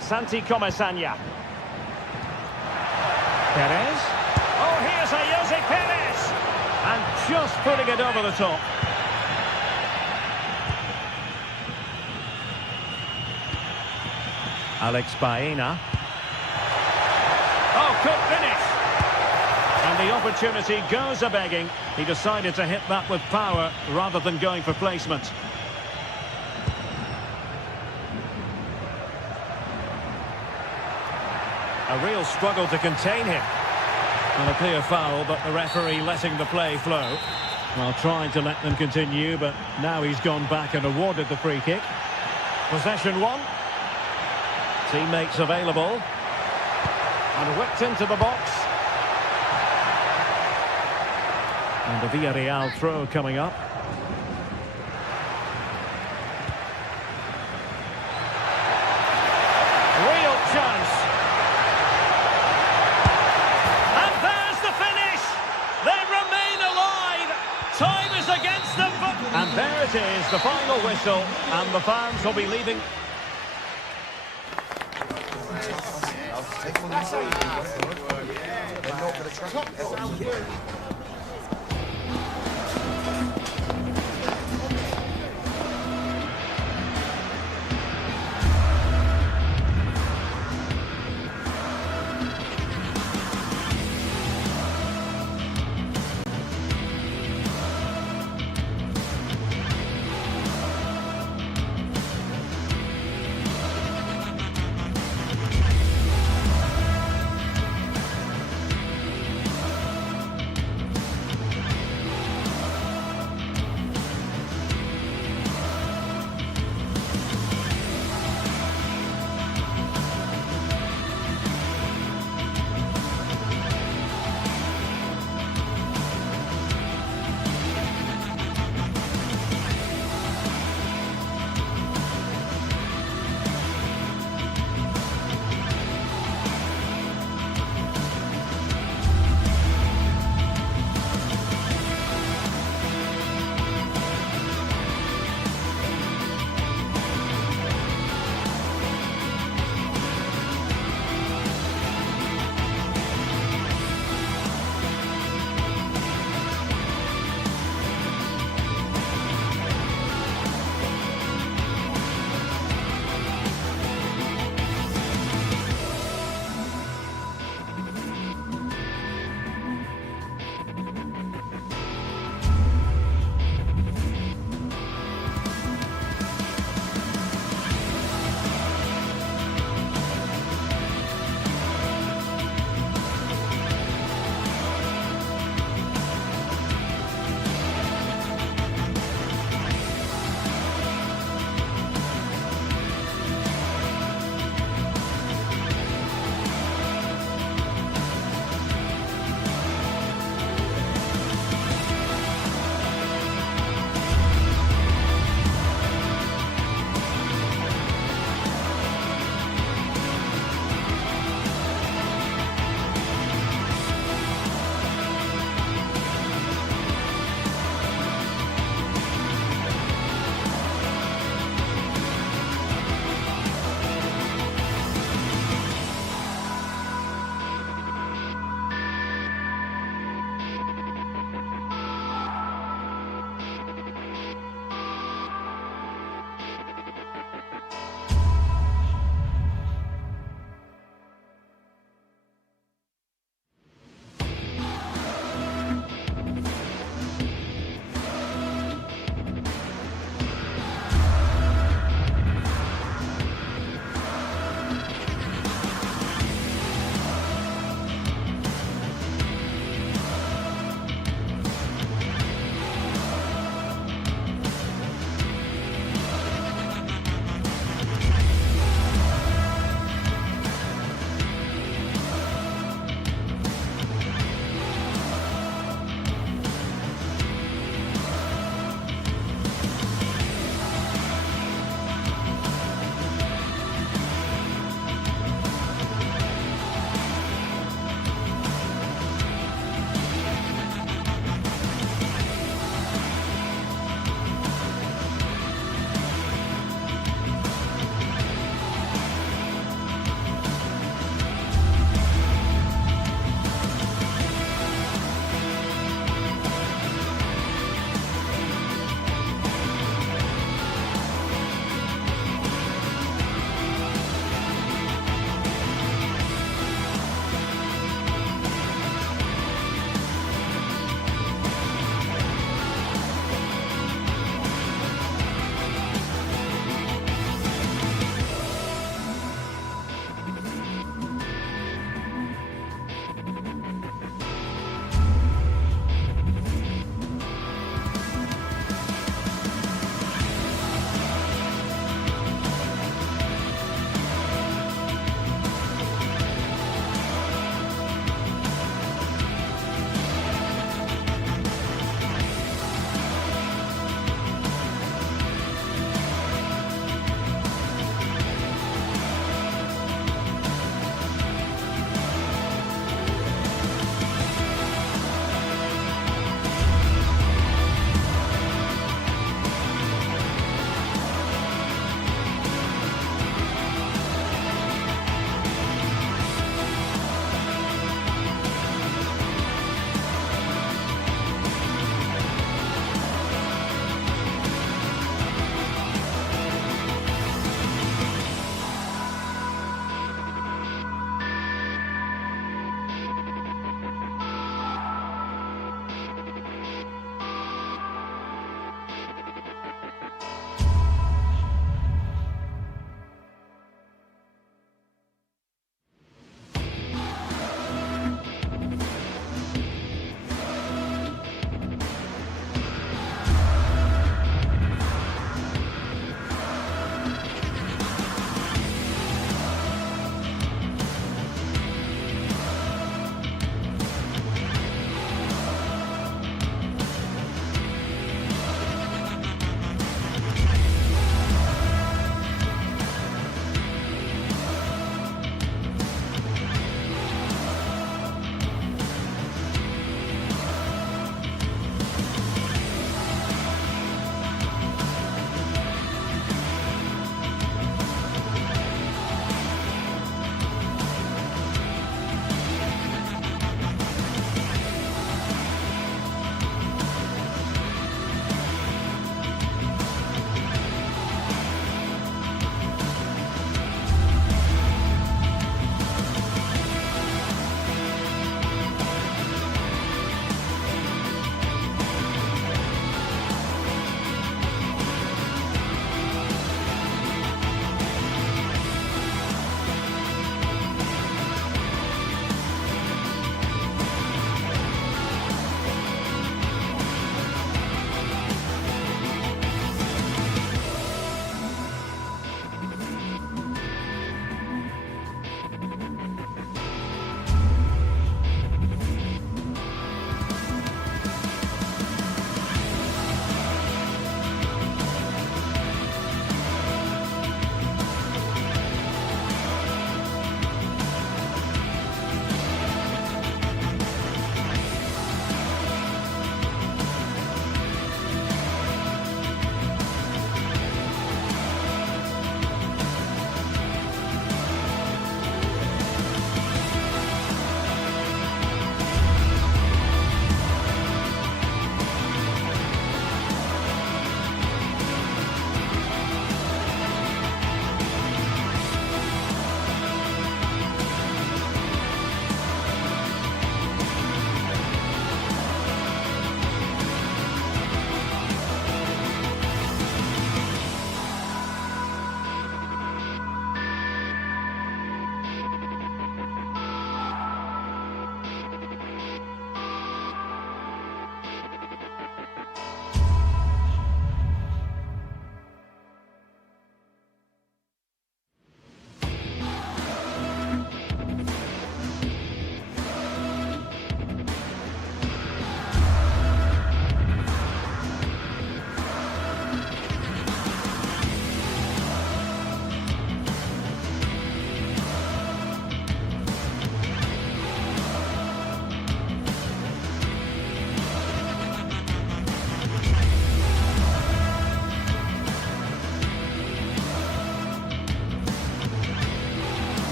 Santi Comesaña. Perez. Oh, here's a Jose Perez. And just putting it over the top. Alex Baena. Oh, good finish. And the opportunity goes a-begging. He decided to hit that with power rather than going for placement. A real struggle to contain him. And a clear foul, but the referee letting the play flow. Well, trying to let them continue, but now he's gone back and awarded the free kick. Possession one. Teammates available. And whipped into the box. And the Villarreal throw coming up. Real chance. And there's the finish. They remain alive. Time is against them. And there it is, the final whistle. And the fans will be leaving.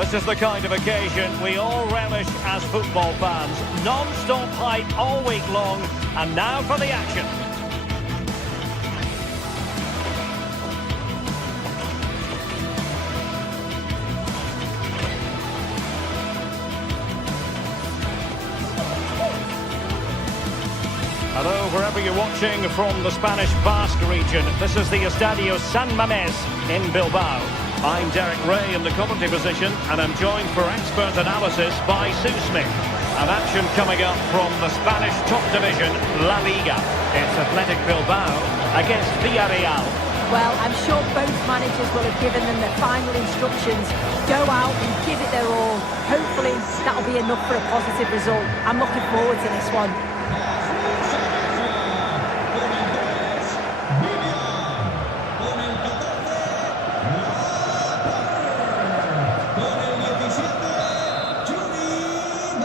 This is the kind of occasion we all relish as football fans. Non-stop hype all week long, and now for the action. Hello, wherever you're watching from the Spanish Basque region. This is the Estadio San Mamés in Bilbao. I'm Derek Ray in the commentary position, and I'm joined for expert analysis by Sue Smith. An action coming up from the Spanish top division, La Liga. It's Athletic Bilbao against Villarreal. Well, I'm sure both managers will have given them their final instructions. Go out and give it their all. Hopefully, that'll be enough for a positive result. I'm looking forward to this one.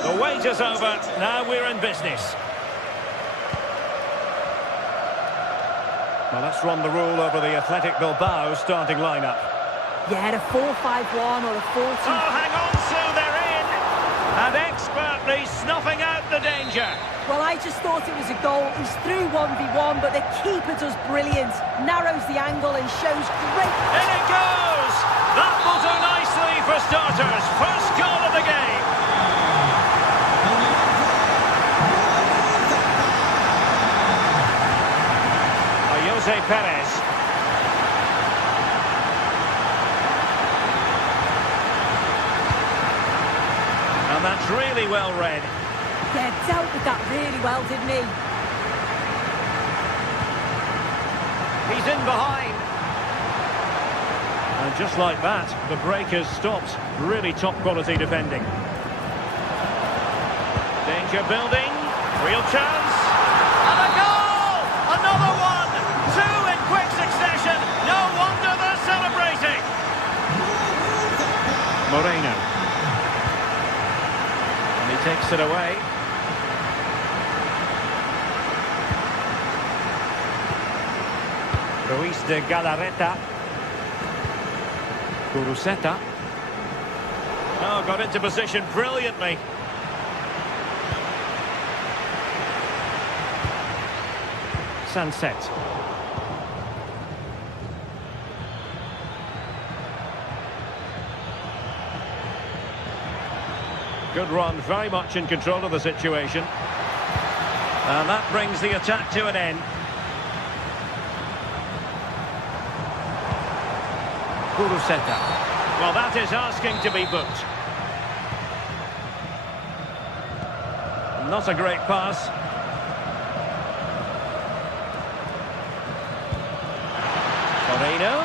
The wait is over. Now we're in business. Well, let's run the rule over the Athletic Bilbao starting lineup. Yeah, a 4-5-1 or a 4-2. Oh, hang on, Sue, they're in! And expertly snuffing out the danger. Well, I just thought it was a goal. He's through 1v1, but the keeper does brilliant. Narrows the angle and shows great... In it goes! That will do nicely for starters. First goal of the game. Jose Perez. And that's really well read. Yeah, dealt with that really well, didn't he? He's in behind. And just like that, the break is stopped. Really top quality defending. Danger building. Real chance. And a goal! Another one! Two in quick succession. No wonder they're celebrating. Moreno. And he takes it away. Ruiz de Galarreta. Kuruseta. Oh, got into position brilliantly. Sunset. Good run, very much in control of the situation. And that brings the attack to an end. Kuruseta. Well, that is asking to be booked. Not a great pass. Moreno.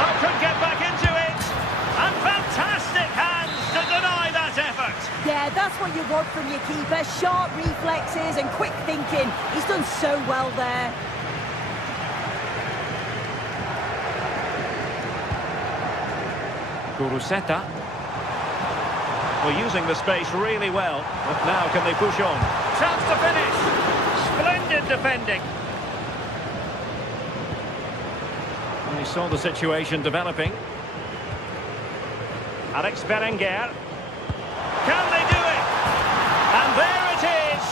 Oh, could get back into it. And fantastic hands to deny that effort. Yeah, that's what you want from your keeper. Sharp reflexes and quick thinking. He's done so well there. Kuruseta. Well, using the space really well. But now can they push on? Chance to finish. Splendid defending. And he saw the situation developing. Alex Berenguer. Can they do it? And there it is.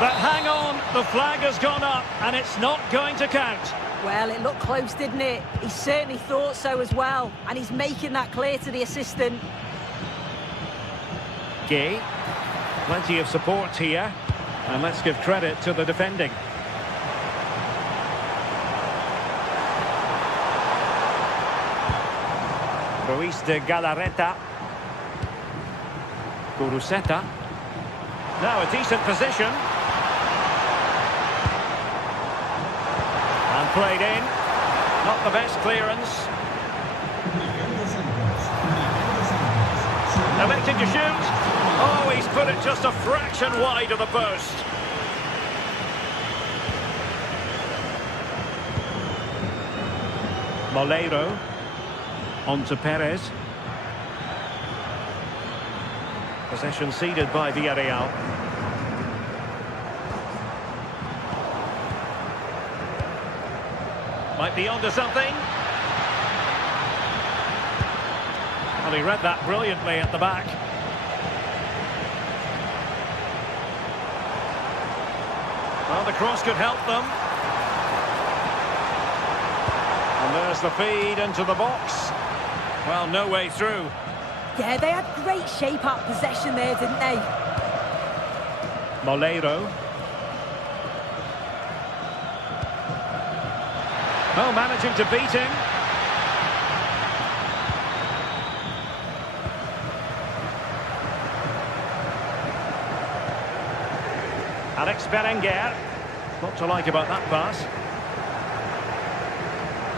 But hang on, the flag has gone up and it's not going to count. Well, it looked close, didn't it? He certainly thought so as well. And he's making that clear to the assistant. Gay. Plenty of support here. And let's give credit to the defending. Ruiz de Galarreta. Kuruseta. Now a decent position. And played in. Not the best clearance. Elected to shoot. Oh, he's put it just a fraction wide of the post. Molero. On to Perez. Possession ceded by Villarreal. Might be onto something. Well, he read that brilliantly at the back. Well, the cross could help them. And there's the feed into the box. Well, no way through. Yeah, they had great shape out possession there, didn't they? Moleiro. Well, managing to beat him. Alex Berenguer. Not to like about that pass.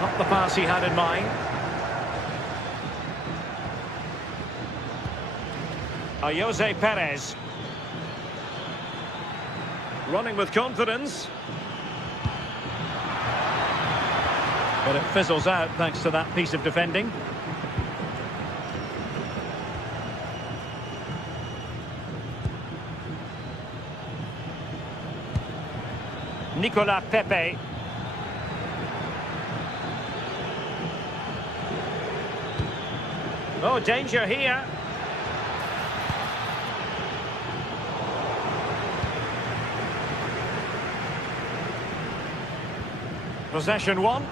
Not the pass he had in mind. Jose Perez. Running with confidence. But it fizzles out thanks to that piece of defending. Nicolas Pepe. Oh, danger here. Possession one.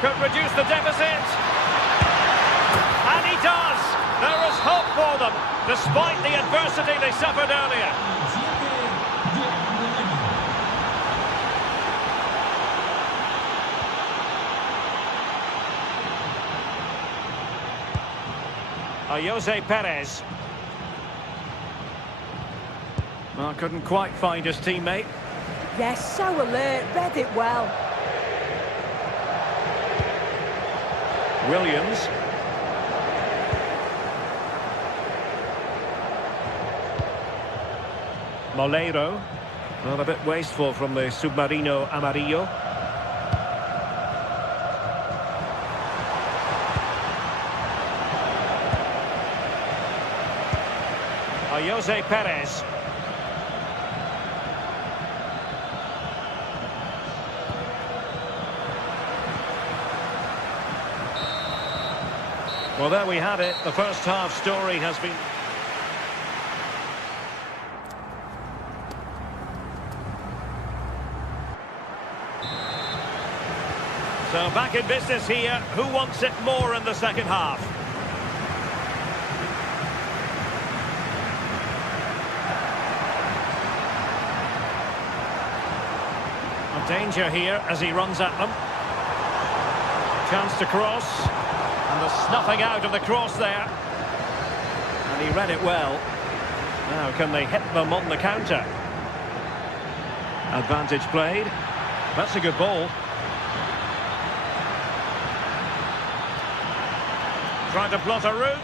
Could reduce the deficit. And he does. There is hope for them, despite the adversity they suffered earlier. Jose Perez. Well, couldn't quite find his teammate. Yes, so alert, read it well. Williams. Moleiro. Well, a bit wasteful from the Submarino Amarillo. Jose Perez. Well, there we had it. The first half story has been... So back in business here. Who wants it more in the second half? A danger here as he runs at them. Chance to cross. And the snuffing out of the cross there. And he read it well. Now can they hit them on the counter? Advantage played. That's a good ball. Trying to plot a route.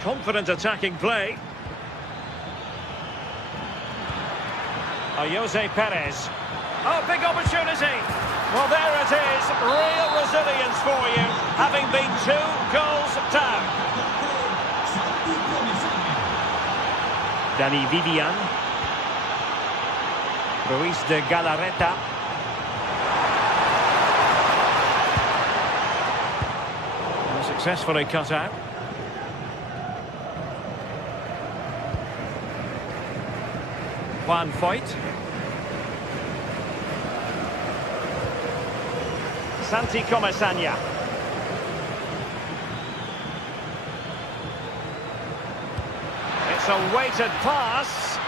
Confident attacking play. Jose Perez. Oh, big opportunity. Well, there it is. Real resilience for you, having been 2 goals down. Dani Vivian. Ruiz de Galarreta. And successfully cut out. Juan Foyt. Santi Comesaña. It's a weighted pass.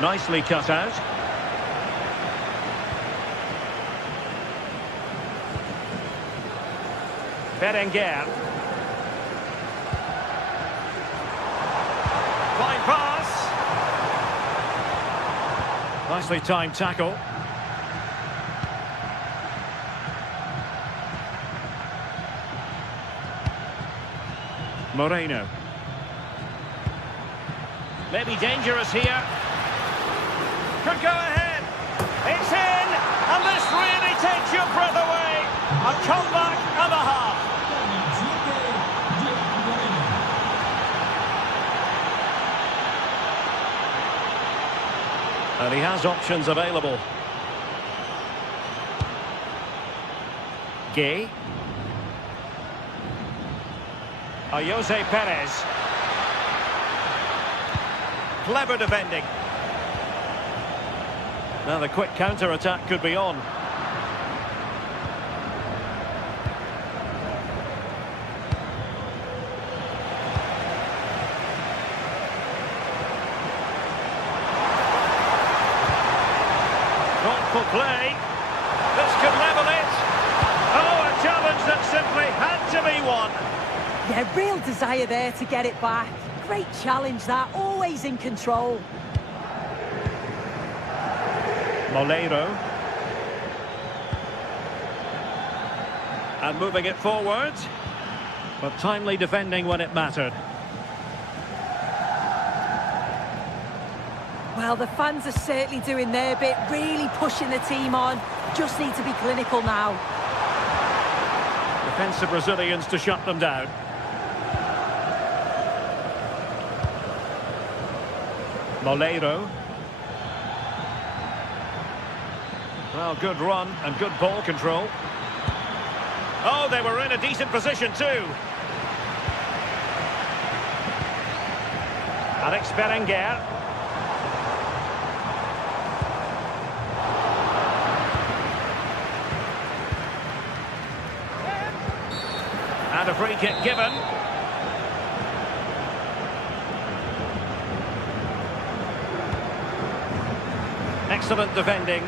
Nicely cut out. Berenguer. Fine pass. Nicely timed tackle. Moreno. Maybe dangerous here. Could go ahead. It's in, and this really takes your breath away. A comeback and a half. And he has options available. Gay. Jose Perez. Clever defending. Now the quick counter-attack could be on. Thoughtful play. This could level it. Oh, a challenge that simply had to be won. Yeah, real desire there to get it back. Great challenge that, always in control. Moleiro. And moving it forward. But timely defending when it mattered. Well, the fans are certainly doing their bit, really pushing the team on. Just need to be clinical now. Defensive Brazilians to shut them down. Moleiro. Well, good run and good ball control. Oh, they were in a decent position too. Alex Berenguer. And a free kick given. Excellent defending.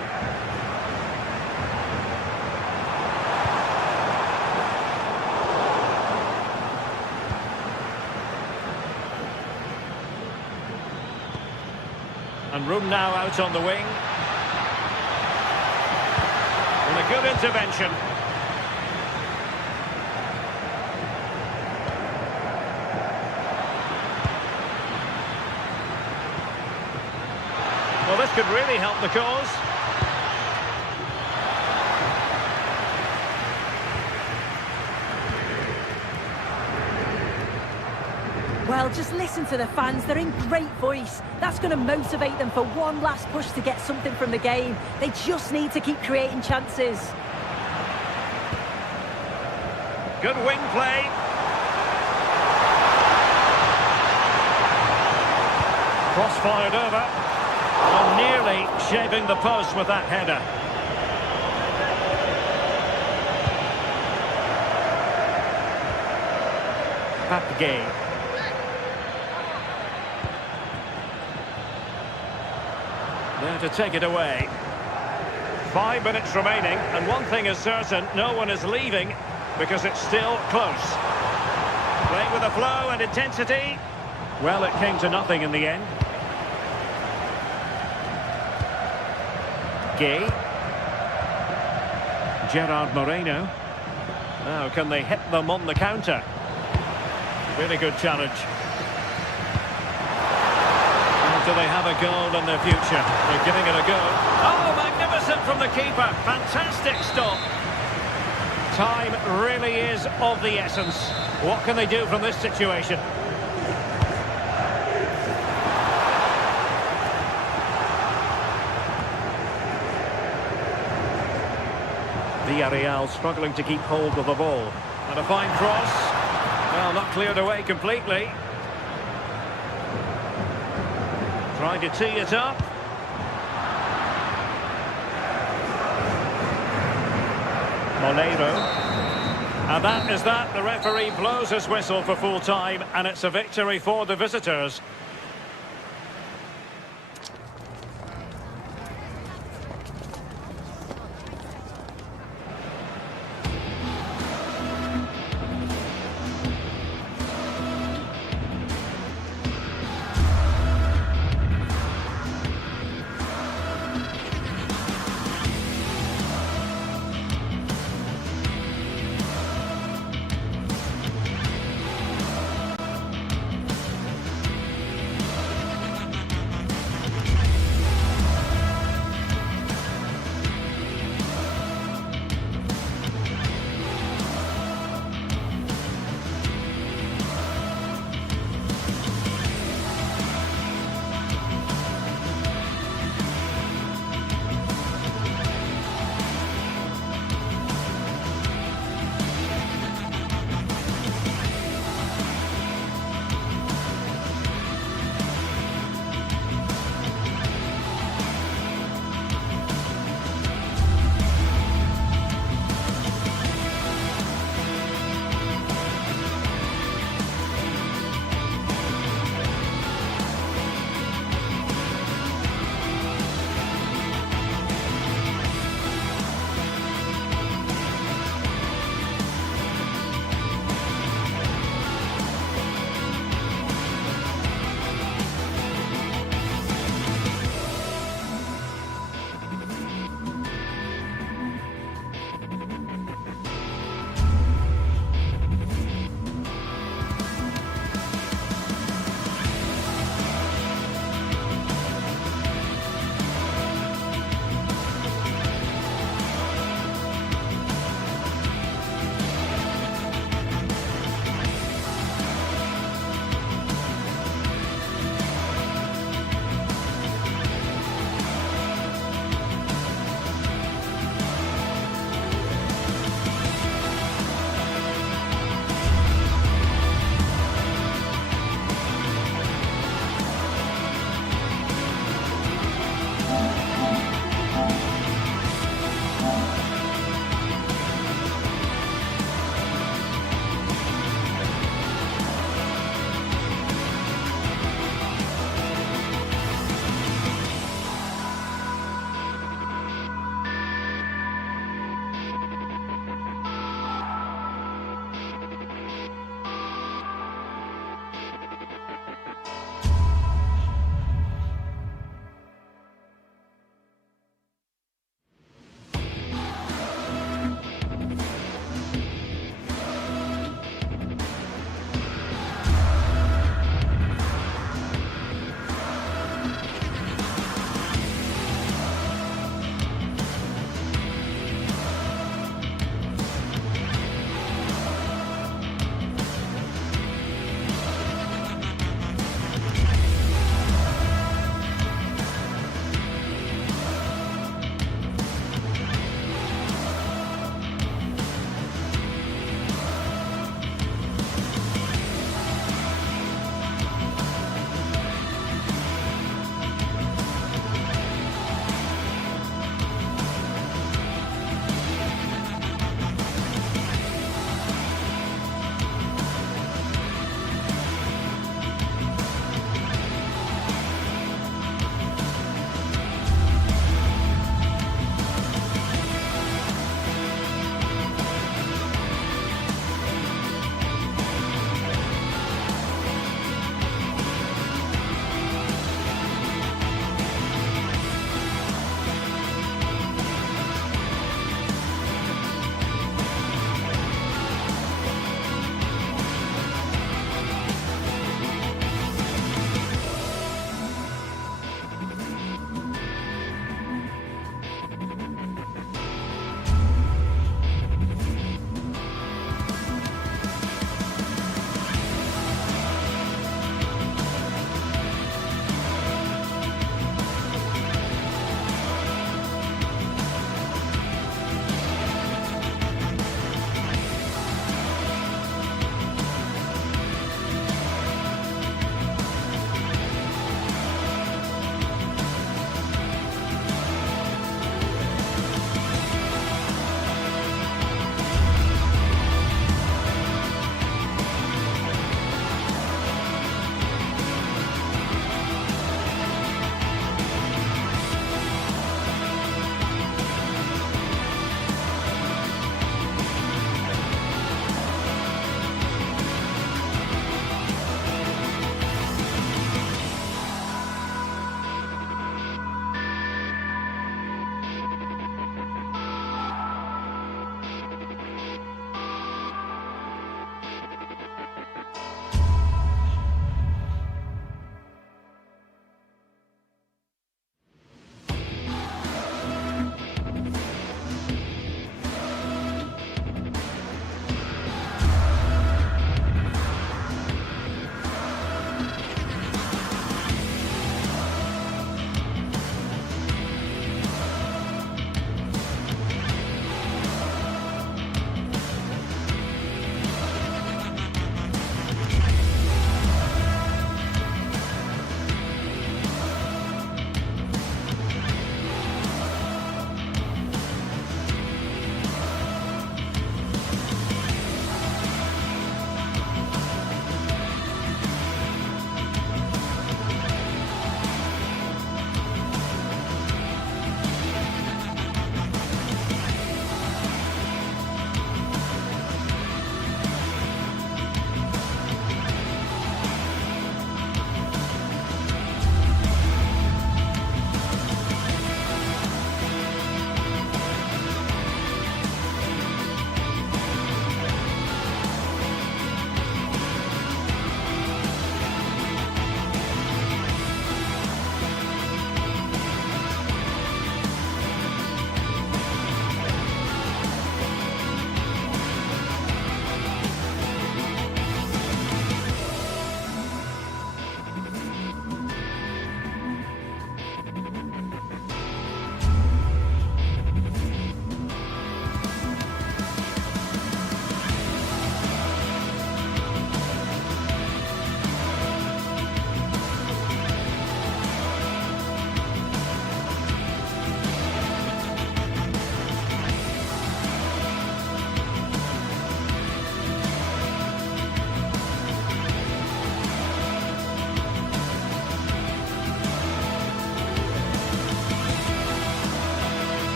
And room now out on the wing. And a good intervention. Well, this could really help the cause. Well, just listen to the fans. They're in great voice. That's going to motivate them for one last push to get something from the game. They just need to keep creating chances. Good wing play. Cross fired over. And nearly shaving the post with that header. Papgay. There to take it away. 5 minutes remaining, and one thing is certain, no one is leaving because it's still close. Playing with a flow and intensity. Well, it came to nothing in the end. Gay. Gerard Moreno. Now, can they hit them on the counter? Really good challenge. Do they have a goal in their future? They're giving it a go. Oh, magnificent from the keeper. Fantastic stop. Time really is of the essence. What can they do from this situation? Villarreal struggling to keep hold of the ball. And a fine cross. Well, not cleared away completely. Trying to tee it up. Moleiro. And that is that. The referee blows his whistle for full time, and it's a victory for the visitors.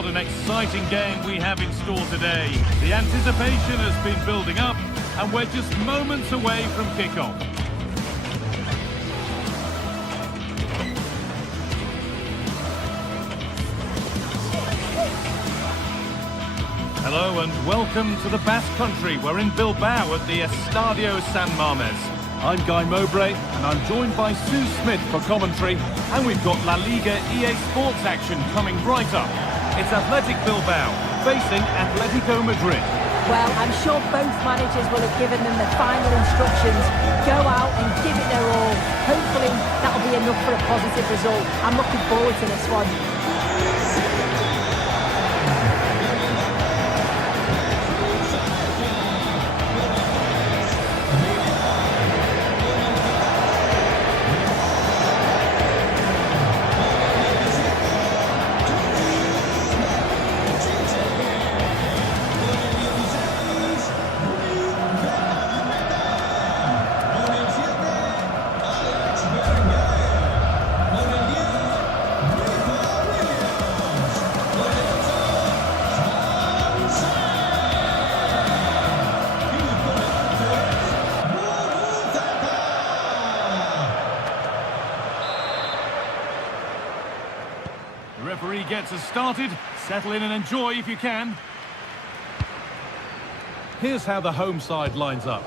what an exciting game we have in store today. The anticipation has been building up, and we're just moments away from kickoff. Hello and welcome to the Basque Country. We're in Bilbao at the Estadio San Mamés. I'm Guy Mowbray and I'm joined by Sue Smith for commentary, and we've got La Liga EA Sports action coming right up. It's Athletic Bilbao facing Atletico Madrid. Well, I'm sure both managers will have given them the final instructions. Go out and give it their all. Hopefully that'll be enough for a positive result. I'm looking forward to this one. The referee gets us started. Settle in and enjoy if you can. Here's how the home side lines up.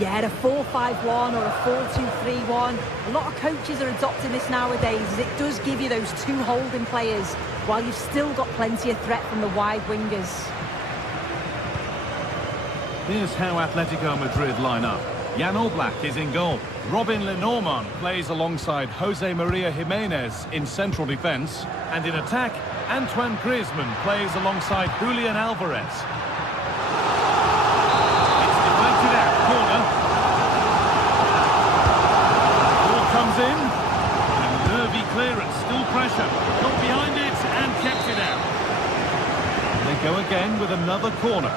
Yeah, a 4-5-1 or a 4-2-3-1. A lot of coaches are adopting this nowadays, as it does give you those two holding players, while you've still got plenty of threat from the wide wingers. Here's how Atletico Madrid line up. Jan Oblak is in goal. Robin Lenormand plays alongside Jose Maria Jimenez in central defence. And in attack, Antoine Griezmann plays alongside Julian Alvarez. It's deflected out, corner. Ball comes in. And nervy clearance, still pressure. Got behind it and kept it out. They go again with another corner.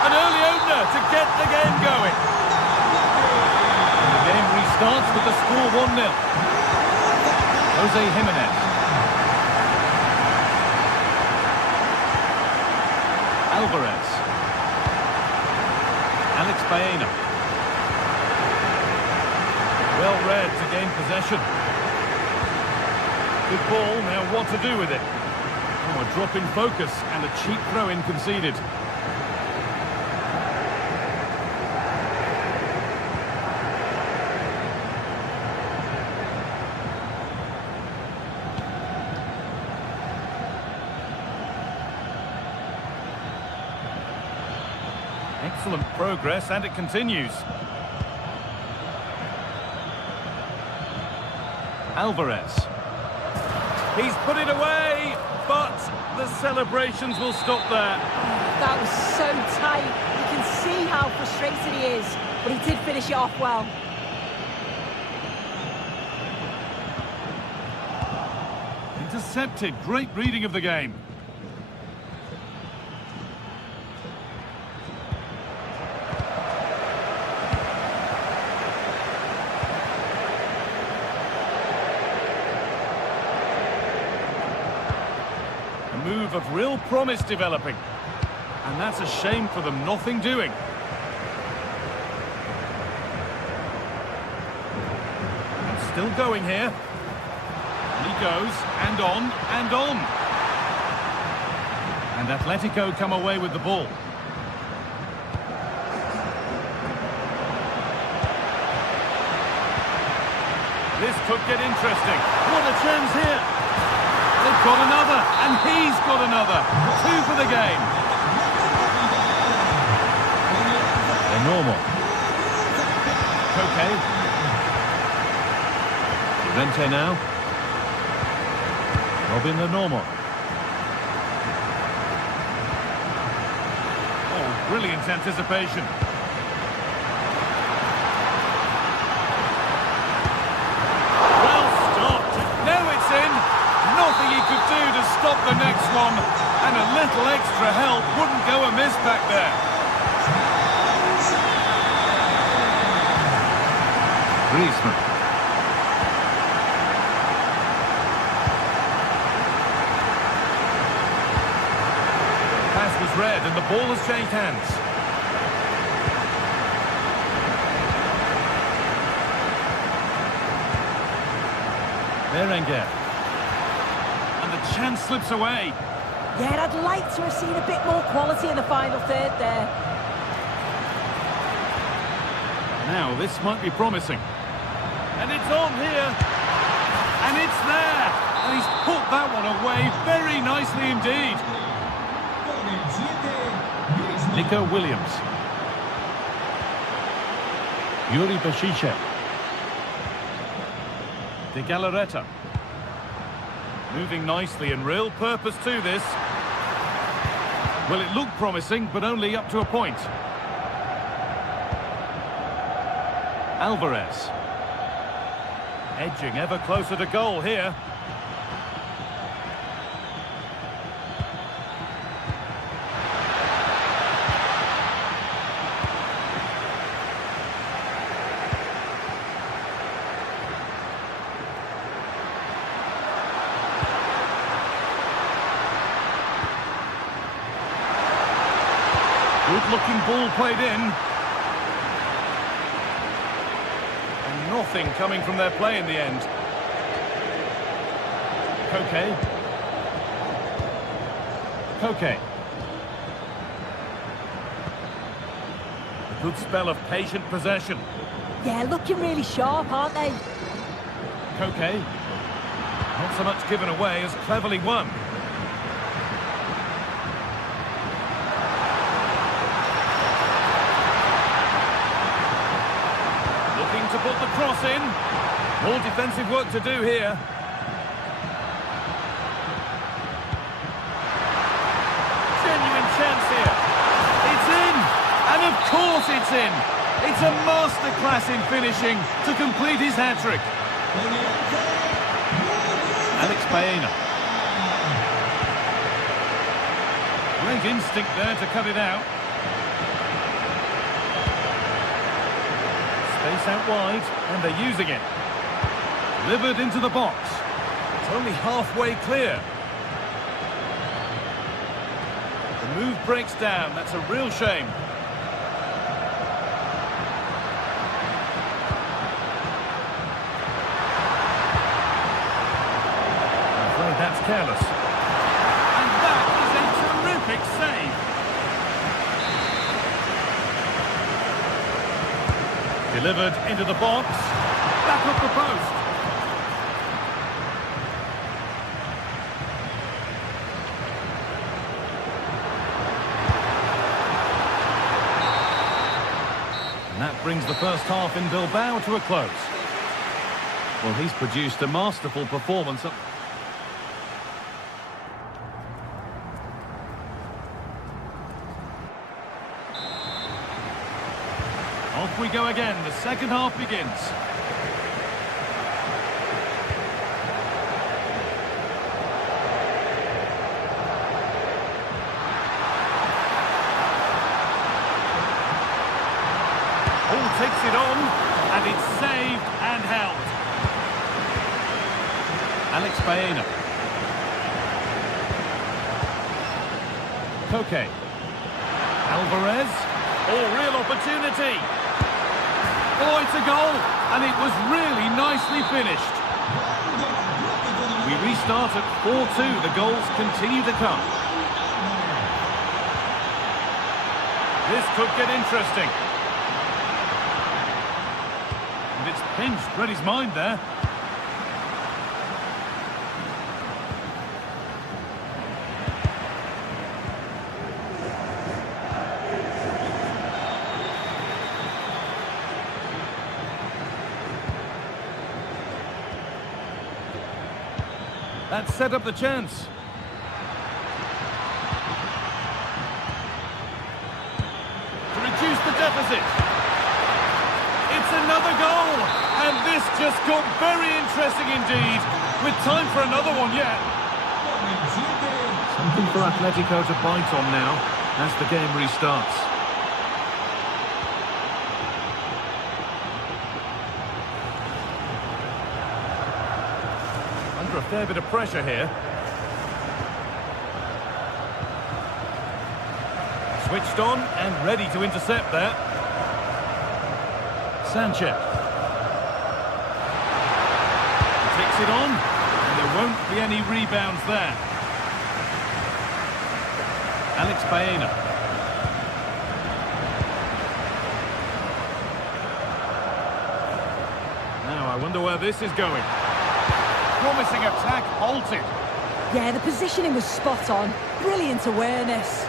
An early opener to get the game going. And the game restarts with the score 1-0. Jose Jimenez. Alvarez. Alex Baena. Well read to gain possession. Good ball, now what to do with it? Oh, a drop in focus and a cheap throw-in conceded. Excellent progress, and it continues. Alvarez. He's put it away, but the celebrations will stop there. That was so tight. You can see how frustrated he is, but he did finish it off well. Intercepted. Great reading of the game. Move of real promise developing, and that's a shame for them. Nothing doing. And still going here. He goes and on and on, and Atletico come away with the ball. This could get interesting. What a chance here. They've got another, and he's got another. 2 for the game. They're normal. Okay. Vente now. Robin Lenormand. Oh, brilliant anticipation. Well stopped. Now it's in. Nothing he could do to stop the next one, and a little extra help wouldn't go amiss back there. Griezmann. red and the ball has changed hands. Berenguer. And the chance slips away. Yeah, I'd like to have seen a bit more quality in the final third there. Now, this might be promising. And it's on here. And it's there. And he's put that one away very nicely indeed. Nico Williams. Yuri Bashice. De Galarreta. Moving nicely and real purpose to this. Well, it looked promising, but only up to a point. Alvarez. Edging ever closer to goal here. Good-looking ball played in. And nothing coming from their play in the end. Koke. A good spell of patient possession. Yeah, looking really sharp, aren't they? Koke. Not so much given away as cleverly won. To put the cross in. More defensive work to do here. Genuine chance here. It's in. And of course it's in. It's a masterclass in finishing to complete his hat-trick. Alex Baena. Great instinct there to cut it out. Space out wide, and they're using it. Delivered into the box. It's only halfway clear. The move breaks down. That's a real shame. I'm afraid that's careless. And that is a terrific save. Delivered into the box. Back up the post. And that brings the first half in Bilbao to a close. Well, he's produced a masterful performance. Off we go again. The second half begins. Ball takes it on, and it's saved and held. Alex Baena. Koke. Alvarez. Oh, real opportunity. Oh, it's a goal, and it was really nicely finished. We restart at 4-2. The goals continue to come. This could get interesting. And it's pinched Reddy's mind there. That set up the chance. To reduce the deficit. It's another goal. And this just got very interesting indeed. With time for another one yet. Something for Atletico to bite on now as the game restarts. Under a fair bit of pressure here. Switched on and ready to intercept there. Sanchez. Takes it on, and there won't be any rebounds there. Alex Baena. Now I wonder where this is going. Promising attack halted. Yeah, the positioning was spot on. Brilliant awareness.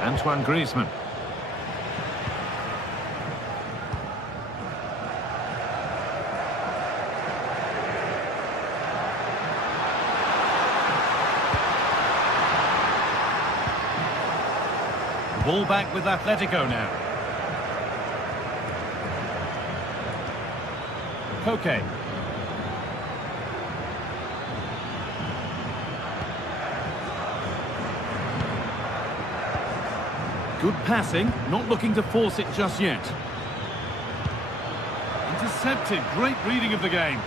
Antoine Griezmann. Ball back with Atletico now. Koke. Good passing, not looking to force it just yet. Intercepted, great reading of the game.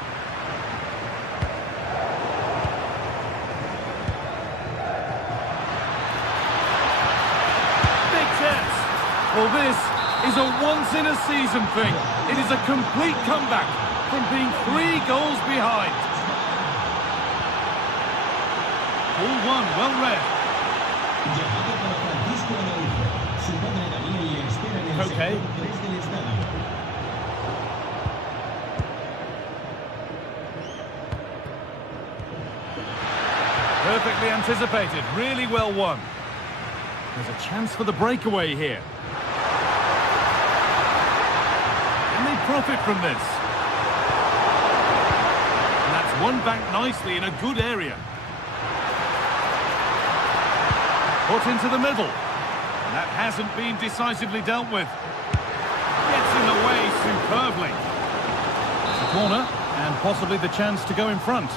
Big chance. Well, this is a once-in-a-season thing. It is a complete comeback from being 3 goals behind. Ball one, well read. Okay. Perfectly anticipated, really well won. There's a chance for the breakaway here. Can they profit from this? And that's won back nicely in a good area. Put into the middle. And that hasn't been decisively dealt with. Gets in the way superbly. It's a corner, and possibly the chance to go in front.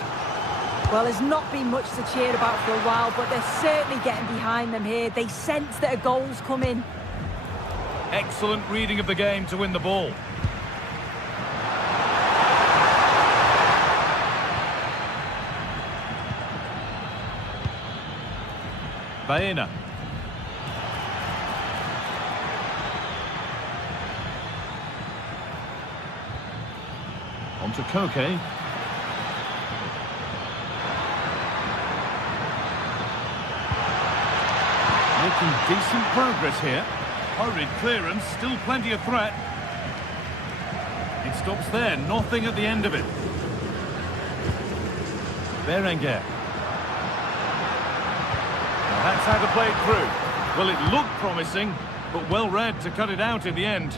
Well, there's not been much to cheer about for a while, but they're certainly getting behind them here. They sense that a goal's coming. Excellent reading of the game to win the ball. Baena. On to Koke. Making decent progress here. Hurried clearance, still plenty of threat. It stops there, nothing at the end of it. Berenguer. That's how to play it through. Well, it looked promising, but well read to cut it out in the end.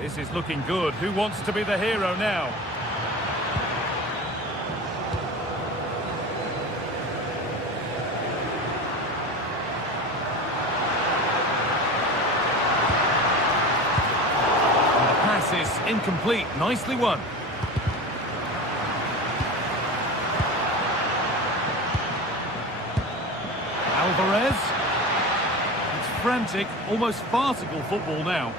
This is looking good. Who wants to be the hero now? And the pass is incomplete. Nicely won. Alvarez. It's frantic, almost farcical football now.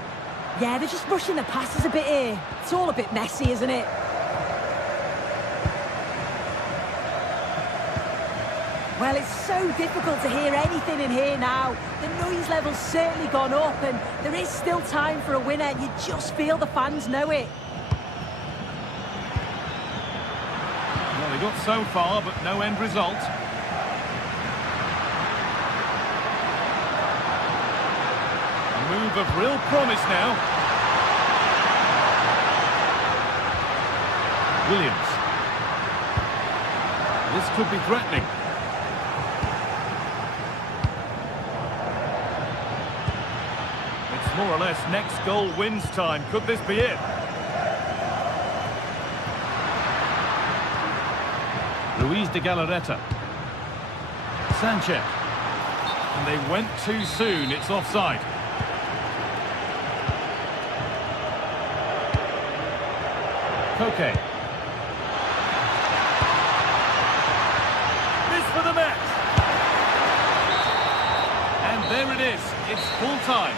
Yeah, they're just rushing the passes a bit here. It's all a bit messy, isn't it? Well, it's so difficult to hear anything in here now. The noise level's certainly gone up, and there is still time for a winner. You just feel the fans know it. Well, they got so far, but no end result. Move of real promise now. Williams. This could be threatening. It's more or less next goal wins time. Could this be it? Luis de Galarreta. Sanchez. And they went too soon. It's offside. Koke. This for the match. And there it is. It's full time.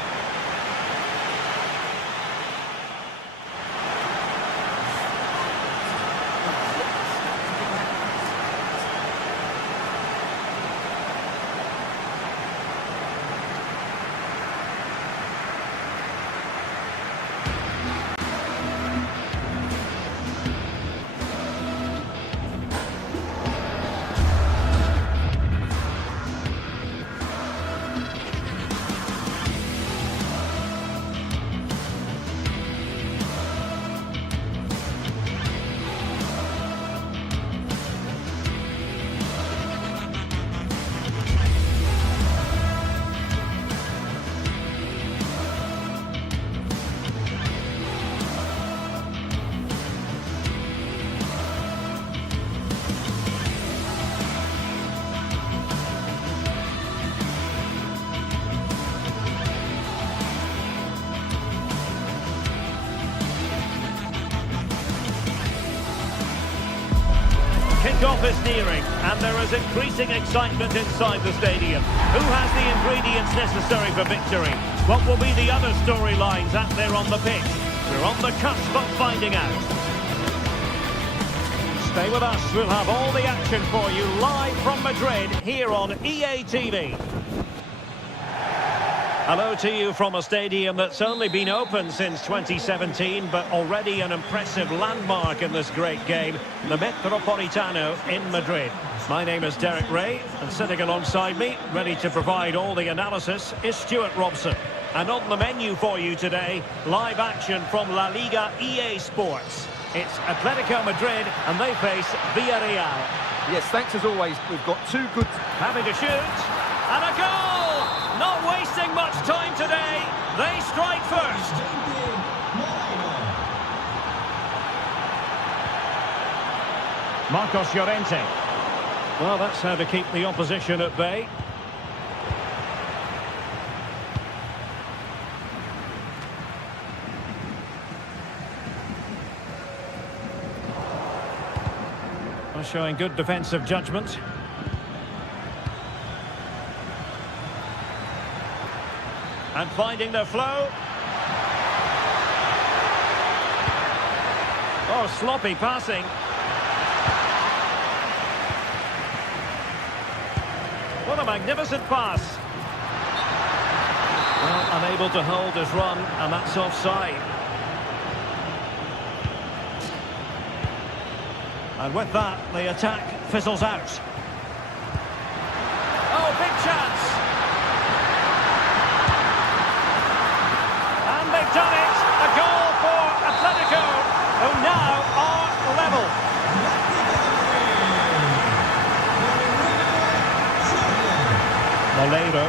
Kick-off is nearing, and there is increasing excitement inside the stadium. Who has the ingredients necessary for victory? What will be the other storylines out there on the pitch? We're on the cusp of finding out. Stay with us, we'll have all the action for you live from Madrid here on EA TV. Hello to you from a stadium that's only been open since 2017, but already an impressive landmark in this great game, the Metropolitano in Madrid. My name is Derek Ray, and sitting alongside me, ready to provide all the analysis, is Stuart Robson. And on the menu for you today, live action from La Liga EA Sports. It's Atletico Madrid, and they face Villarreal. Yes, thanks as always. We've got two good... Having to shoot, and a goal! Not wasting much time today. They strike first. Marcos Llorente. Well, that's how to keep the opposition at bay. Well, showing good defensive judgment. And finding the flow. Oh, sloppy passing. What a magnificent pass. Well, unable to hold his run, and that's offside. And with that, the attack fizzles out. Oh, big chance. They've done it! A goal for Atletico, who now are level. Moleiro.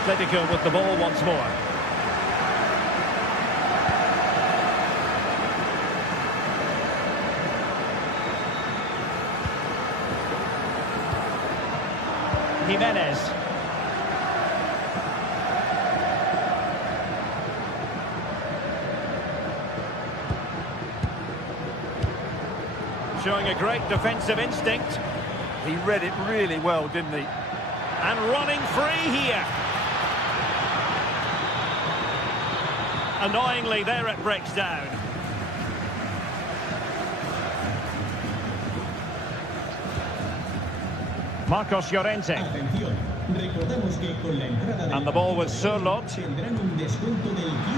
Atletico with the ball once more. Jimenez. Showing a great defensive instinct. He read it really well, didn't he? And running free here. Annoyingly, there it breaks down. Marcos Llorente. And the ball with Sörloth.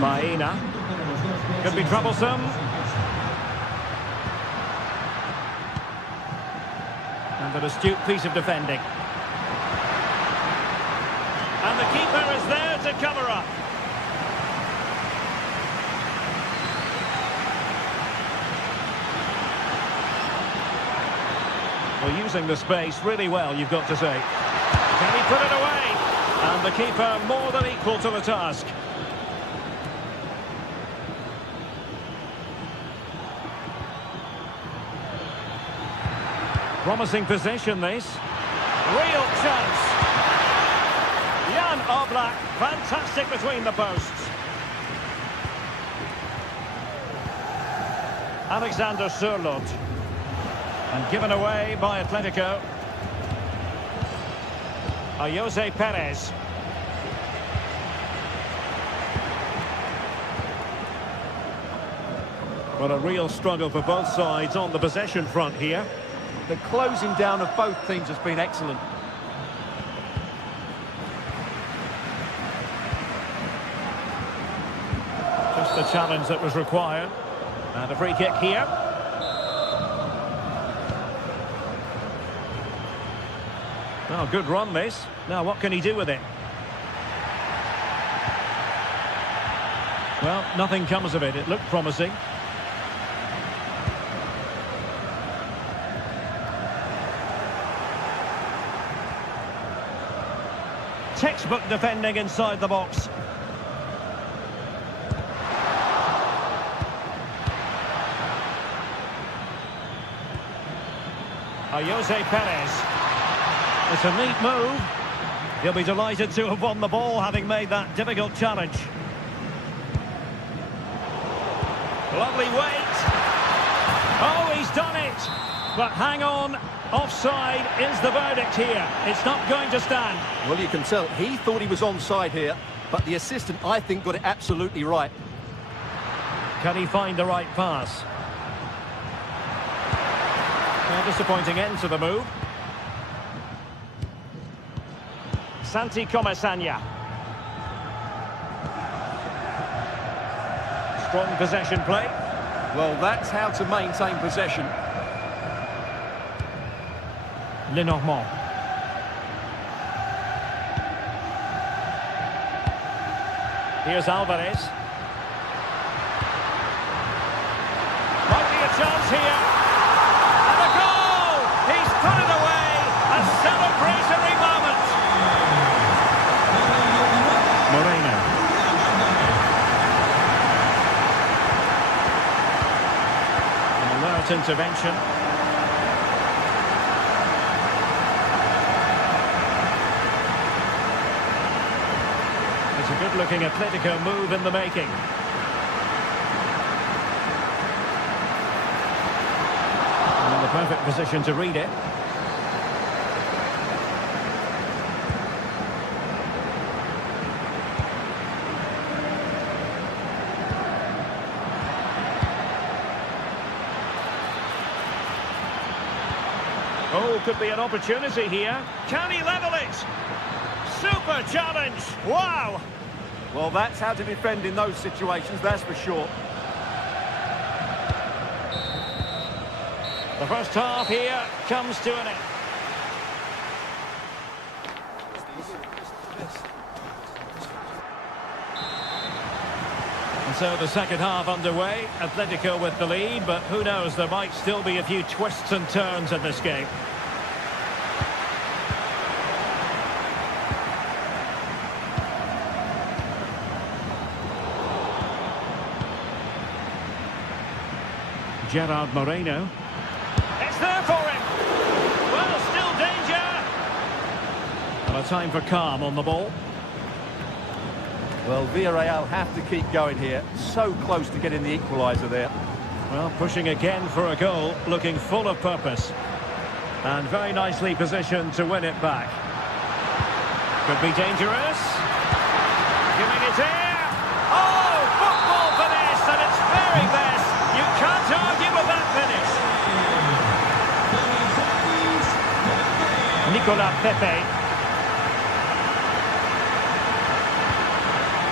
Baena. Could be troublesome. And an astute piece of defending. And the keeper is there to cover up. Well, using the space really well, you've got to say. Can he put it away? And the keeper more than equal to the task. Promising possession, this. Real chance. Jan Oblak, fantastic between the posts. Alexander Sörloth. And given away by Atletico. Jose Perez. Well, a real struggle for both sides on the possession front here. The closing down of both teams has been excellent. Just the challenge that was required. And a free kick here. Oh, good run this. Now, what can he do with it? Well, nothing comes of it. It looked promising. Textbook defending inside the box. Jose Perez. It's a neat move. He'll be delighted to have won the ball, having made that difficult challenge. Lovely weight. Oh, he's done it! But hang on, offside is the verdict here. It's not going to stand. Well, you can tell he thought he was onside here, but the assistant, I think, got it absolutely right. Can he find the right pass? A disappointing end to the move. Santi Comasagna. Strong possession play. Well, that's how to maintain possession. Lenormand. Here's Alvarez. Might be a chance here. And a goal! He's put it away! A celebratory moment! Moreno. An alert intervention. It's a good-looking Atletico move in the making. And in the perfect position to read it. Oh, could be an opportunity here. Can he level it? Super challenge! Wow! Well, that's how to defend in those situations, that's for sure. The first half here comes to an end. And so the second half underway. Atletico with the lead, but who knows, there might still be a few twists and turns in this game. Gerard Moreno. It's there for him! Well, still danger! And a time for calm on the ball. Well, Villarreal have to keep going here. So close to getting the equaliser there. Well, pushing again for a goal, looking full of purpose. And very nicely positioned to win it back. Could be dangerous. Giving it here. Oh, football finesse, and it's very best. You can't argue with that finish. Nicolas Pepe.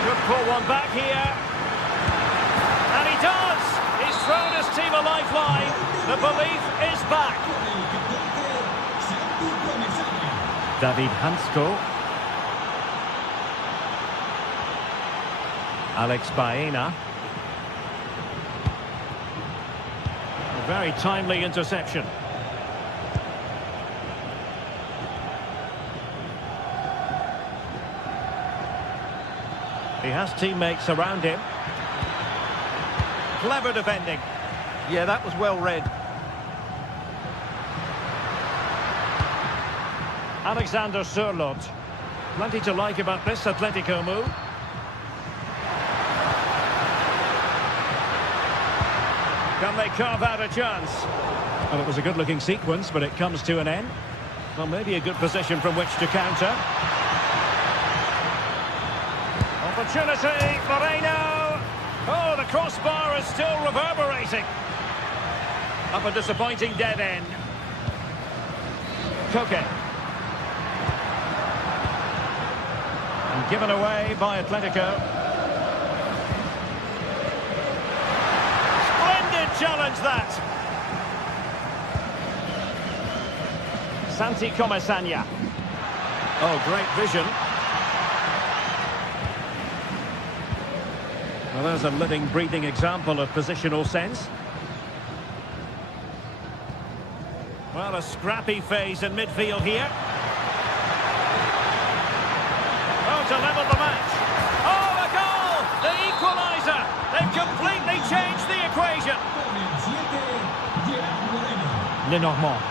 Could pull one back here. And he does! He's thrown his team a lifeline. The belief is back. David Hansko. Alex Baena. A very timely interception. He has teammates around him. Clever defending. Yeah, that was well read. Alexander Sørloth. Plenty to like about this Atletico move. Can they carve out a chance? Well, it was a good-looking sequence, but it comes to an end. Well, maybe a good position from which to counter. Opportunity, Moreno! Oh, the crossbar is still reverberating. Up a disappointing dead end. Koke. And given away by Atletico. Splendid challenge, that! Santi Comasagna. Oh, great vision. Well, there's a living, breathing example of positional sense. Well, a scrappy phase in midfield here. Oh, to level the match. Oh, a goal! The equaliser! They've completely changed the equation. Lenormand.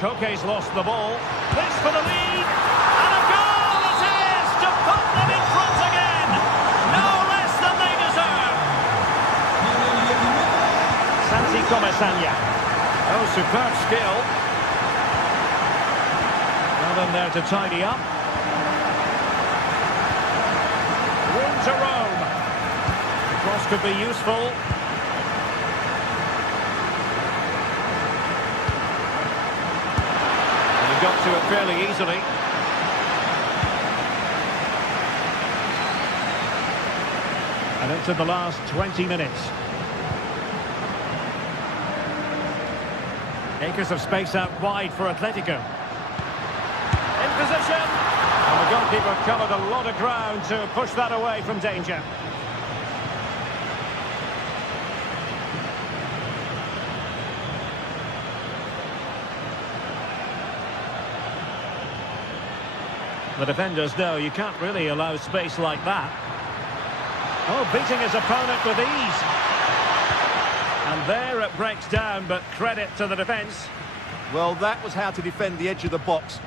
Koke's lost the ball. This for the lead. And a goal it is to put them in front again. Comesaña. Oh, superb skill. Well done there to tidy up. Room to roam. The cross could be useful. And he got to it fairly easily. And into the last 20 minutes. Acres of space out wide for Atletico. In position! And the goalkeeper covered a lot of ground to push that away from danger. The defenders know you can't really allow space like that. Oh, beating his opponent with ease. And there it breaks down, but credit to the defence. Well, that was how to defend the edge of the box.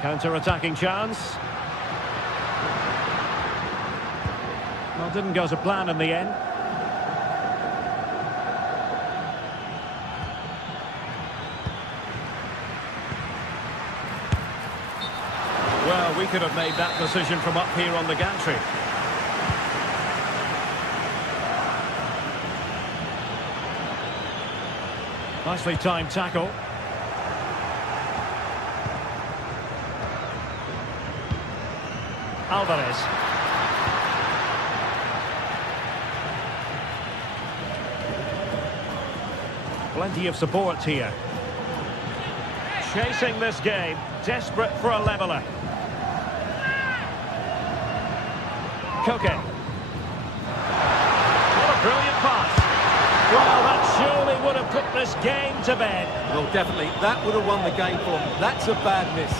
Counter-attacking chance. Well, didn't go to plan in the end. Well, we could have made that decision from up here on the gantry. Nicely timed tackle. Alvarez. Plenty of support here. Chasing this game, desperate for a leveller. Koke. What a brilliant pass. Well, that surely would have put this game to bed. Well, definitely, that would have won the game for them. That's a bad miss.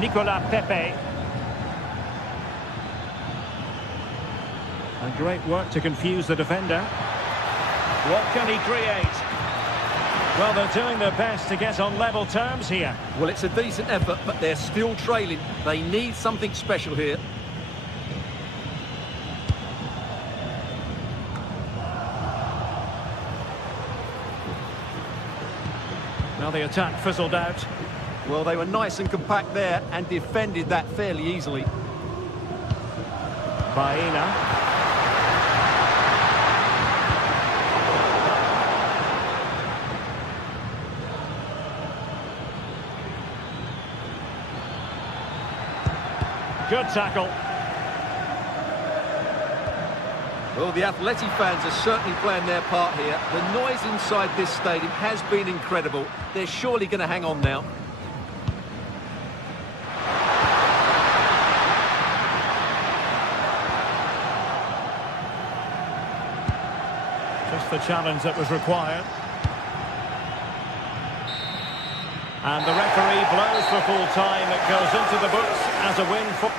Nicolas Pepe. And great work to confuse the defender. What can he create? Well, they're doing their best to get on level terms here. Well, it's a decent effort, but they're still trailing. They need something special here. Now the attack fizzled out. Well, they were nice and compact there and defended that fairly easily. Baena. Good tackle. Well, the Athletic fans are certainly playing their part here. The noise inside this stadium has been incredible. They're surely going to hang on now. Just the challenge that was required. And the referee blows for full time. It goes into the books as a win for...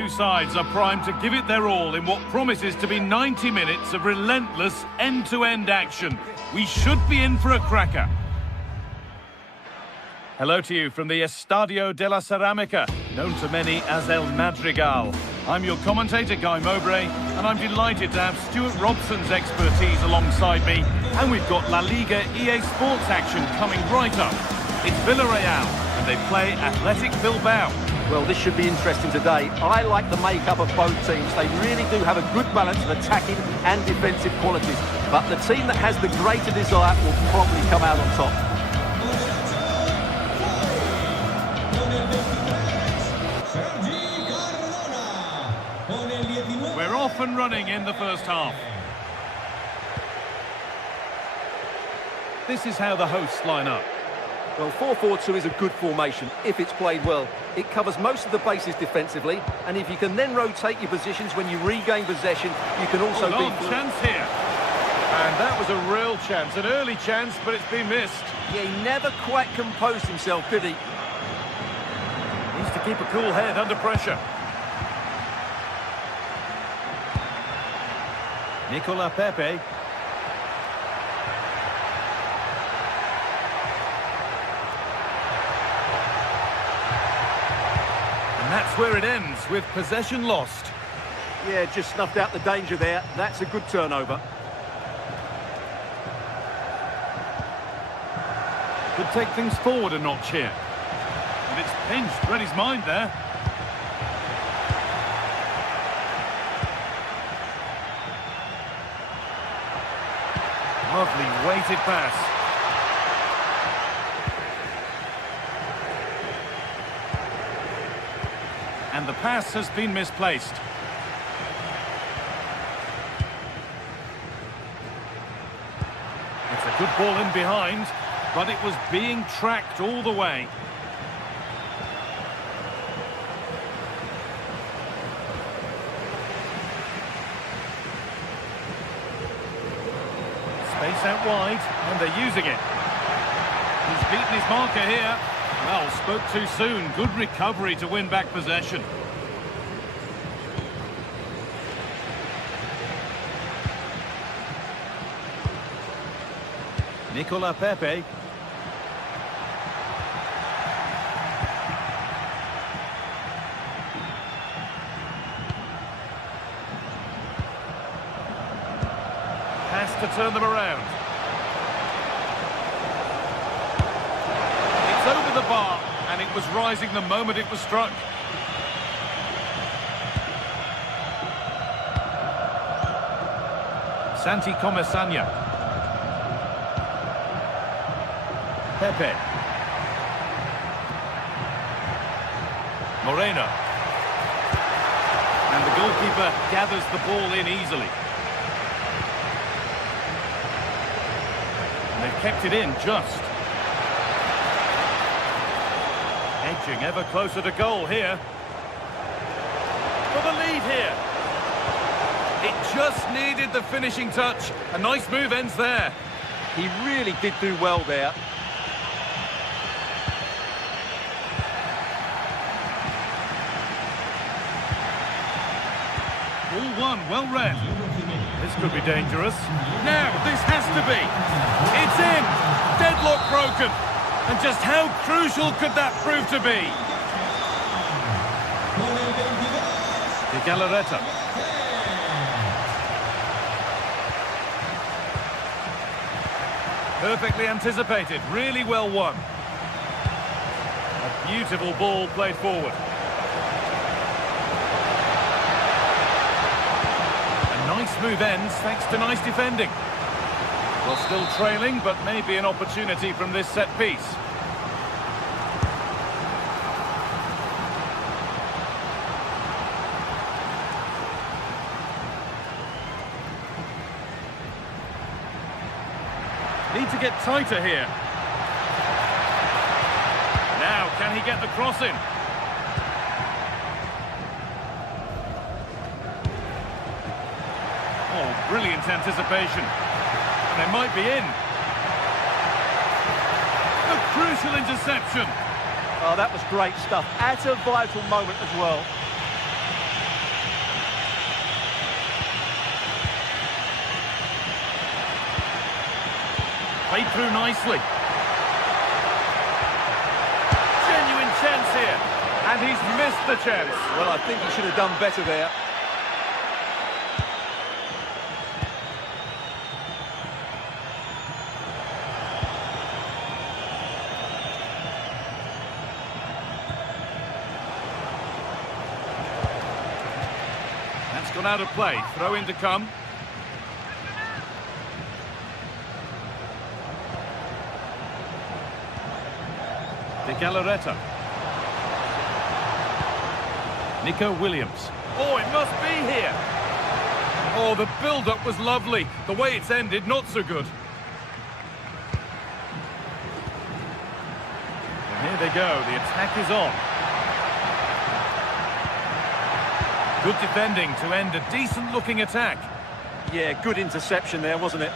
two sides are primed to give it their all in what promises to be 90 minutes of relentless end-to-end action. We should be in for a cracker. Hello to you from the Estadio de la Ceramica, known to many as El Madrigal. I'm your commentator, Guy Mowbray, and I'm delighted to have Stuart Robson's expertise alongside me. And we've got La Liga EA Sports action coming right up. It's Villarreal, and they play Athletic Bilbao. Well, this should be interesting today. I like the makeup of both teams. They really do have a good balance of attacking and defensive qualities. But the team that has the greater desire will probably come out on top. We're off and running in the first half. This is how the hosts line up. Well, 4-4-2 is a good formation if it's played well. It covers most of the bases defensively, and if you can then rotate your positions when you regain possession, you can also be... chance here. And that was a real chance, an early chance, but it's been missed. Yeah, he never quite composed himself, did he? Needs to keep a cool head under pressure. Nicola Pepe. And that's where it ends, with possession lost. Yeah, just snuffed out the danger there. That's a good turnover. Could take things forward a notch here. And it's pinched, read his mind there. Lovely weighted pass. And the pass has been misplaced. It's a good ball in behind, but it was being tracked all the way. Space out wide, and they're using it. He's beaten his marker here. Well, spoke too soon. Good recovery to win back possession. Nicola Pepe. Has to turn them around. It's over the bar, and it was rising the moment it was struck. Santi Comesaña. Pepe. Moreno. And the goalkeeper gathers the ball in easily. And they've kept it in just. Edging ever closer to goal here. For the lead here. It just needed the finishing touch. A nice move ends there. He really did do well there. All one, well read. This could be dangerous. Now, this has to be. It's in. Deadlock broken. And just how crucial could that prove to be? De Galarreta. Perfectly anticipated, really well won. A beautiful ball played forward. A nice move ends thanks to nice defending. Well, still trailing, but maybe an opportunity from this set piece. Need to get tighter here. Now, can he get the cross in? Oh, brilliant anticipation. And they might be in. A crucial interception. Oh, that was great stuff. At a vital moment as well. Played through nicely. Genuine chance here. And he's missed the chance. Well, I think he should have done better there. That's gone out of play. Throw in to come. De Galarreta. Nico Williams. Oh, it must be here. Oh, the build-up was lovely. The way it's ended, not so good. And here they go. The attack is on. Good defending to end a decent-looking attack. Yeah, good interception there, wasn't it?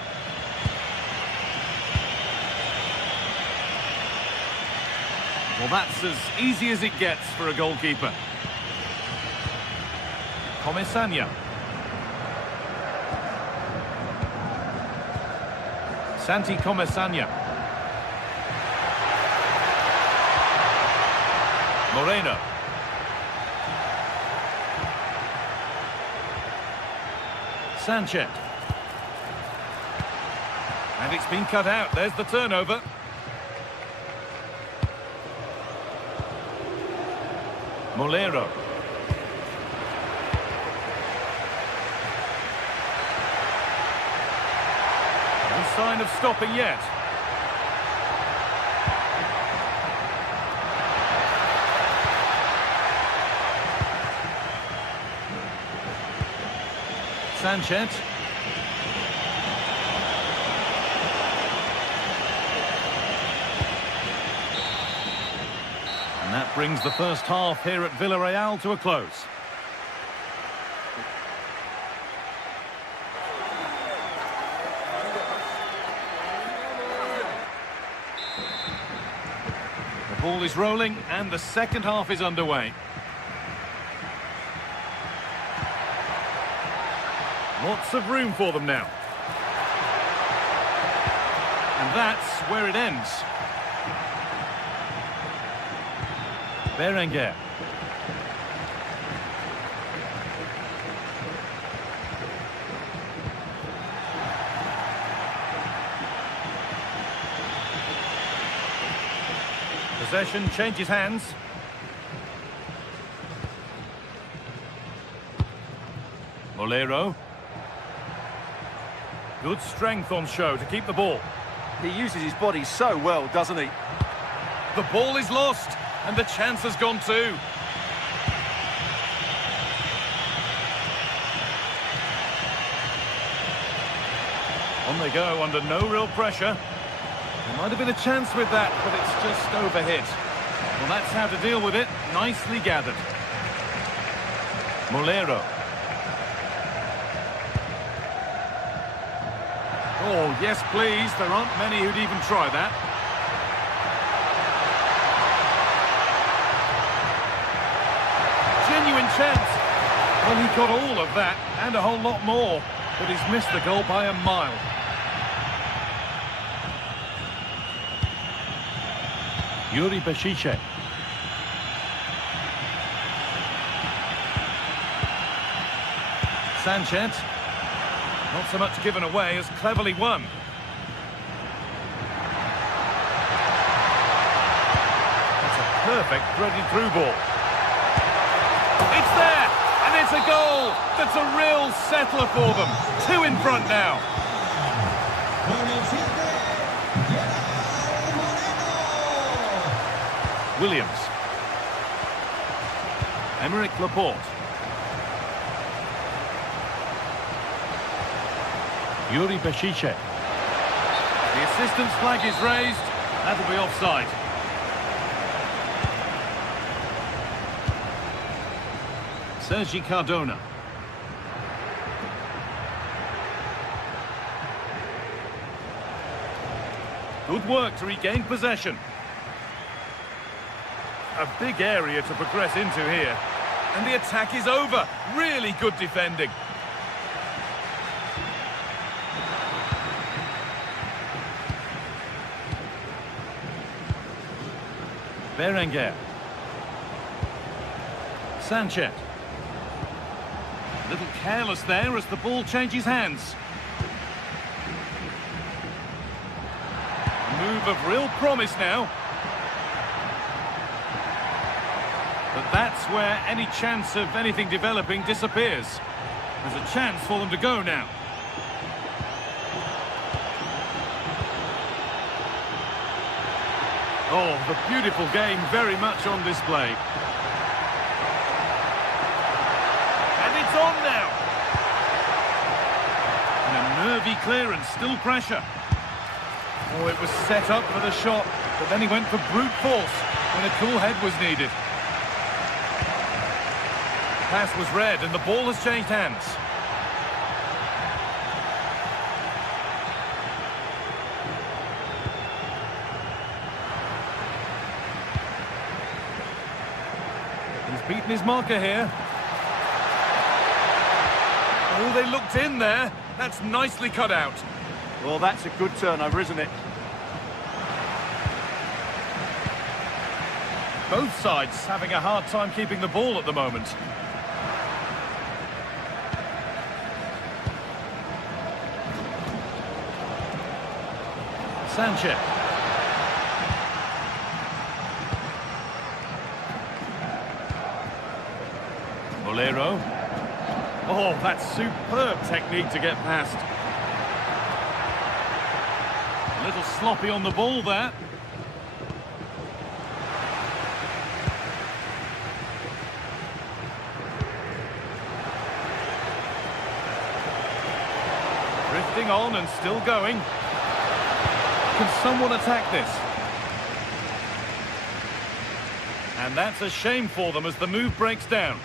Well, that's as easy as it gets for a goalkeeper. Comesaña. Santi Comesaña. Moreno. Sanchez. And it's been cut out. There's the turnover. Molero. No sign of stopping yet. Sanchez. And that brings the first half here at Villarreal to a close. The ball is rolling and the second half is underway. Lots of room for them now. And that's where it ends. Berenguer. Possession changes hands. Molero. Good strength on show to keep the ball. He uses his body so well, doesn't he? The ball is lost, and the chance has gone too. On they go under no real pressure. There might have been a chance with that, but it's just overhit. Well, that's how to deal with it. Nicely gathered. Molero. Oh, yes, please. There aren't many who'd even try that. Genuine chance. Well, he got all of that and a whole lot more, but he's missed the goal by a mile. Yuri Bešice. Sanchez. Not so much given away as cleverly won. That's a perfect threaded through ball. It's there, and it's a goal. That's a real settler for them. 2 in front now. Williams. Emerick Laporte. Yuri Bešice. The assistant's flag is raised. That'll be offside. Sergi Cardona. Good work to regain possession. A big area to progress into here. And the attack is over. Really good defending. Berenguer. Sanchez. A little careless there as the ball changes hands. A move of real promise now. But that's where any chance of anything developing disappears. There's a chance for them to go now. Oh, the beautiful game very much on display. And it's on now. And a nervy clearance, still pressure. Oh, it was set up for the shot, but then he went for brute force when a cool head was needed. The pass was read and the ball has changed hands. Beaten his marker here. Oh, they looked in there. That's nicely cut out. Well, that's a good turnover, isn't it? Both sides having a hard time keeping the ball at the moment. Sanchez. Bolero. Oh, that's superb technique to get past. A little sloppy on the ball there. Drifting on and still going. Can someone attack this? And that's a shame for them as the move breaks down.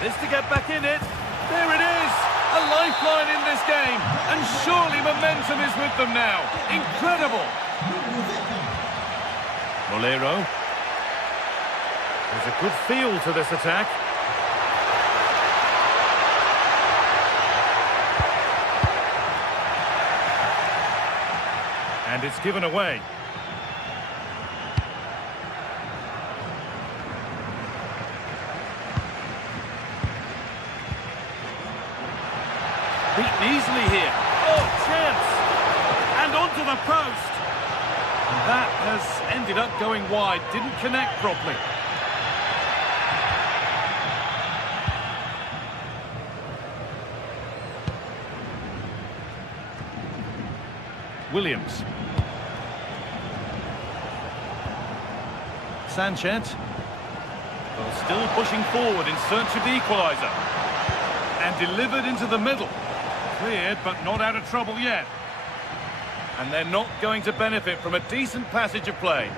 This to get back in it. There it is! A lifeline in this game. And surely momentum is with them now. Incredible! Bolero. There's a good feel to this attack. And it's given away. Beaten easily here. Oh, chance! And onto the post. And that has ended up going wide. Didn't connect properly. Williams. Sanchez. Well, still pushing forward in search of the equaliser. And delivered into the middle. Cleared, but not out of trouble yet. And they're not going to benefit from a decent passage of play.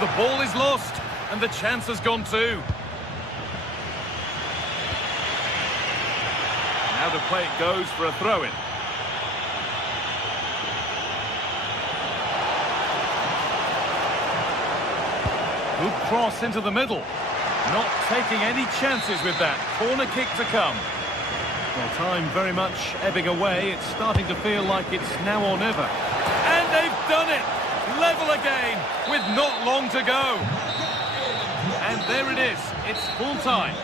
The ball is lost, and the chance has gone too. Now the play it goes for a throw-in. Good cross into the middle. Not taking any chances with that. Corner kick to come. Well, time very much ebbing away. It's starting to feel like it's now or never. And they've done it! Level again, with not long to go. And there it is. It's full time.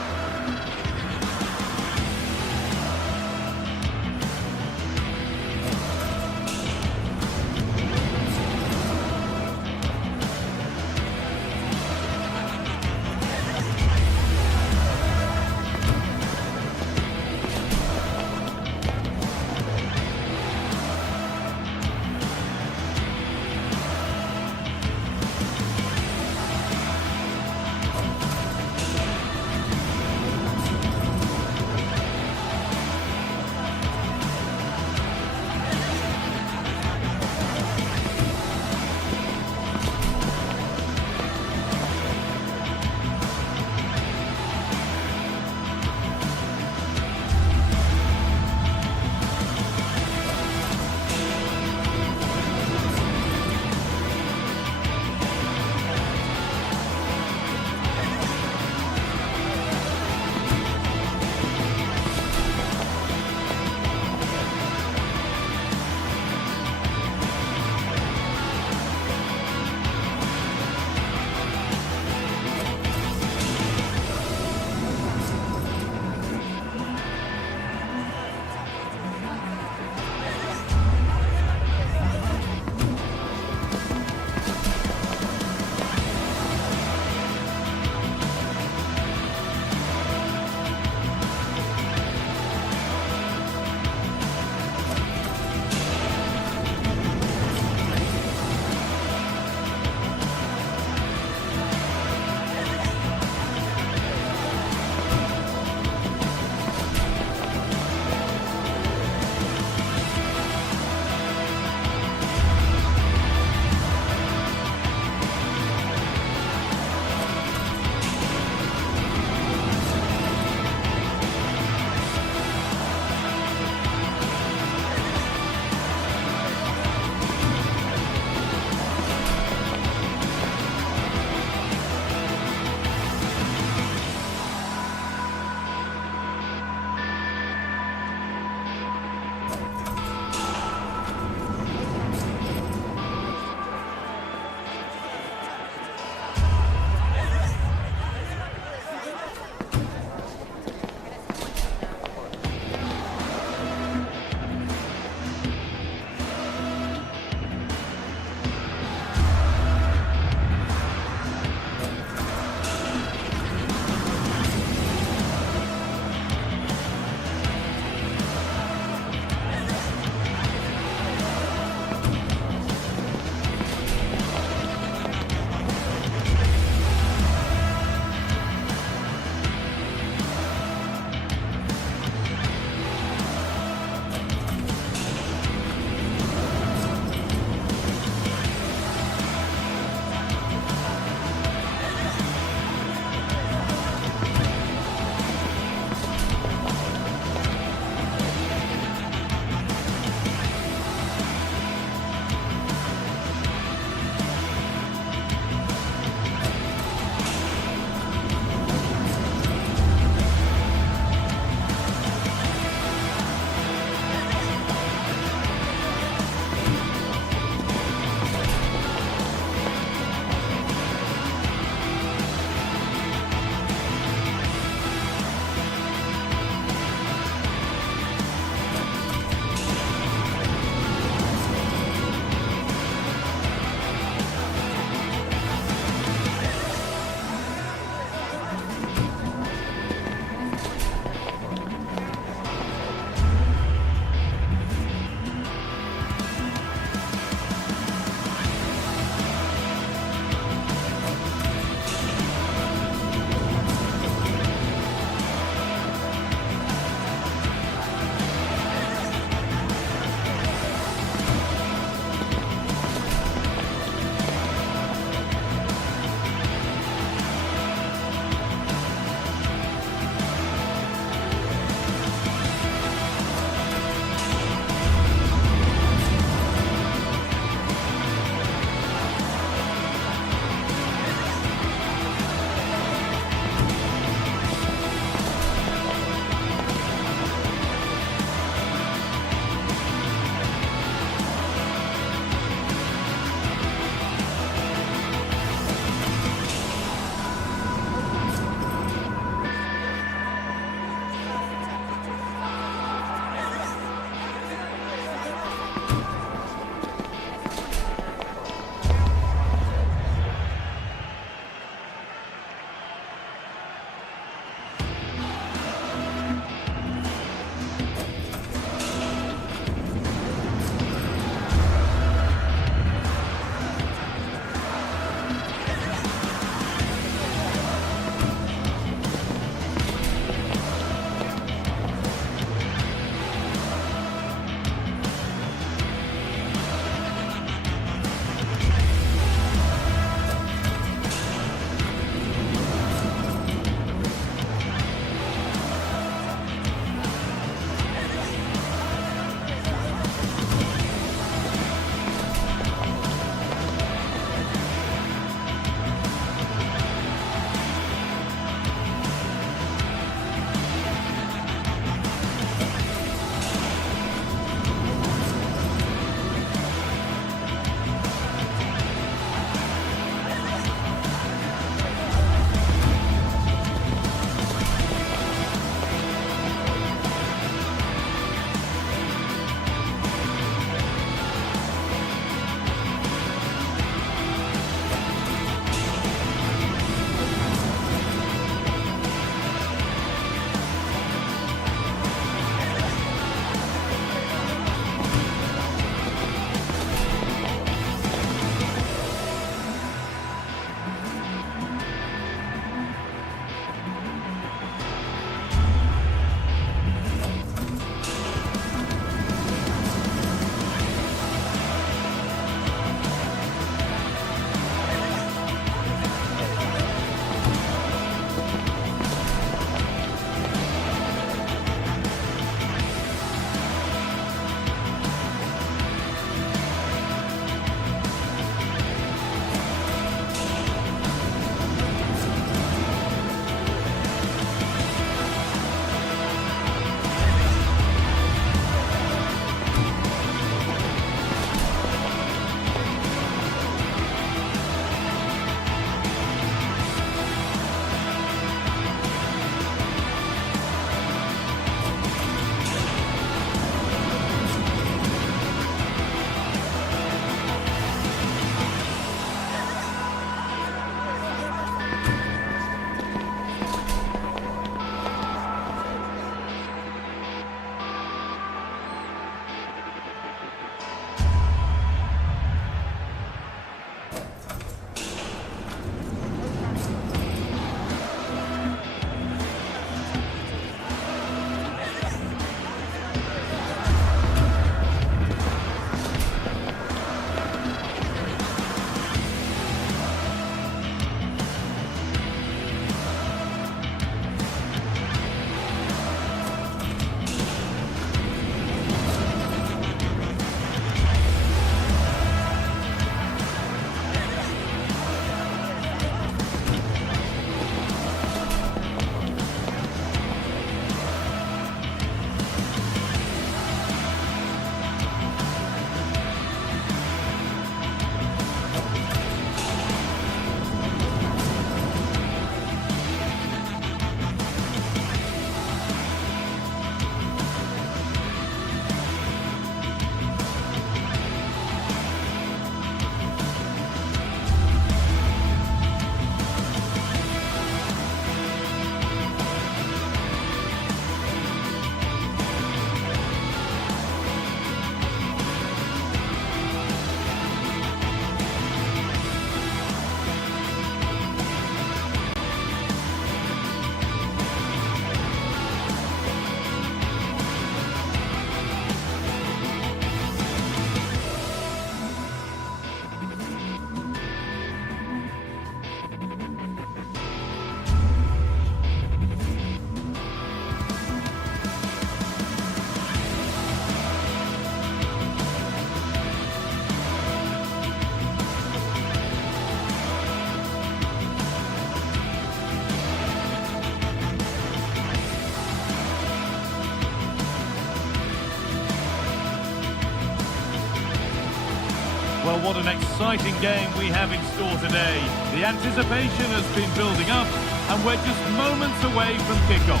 what an exciting game we have in store today. The anticipation has been building up, and we're just moments away from kickoff.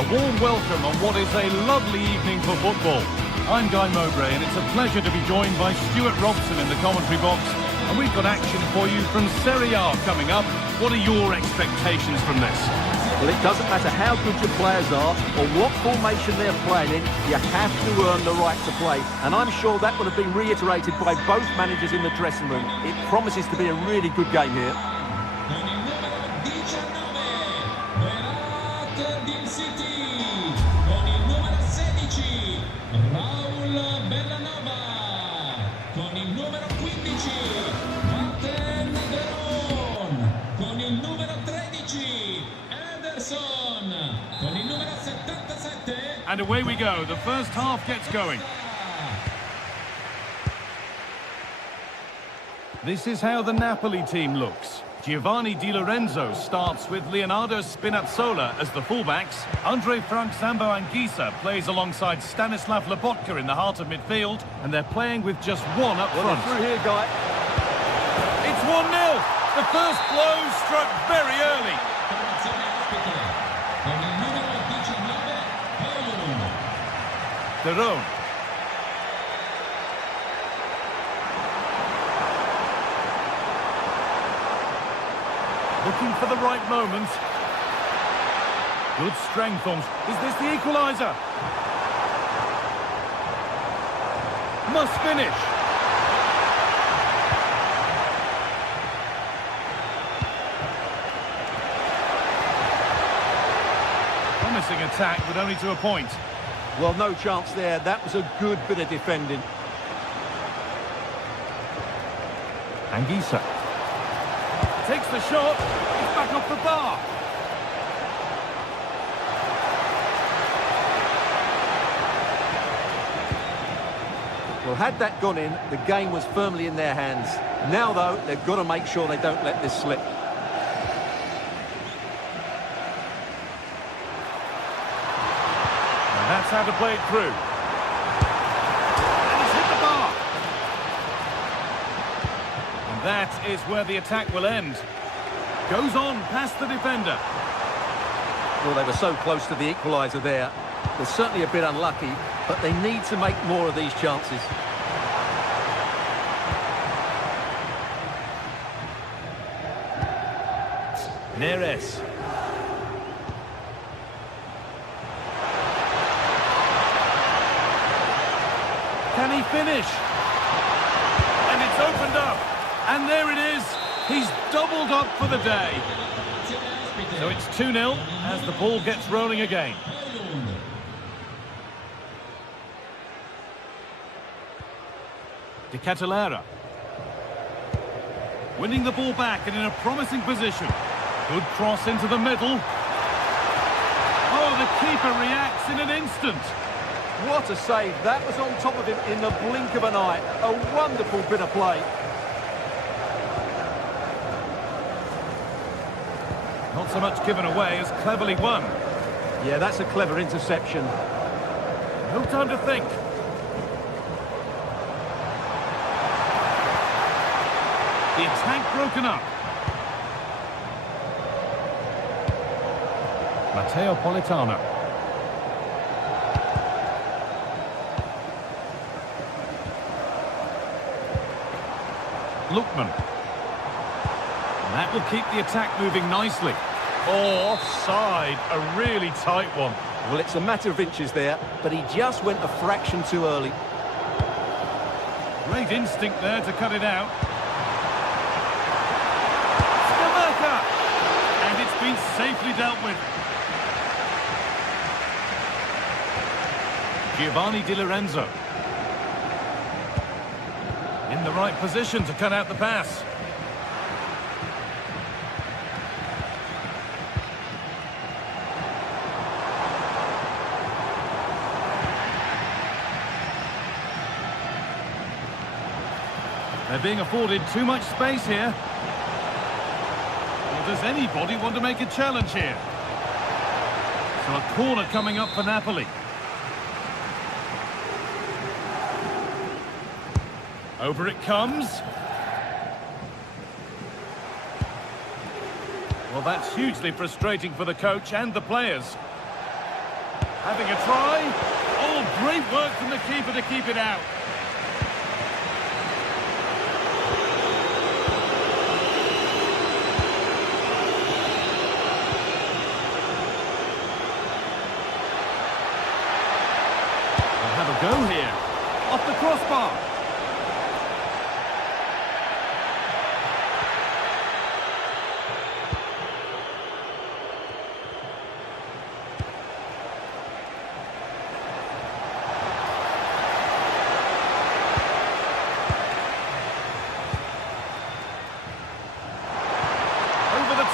A warm welcome on what is a lovely evening for football. I'm Guy Mowbray, and it's a pleasure to be joined by Stuart Robson in the commentary box. And we've got action for you from Serie A coming up. What are your expectations from this? Well, it doesn't matter how good your players are or what formation they're playing in, you have to earn the right to play. And I'm sure that would have been reiterated by both managers in the dressing room. It promises to be a really good game here. Con il numero 19, Berat Dim City. Con il numero 16, Raul Bellanova. Con il numero 15, Martin Deron. Con il numero 13, Ederson. Con il numero 77. And away we go. The first half gets going. This is how the Napoli team looks. Giovanni Di Lorenzo starts with Leonardo Spinazzola as the fullbacks. Andre Frank Zambo Anguissa plays alongside Stanislav Lobotka in the heart of midfield, and they're playing with just one up front. Through here, Guy. It's 1-0. The first blow struck very early. Formazione ospite. Con il numero 19, Paolo. Deron. Looking for the right moment. Good strength on. Is this the equaliser? Must finish. Promising attack, but only to a point. Well, no chance there. That was a good bit of defending. Anguissa takes the shot. He's back off the bar. Well, had that gone in, the game was firmly in their hands. Now, though, they've got to make sure they don't let this slip. And that's how to play it through. And he's hit the bar. And that is where the attack will end. Goes on past the defender. Well, they were so close to the equaliser there. They're certainly a bit unlucky, but they need to make more of these chances. Neres. Can he finish? And it's opened up. And there it is. He's doubled up for the day. So it's 2-0 as the ball gets rolling again. De Catalera. Winning the ball back and in a promising position. Good cross into the middle. Oh, the keeper reacts in an instant. What a save. That was on top of him in the blink of an eye. A wonderful bit of play. Not so much given away as cleverly won. Yeah, that's a clever interception. No time to think. The attack broken up. Matteo Politano. Lookman. And that will keep the attack moving nicely. Oh, offside. A really tight one. Well, it's a matter of inches there, but he just went a fraction too early. Great instinct there to cut it out. And it's been safely dealt with. Giovanni Di Lorenzo. In the right position to cut out the pass. They're being afforded too much space here. Or does anybody want to make a challenge here? So a corner coming up for Napoli. Over it comes. Well, that's hugely frustrating for the coach and the players. Having a try. Oh, great work from the keeper to keep it out. They'll have a go here. Off the crossbar.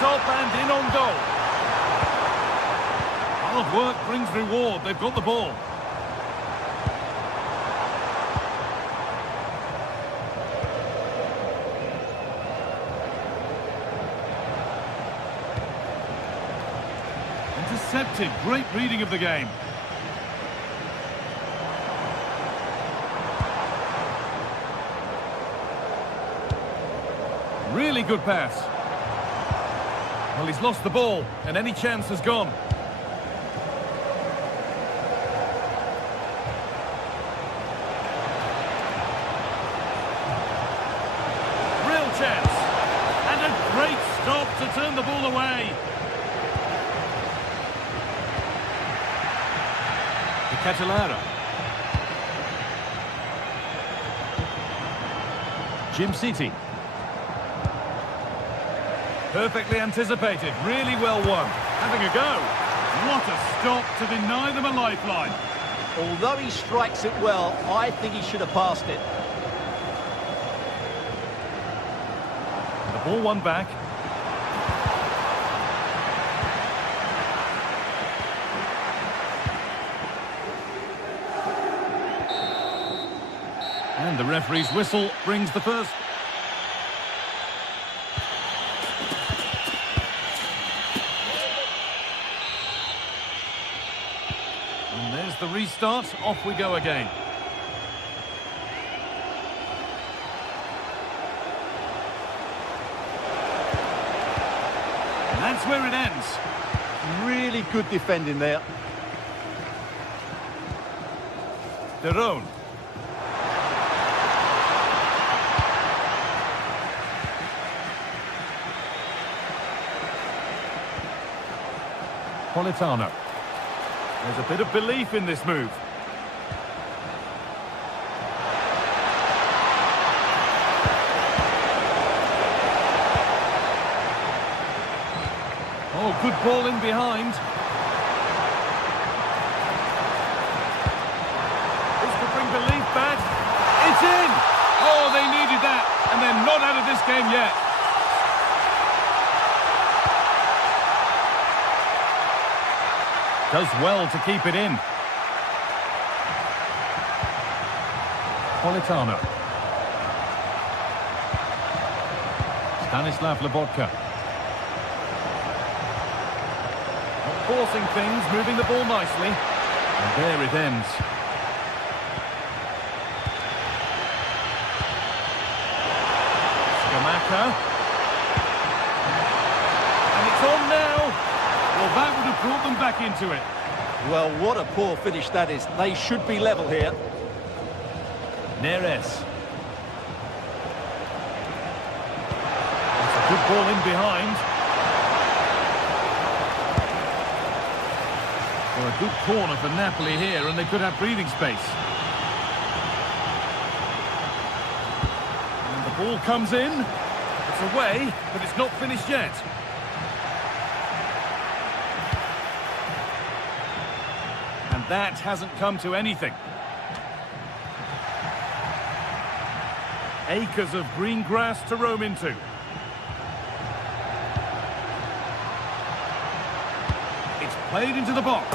Top and in on goal. Hard work brings reward. They've got the ball. Intercepted. Great reading of the game. Really good pass. Well, he's lost the ball, and any chance has gone. Real chance. And a great stop to turn the ball away. To Catalara. Jim City. Perfectly anticipated, really well won. Having a go. What a stop to deny them a lifeline. Although he strikes it well, I think he should have passed it. The ball won back. And the referee's whistle brings the first. The restart, off we go again. And that's where it ends. Really good defending there. Derone. Politano. There's a bit of belief in this move. Oh, good ball in behind. This could bring belief back. It's in! Oh, they needed that, and they're not out of this game yet. Does well to keep it in. Politano. Stanislav Lobotka. Not forcing things, moving the ball nicely. And there it ends. Skamaka. And it's on now. Well, that would have brought them back into it. Well, what a poor finish that is. They should be level here. Neres. That's a good ball in behind. Well, a good corner for Napoli here, and they could have breathing space. And the ball comes in. It's away, but it's not finished yet. That hasn't come to anything. Acres of green grass to roam into. It's played into the box.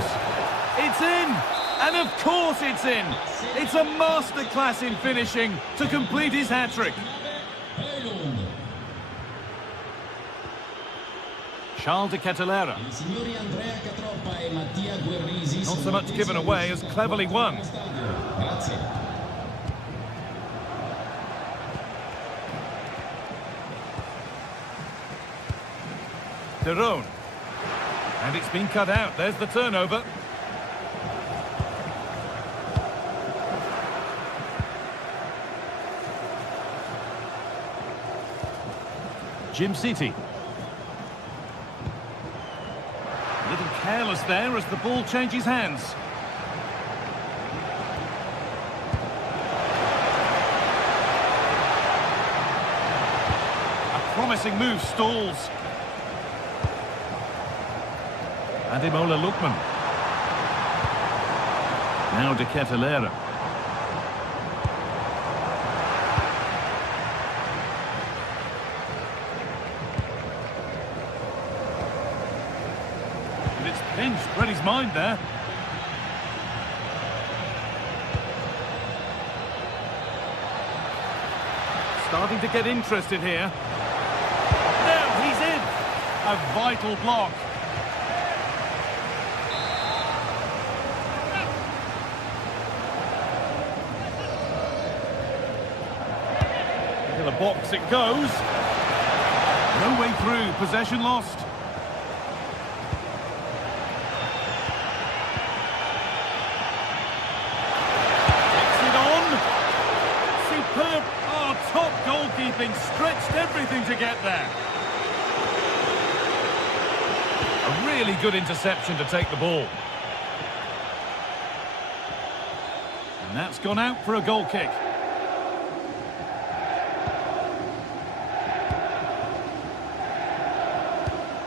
It's in! And of course it's in! It's a masterclass in finishing to complete his hat-trick. Charles de Catalara. Not so much given away as cleverly won. Derone. And it's been cut out. There's the turnover. Jim City. A little careless there as the ball changes hands. A promising move stalls. Ademola Lookman. Now De Ketelaere. And it's pinched, read his mind there. Starting to get interested here. Now he's in. A vital block. To the box it goes. No way through, possession lost. Takes it on. Superb. Oh, top goalkeeping. Stretched everything to get there. A really good interception to take the ball. And that's gone out for a goal kick.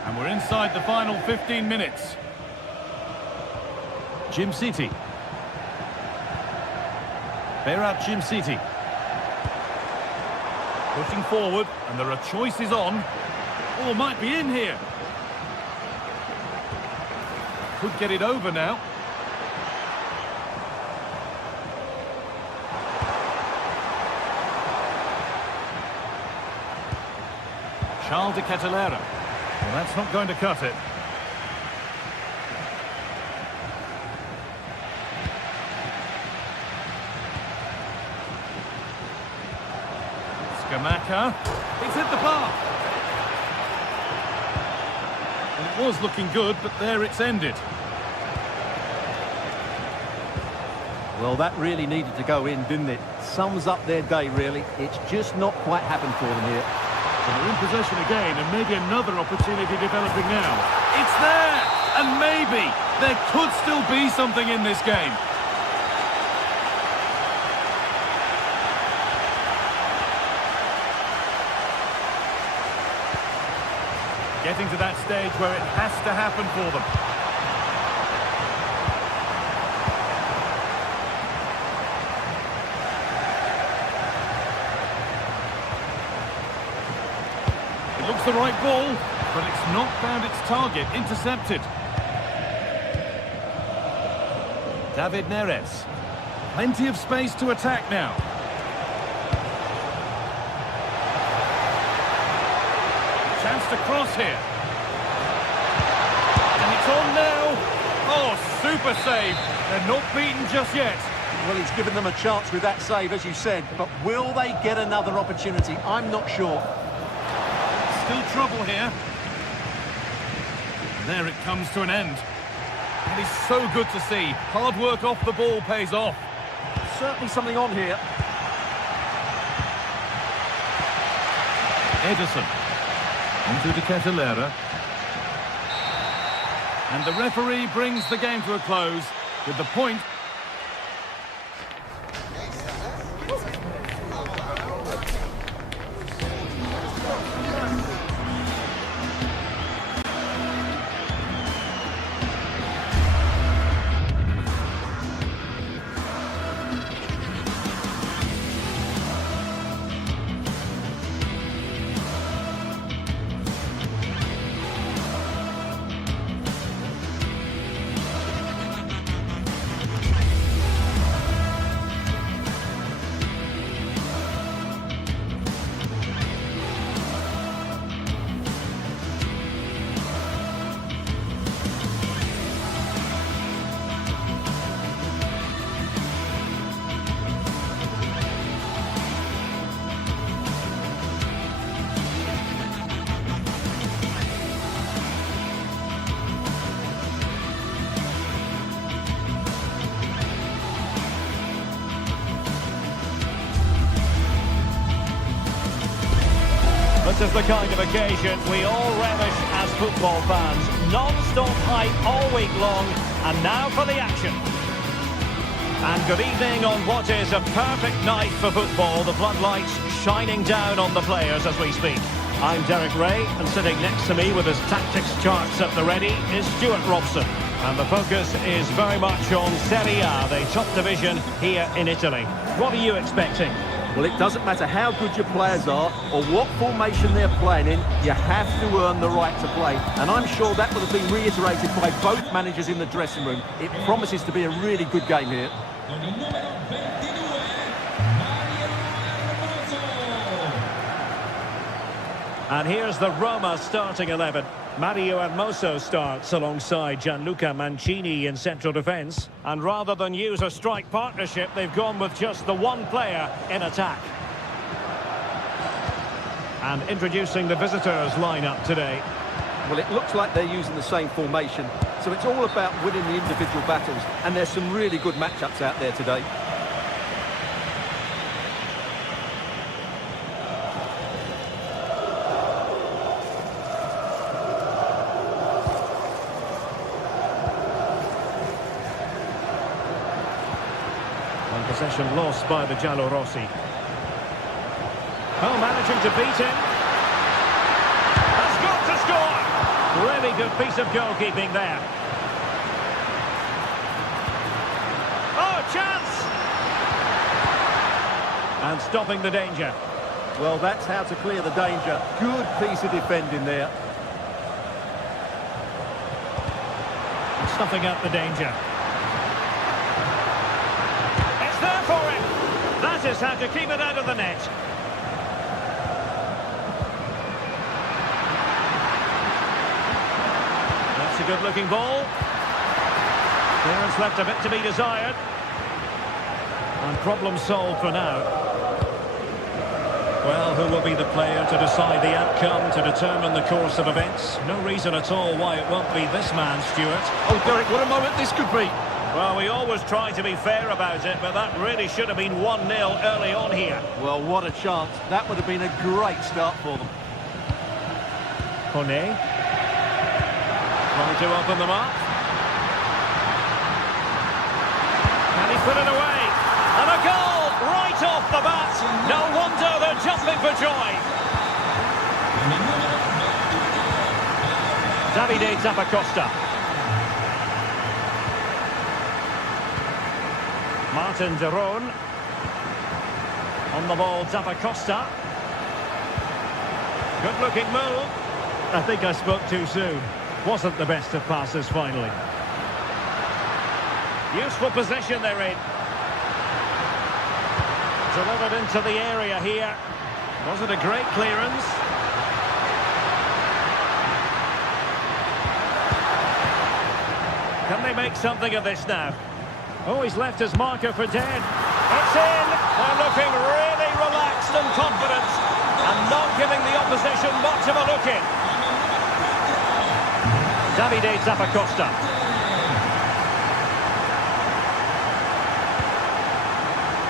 And we're inside the final 15 minutes. Jim City. Berat Jim City. Pushing forward, and there are choices on. Oh, might be in here. Could get it over now. Charles De Ketelaere. Well, that's not going to cut it. Skamaka. It's hit the bar. And it was looking good, but there it's ended. Well, that really needed to go in, didn't it? Sums up their day, really. It's just not quite happened for them here. And they're in possession again, and maybe another opportunity developing now. It's there! And maybe there could still be something in this game. Getting to that stage where it has to happen for them. It looks the right ball, but it's not found its target. Intercepted. David Neres. Plenty of space to attack now. Chance to cross here. And it's on now. Oh, super save. They're not beaten just yet. Well, he's given them a chance with that save, as you said, but will they get another opportunity? I'm not sure. Still trouble here. There it comes to an end. And it's so good to see. Hard work off the ball pays off. Certainly something on here. Ederson. Into De Ketelaere. And the referee brings the game to a close with the point. This is the kind of occasion we all relish as football fans. Non-stop hype all week long, and now for the action. And good evening on what is a perfect night for football. The floodlights shining down on the players as we speak. I'm Derek Ray, and sitting next to me with his tactics charts at the ready is Stuart Robson. And the focus is very much on Serie A, the top division here in Italy. What are you expecting? Well, it doesn't matter how good your players are or what formation they're playing in, you have to earn the right to play. And I'm sure that would have been reiterated by both managers in the dressing room. It promises to be a really good game here. And here's the Roma starting 11. Mario Hermoso starts alongside Gianluca Mancini in central defence. And rather than use a strike partnership, they've gone with just the one player in attack. And introducing the visitors lineup today. Well, it looks like they're using the same formation. So it's all about winning the individual battles. And there's some really good matchups out there today. Possession lost by the Giallorossi. Oh, managing to beat him. Has got to score! Really good piece of goalkeeping there. Oh, chance! And stopping the danger. Well, that's how to clear the danger. Good piece of defending there. And snuffing out the danger. There for him. That is how to keep it out of the net. That's a good-looking ball. Clearance left a bit to be desired. And problem solved for now. Well, who will be the player to decide the outcome, to determine the course of events? No reason at all why it won't be this man, Stuart. Oh, Derek, what a moment this could be. Well, we always try to be fair about it, but that really should have been 1-0 early on here. Well, what a chance. That would have been a great start for them. Kone. Trying to open them up. Can he put it away? And a goal right off the bat. No wonder they're jumping for joy. Davide Zappacosta. Martin de Roon. On the ball, Zappacosta. Good-looking move. I think I spoke too soon. Wasn't the best of passes, finally. Useful possession they're in. Delivered into the area here. Wasn't a great clearance. Can they make something of this now? Oh, he's left his marker for dead. It's in. They're looking really relaxed and confident and not giving the opposition much of a look in. Davide Zappacosta.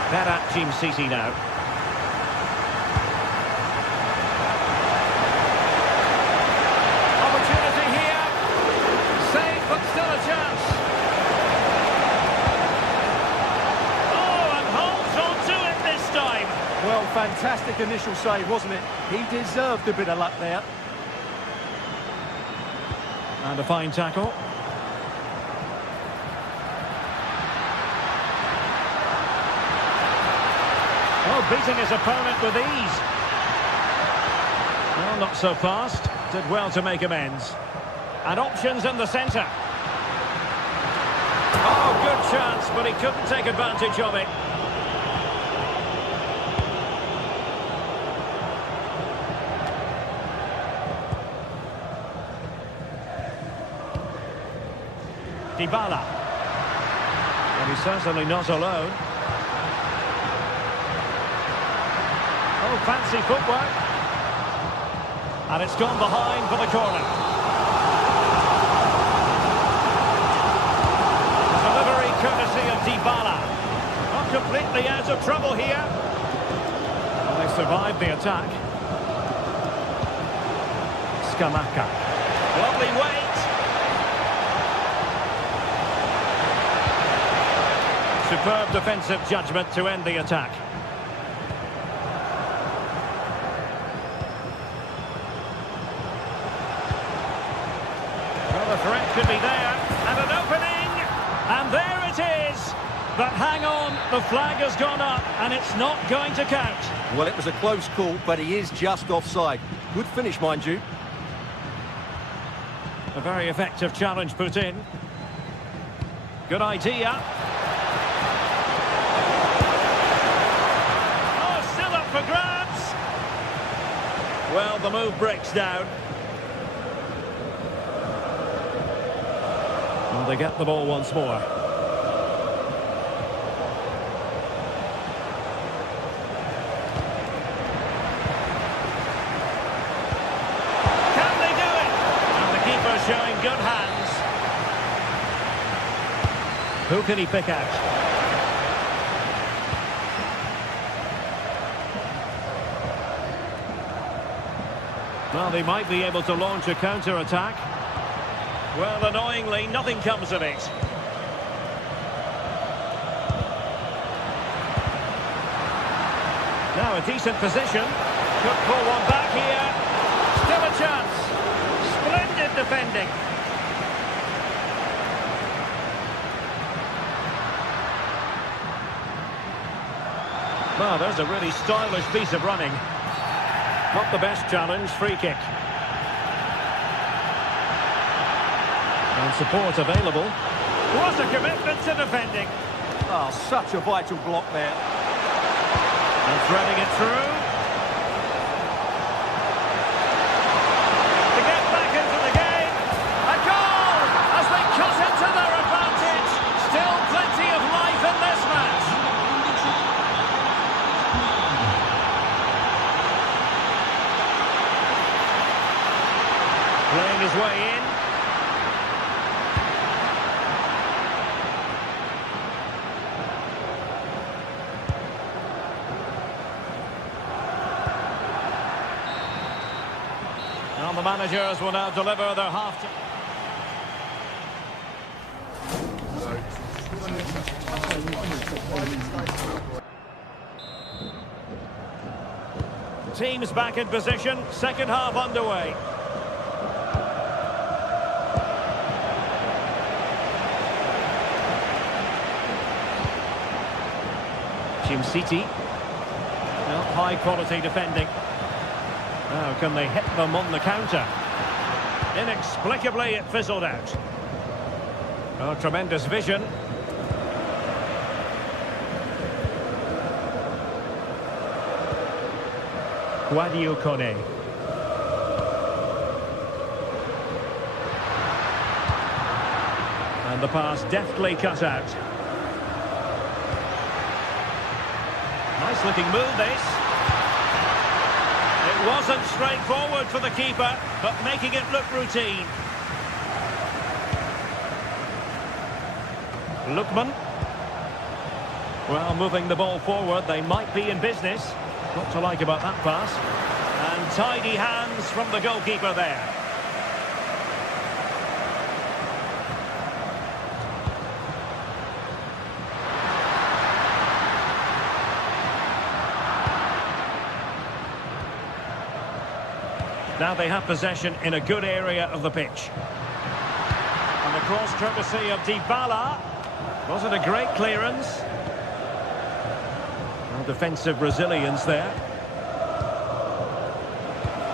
Berat Jim-Sisi now. Opportunity here. Save, but still a chance. Well, fantastic initial save, wasn't it? He deserved a bit of luck there. And a fine tackle. Oh, beating his opponent with ease. Well, not so fast. Did well to make amends. And options in the centre. Oh, good chance, but he couldn't take advantage of it. Dybala. And he's certainly not alone. Oh, fancy footwork. And it's gone behind for the corner. Delivery courtesy of Dybala. Not completely out of trouble here. Well, they survived the attack. Scamacca. Lovely weight. Superb defensive judgment to end the attack. Well, the threat could be there. And an opening. And there it is. But hang on, the flag has gone up and it's not going to count. Well, it was a close call, but he is just offside. Good finish, mind you. A very effective challenge put in. Good idea. Oh, still up for grabs. Well, the move breaks down. Well, they get the ball once more. Showing good hands. Who can he pick out? Well, they might be able to launch a counter-attack. Well, annoyingly, nothing comes of it. Now a decent position. Could pull one back here. Still a chance. Splendid defending. Well, there's a really stylish piece of running. Not the best challenge, free kick. And support available. What a commitment to defending. Oh, such a vital block there. And threading it through. Playing his way in. And the managers will now deliver their half-time. Teams back in position, second half underway. City. Well, high quality defending. Now can they hit them on the counter? Inexplicably it fizzled out. Oh, tremendous vision. Guadio Kone. And the pass deftly cut out. Nice looking move, this. It wasn't straightforward for the keeper, but making it look routine. Lookman. Well, moving the ball forward, they might be in business. What to like about that pass. And tidy hands from the goalkeeper there. Now they have possession in a good area of the pitch. And the cross courtesy of Dybala. Was it a great clearance? Well, defensive resilience there.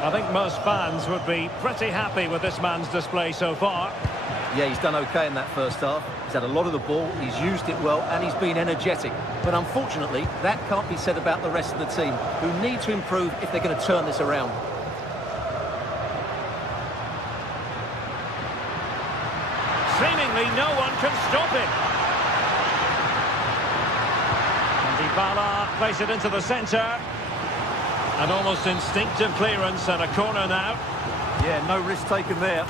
I think most fans would be pretty happy with this man's display so far. Yeah, he's done okay in that first half. He's had a lot of the ball, he's used it well, and he's been energetic. But unfortunately, that can't be said about the rest of the team, who need to improve if they're going to turn this around. Seemingly no one can stop him. And Dybala plays it into the centre. An almost instinctive clearance and a corner now. Yeah, no risk taken there.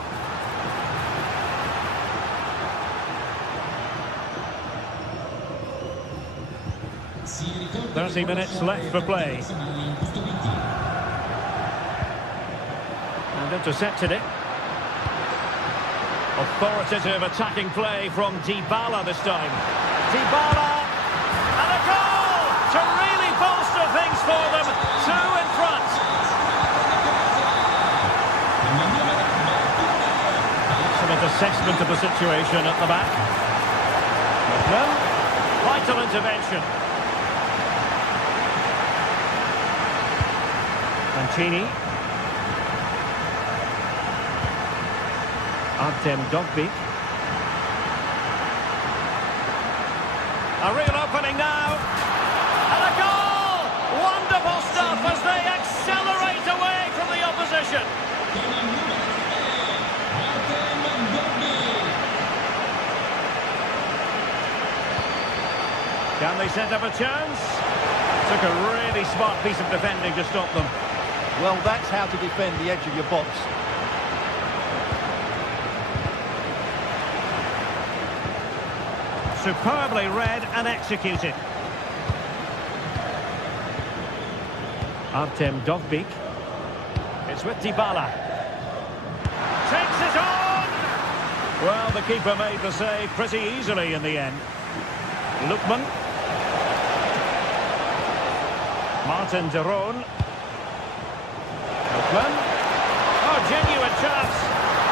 "30 minutes left for play. And And intercepted it. Authoritative attacking play from Dybala this time. Dybala! And a goal! To really bolster things for them. 2 in front. Excellent assessment of the situation at the back. Vital intervention. Mancini. Artem Dogbik. A real opening now. And a goal! Wonderful stuff as they accelerate away from the opposition. Can they set up a chance? Took a really smart piece of defending to stop them. Well, that's how to defend the edge of your box. Superbly read and executed. Artem Dogbik. It's with Dybala. Takes it on! Well, the keeper made the save pretty easily in the end. Lookman. Martin de Roon. Lookman. Oh, genuine chance.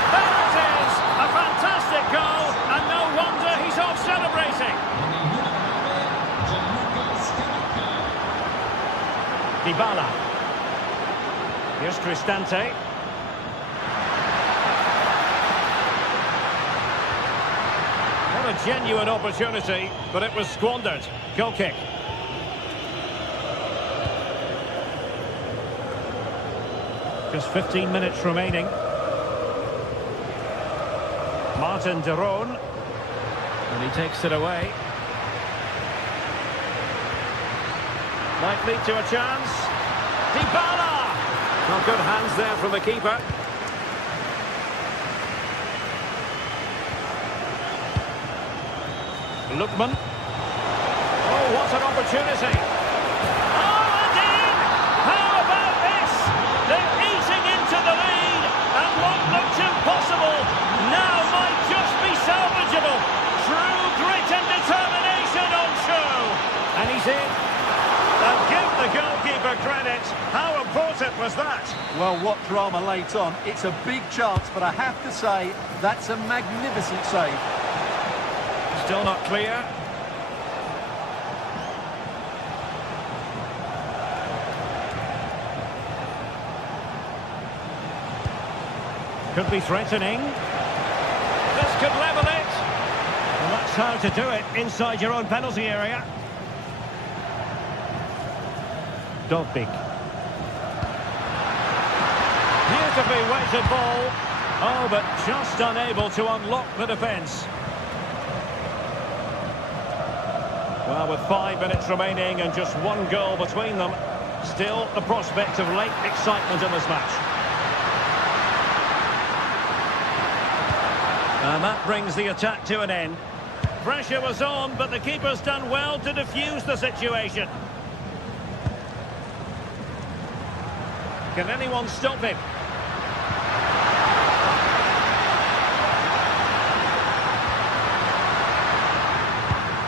There it is! A fantastic goal, and no wonder he's off celebrating. Dybala. Here's Cristante. What a genuine opportunity, but it was squandered. Goal kick. Just 15 minutes remaining. Martin de Roon. And he takes it away. Might lead to a chance. Dybala! Not good hands there from the keeper. Lookman. Oh, what an opportunity. Oh, and in! How about this? They're eating into the lead, and what looked impossible now might just be salvageable. True grit and determination on show. And he's in. And give the goalkeeper credit. How important was that? Well, what drama late on. It's a big chance, but I have to say, that's a magnificent save. Still not clear. Could be threatening. This could level it. And that's how to do it inside your own penalty area. Dogbik. Beautifully weighted ball. Oh, but just unable to unlock the defence. Well, with 5 minutes remaining and just 1 goal between them, still the prospect of late excitement in this match. And that brings the attack to an end. Pressure was on, but the keeper's done well to defuse the situation. Can anyone stop him?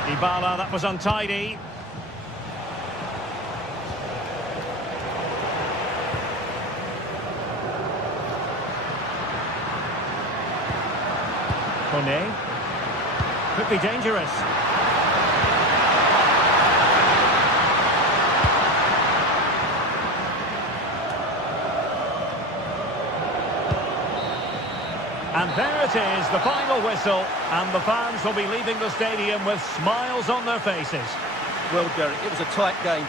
Dybala, that was untidy. Kone. Could be dangerous. And there it is, the final whistle, and the fans will be leaving the stadium with smiles on their faces. Well, Derek, it was a tight game.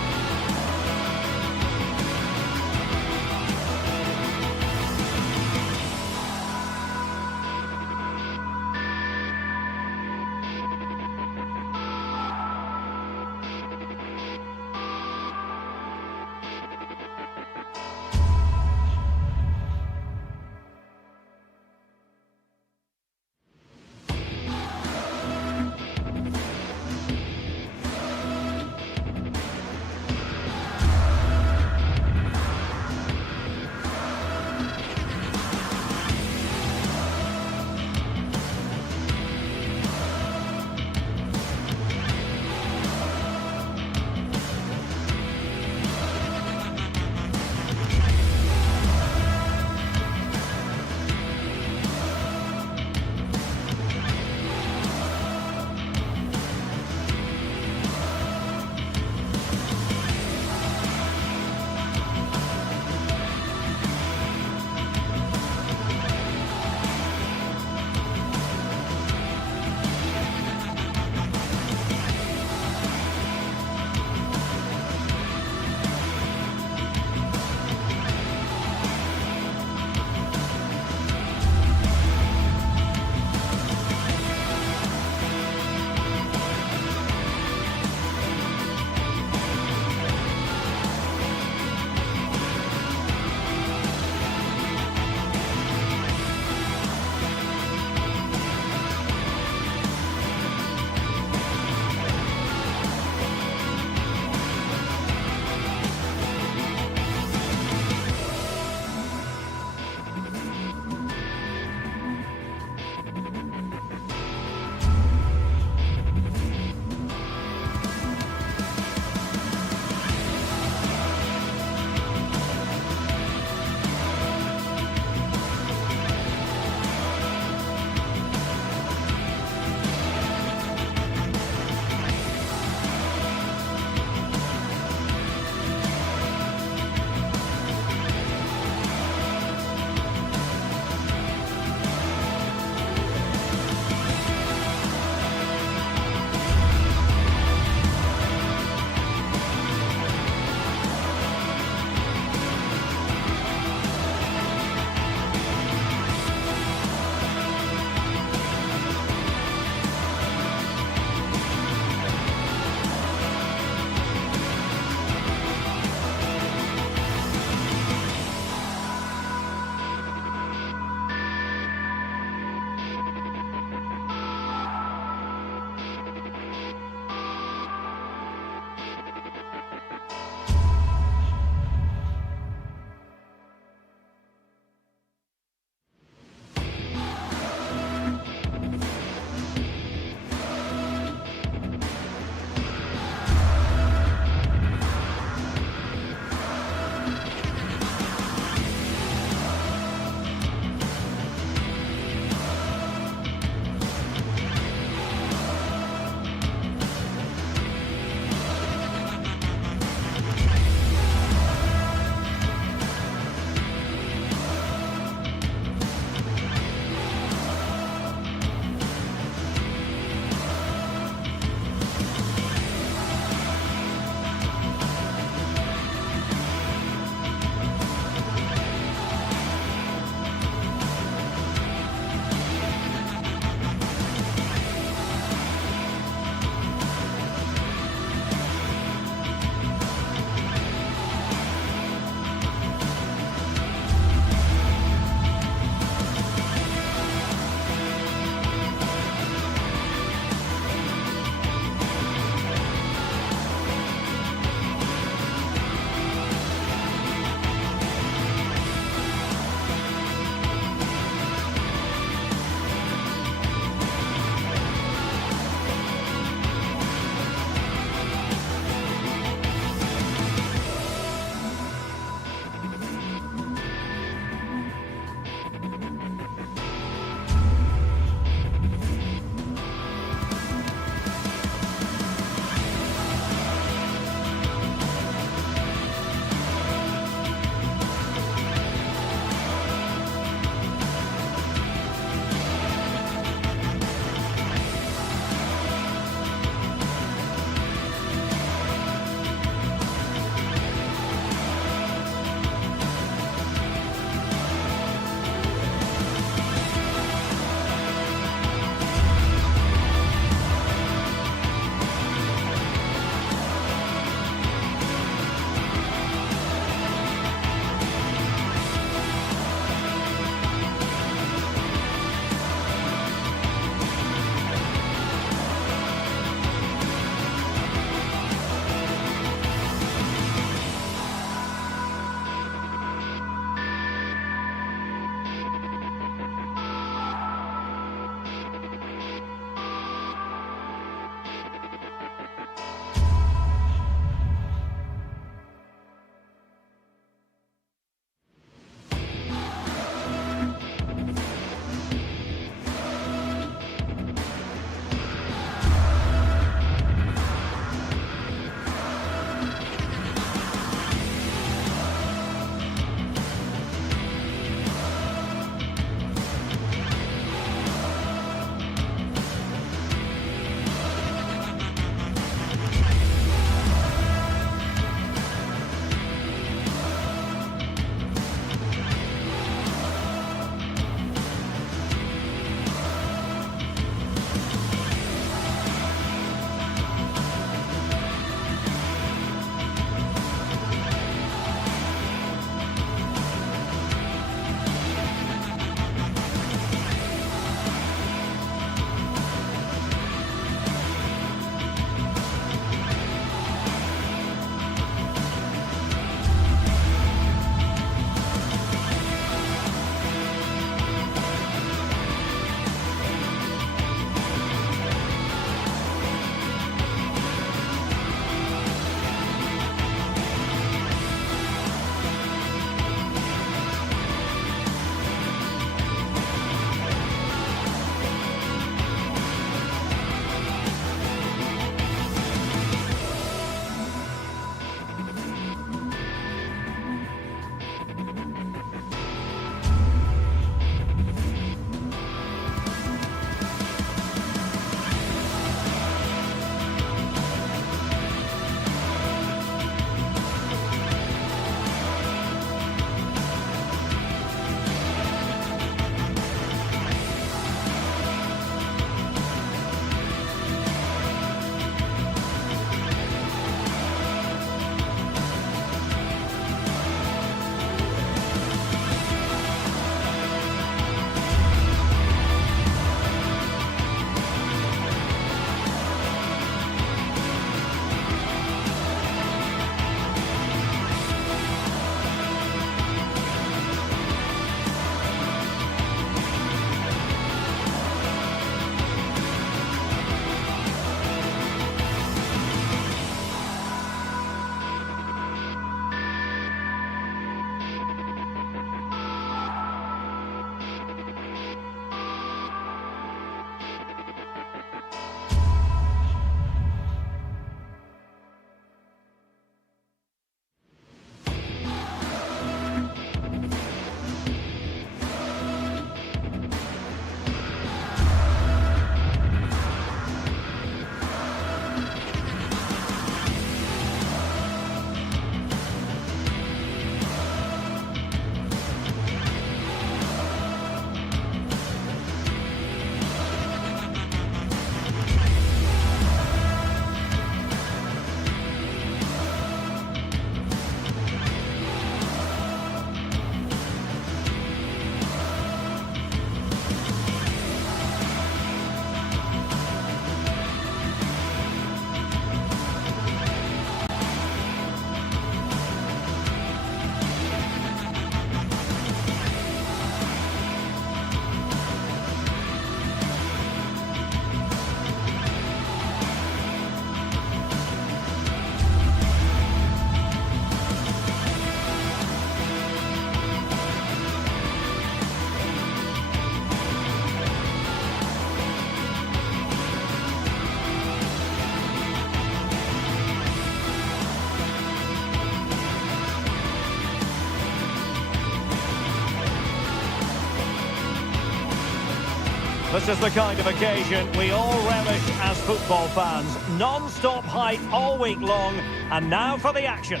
This is the kind of occasion we all relish as football fans. Non-stop hype all week long, and now for the action.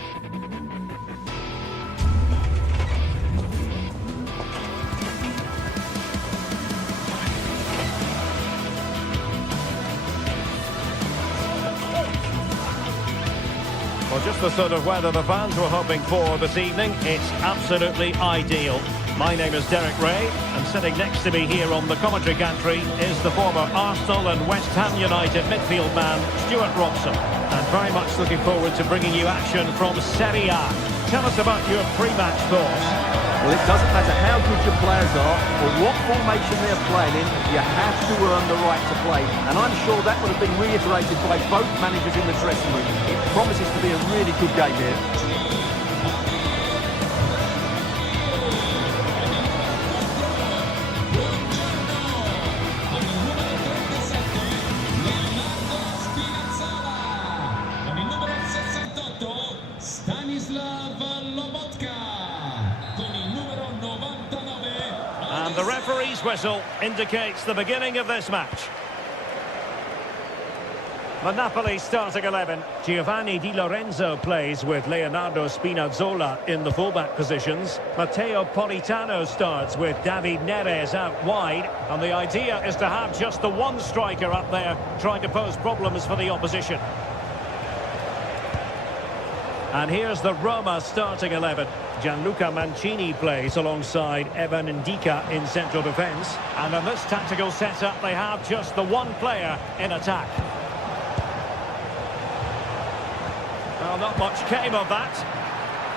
Well, just the sort of weather the fans were hoping for this evening. It's absolutely ideal. My name is Derek Ray, and sitting next to me here on the commentary gantry is the former Arsenal and West Ham United midfield man, Stuart Robson. And very much looking forward to bringing you action from Serie A. Tell us about your pre-match thoughts. Well, it doesn't matter how good your players are or what formation they're playing in, you have to earn the right to play. And I'm sure that would have been reiterated by both managers in the dressing room. It promises to be a really good game here. And the referee's whistle indicates the beginning of this match. The Napoli starting 11. Giovanni Di Lorenzo plays with Leonardo Spinazzola in the fullback positions. Matteo Politano starts with David Neres out wide. And the idea is to have just the one striker up there trying to pose problems for the opposition. And here's the Roma starting 11. Gianluca Mancini plays alongside Evan Ndika in central defence. And in this tactical setup, they have just the one player in attack. Well, not much came of that.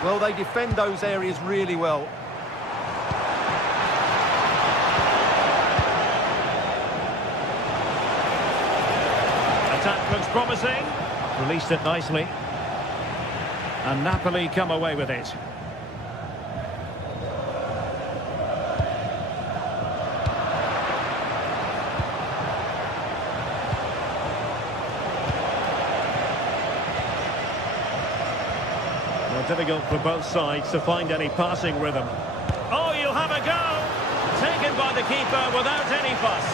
Well, they defend those areas really well. Attack looks promising. Released it nicely. And Napoli come away with it. Well, difficult for both sides to find any passing rhythm. Oh, you'll have a go! Taken by the keeper without any fuss.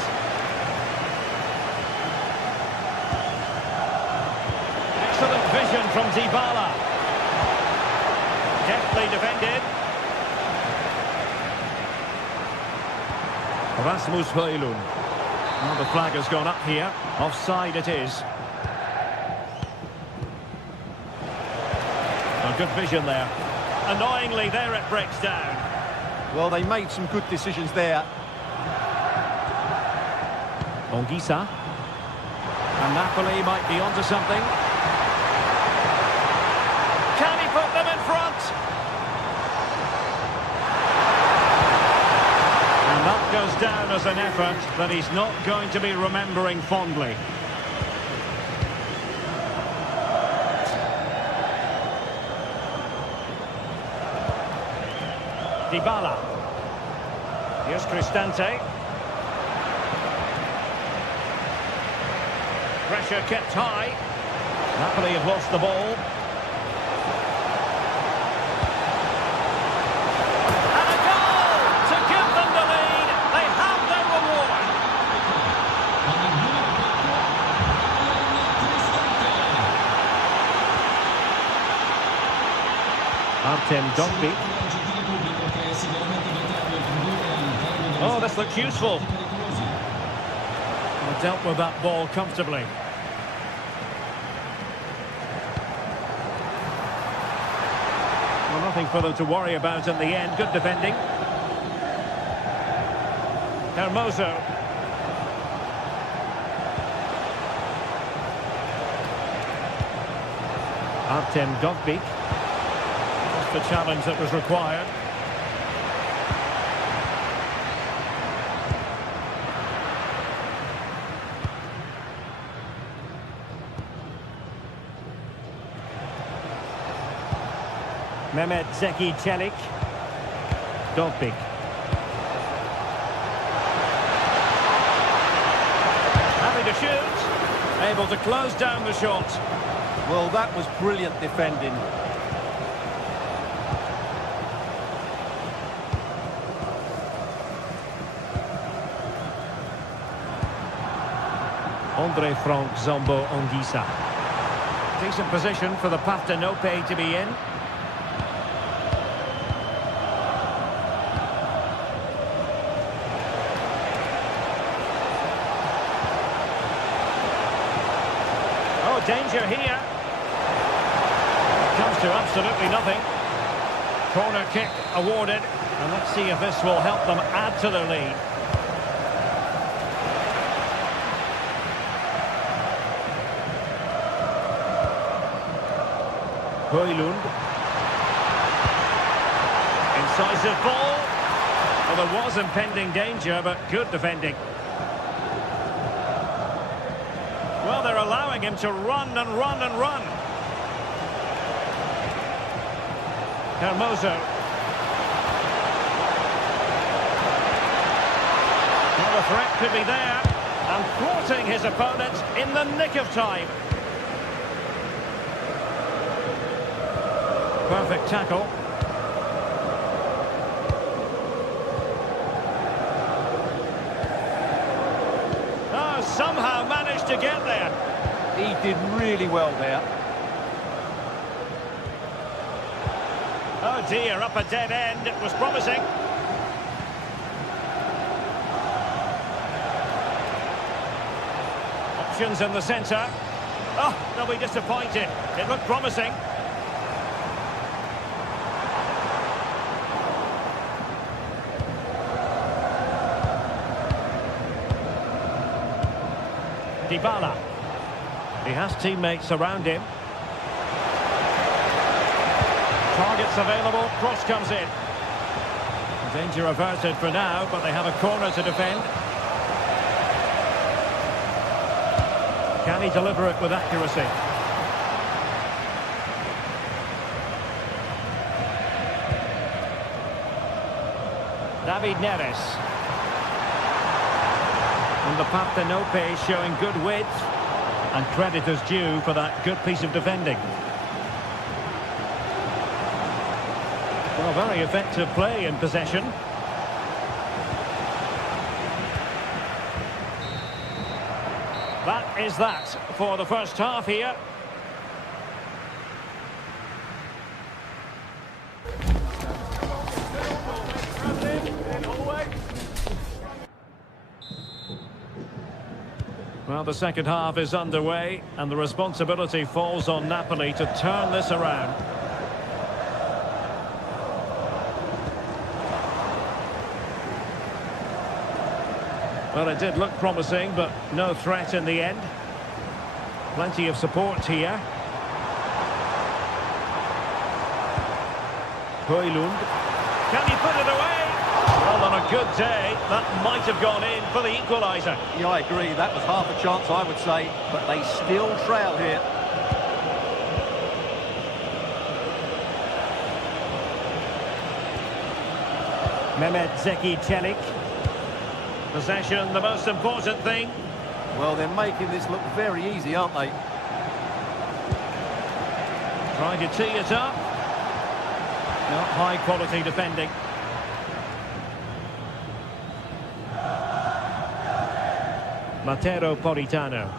Excellent vision from Dybala. Deftly defended. Rasmus Højlund. Well, the flag has gone up here. Offside it is. A good vision there. Annoyingly, there it breaks down. Well, they made some good decisions there. Ongisa. And Napoli might be onto something. Can he put them in front? And that goes down as an effort that he's not going to be remembering fondly. Dybala. Here's Cristante. Pressure kept high. Napoli have lost the ball. And a goal to give them the lead. They have their reward. Artem Dovbyk. Oh, this looks useful. Well, dealt with that ball comfortably. Well, nothing for them to worry about in the end. Good defending. Hermoso. Artem Dovbyk. Just the challenge that was required. Mehmet Zeki Çelik. Dovbyk. Having to shoot. Able to close down the shot. Well, that was brilliant defending. Frank Zombo Anguissa. Decent position for the Partenope to be in. Oh, danger here. Comes to absolutely nothing. Corner kick awarded. And let's see if this will help them add to their lead. Højlund. Incisive ball. Well, there was impending danger, but good defending. Well, they're allowing him to run and run and run. Hermoso. Well, the threat could be there. And thwarting his opponent in the nick of time. Perfect tackle. Oh, somehow managed to get there. He did really well there. Oh dear, up a dead end. It was promising. Options in the centre. Oh, they'll be disappointed. It looked promising. Dybala. He has teammates around him. Targets available, cross comes in. Danger averted for now, but they have a corner to defend. Can he deliver it with accuracy? David Neres. And the Partenope showing good width, and credit is due for that good piece of defending. Well, very effective play in possession. That is that for the first half here. Well, the second half is underway, and the responsibility falls on Napoli to turn this around. Well, it did look promising, but no threat in the end. Plenty of support here. Højlund. Can he put it away? Well, on a good day, that might have gone in for the equaliser. Yeah, I agree. That was half a chance, I would say. But they still trail here. Mehmet Zeki Çelik. Possession, the most important thing. Well, they're making this look very easy, aren't they? Trying to tee it up. Not high quality defending. Matteo Politano.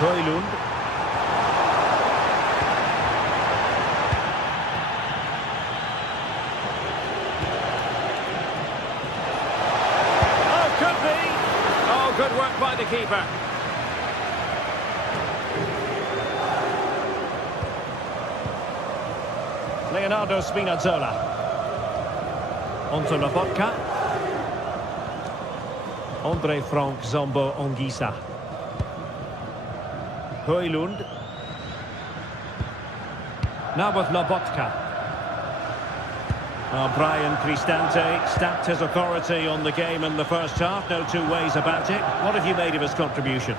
Højlund. Oh, could be. Oh, good work by the keeper. Leonardo Spinazzola. Onto Lobotka. Frank Zombo Anguissa. Højlund. Now with Lobotka. Brian Cristante stacked his authority on the game in the first half, no two ways about it. What have you made of his contribution?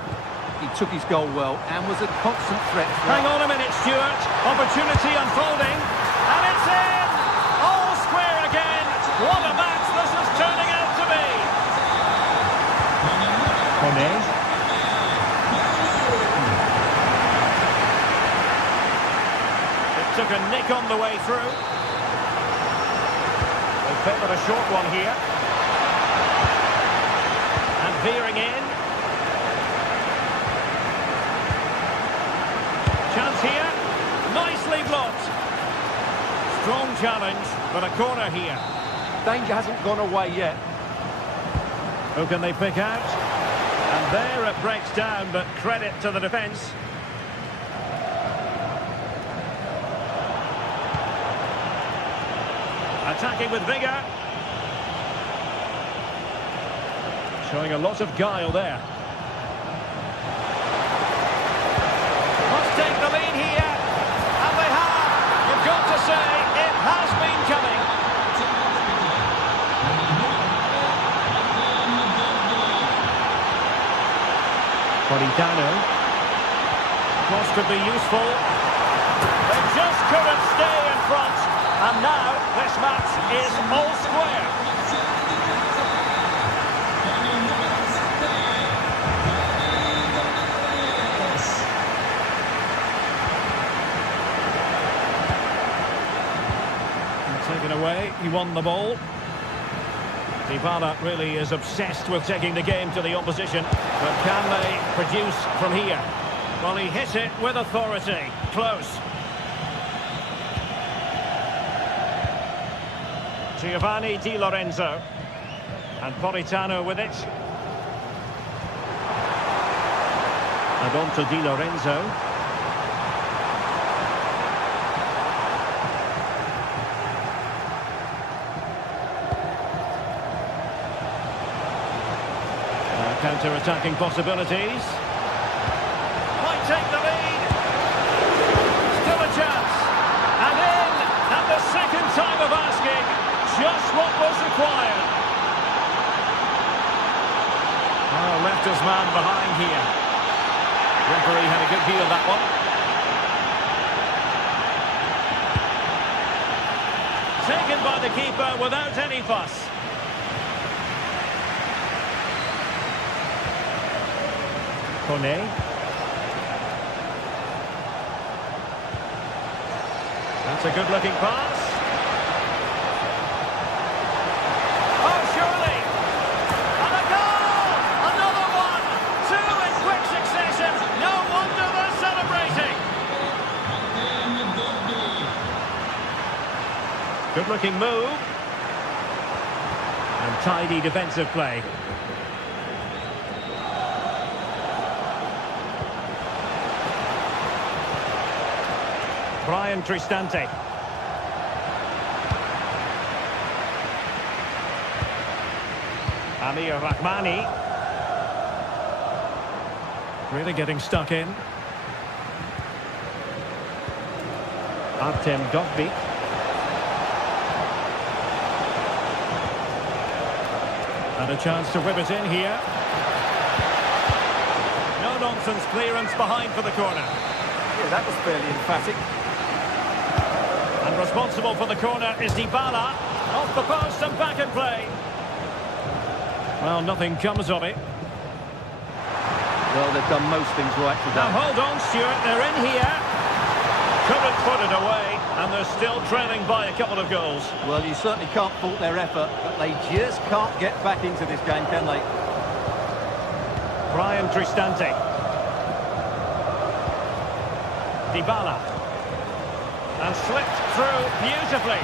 He took his goal well and was a constant threat. Hang on a minute, Stuart. Opportunity unfolding. And it's in! All square again. What a match this is turning out to be. It took a nick on the way through. They favoured a short one here. And veering in. strong challenge, but a corner here. Danger hasn't gone away yet. Who can they pick out? And there it breaks down, but credit to the defence. Attacking with vigour. Showing a lot of guile there. Must take the lead here. And they have. You've got to say, it has been coming. Politano. Cross could be useful. They just couldn't stay in front. And now this match is all square. Taken away, he won the ball. Dybala really is obsessed with taking the game to the opposition. But can they produce from here? Well, he hit it with authority. Close. Giovanni Di Lorenzo. And Politano with it. And on to Di Lorenzo. Counter-attacking possibilities. Might take the lead. Still a chance. And in, at the second time of asking, just what was required. Oh, left his man behind here. Referee had a good view of that one. Taken by the keeper without any fuss. Kone. That's a good-looking pass. Oh, surely! And a goal! Another one! Two in quick succession. No wonder they're celebrating. Good-looking move. And tidy defensive play. Brian Cristante. Amir Rahmani. Really getting stuck in. Artem Dovbyk. And a chance to whip it in here. No-nonsense clearance behind for the corner. Yeah, that was fairly emphatic. And responsible for the corner is Dybala. Off the post and back in play. Well, nothing comes of it. Well, they've done most things right Now today. hold on, Stuart, they're in here. Couldn't put it away, and they're still trailing by a couple of goals. Well, you certainly can't fault their effort, but they just can't get back into this game, can they? Brian Cristante. Dybala. And slipped through beautifully.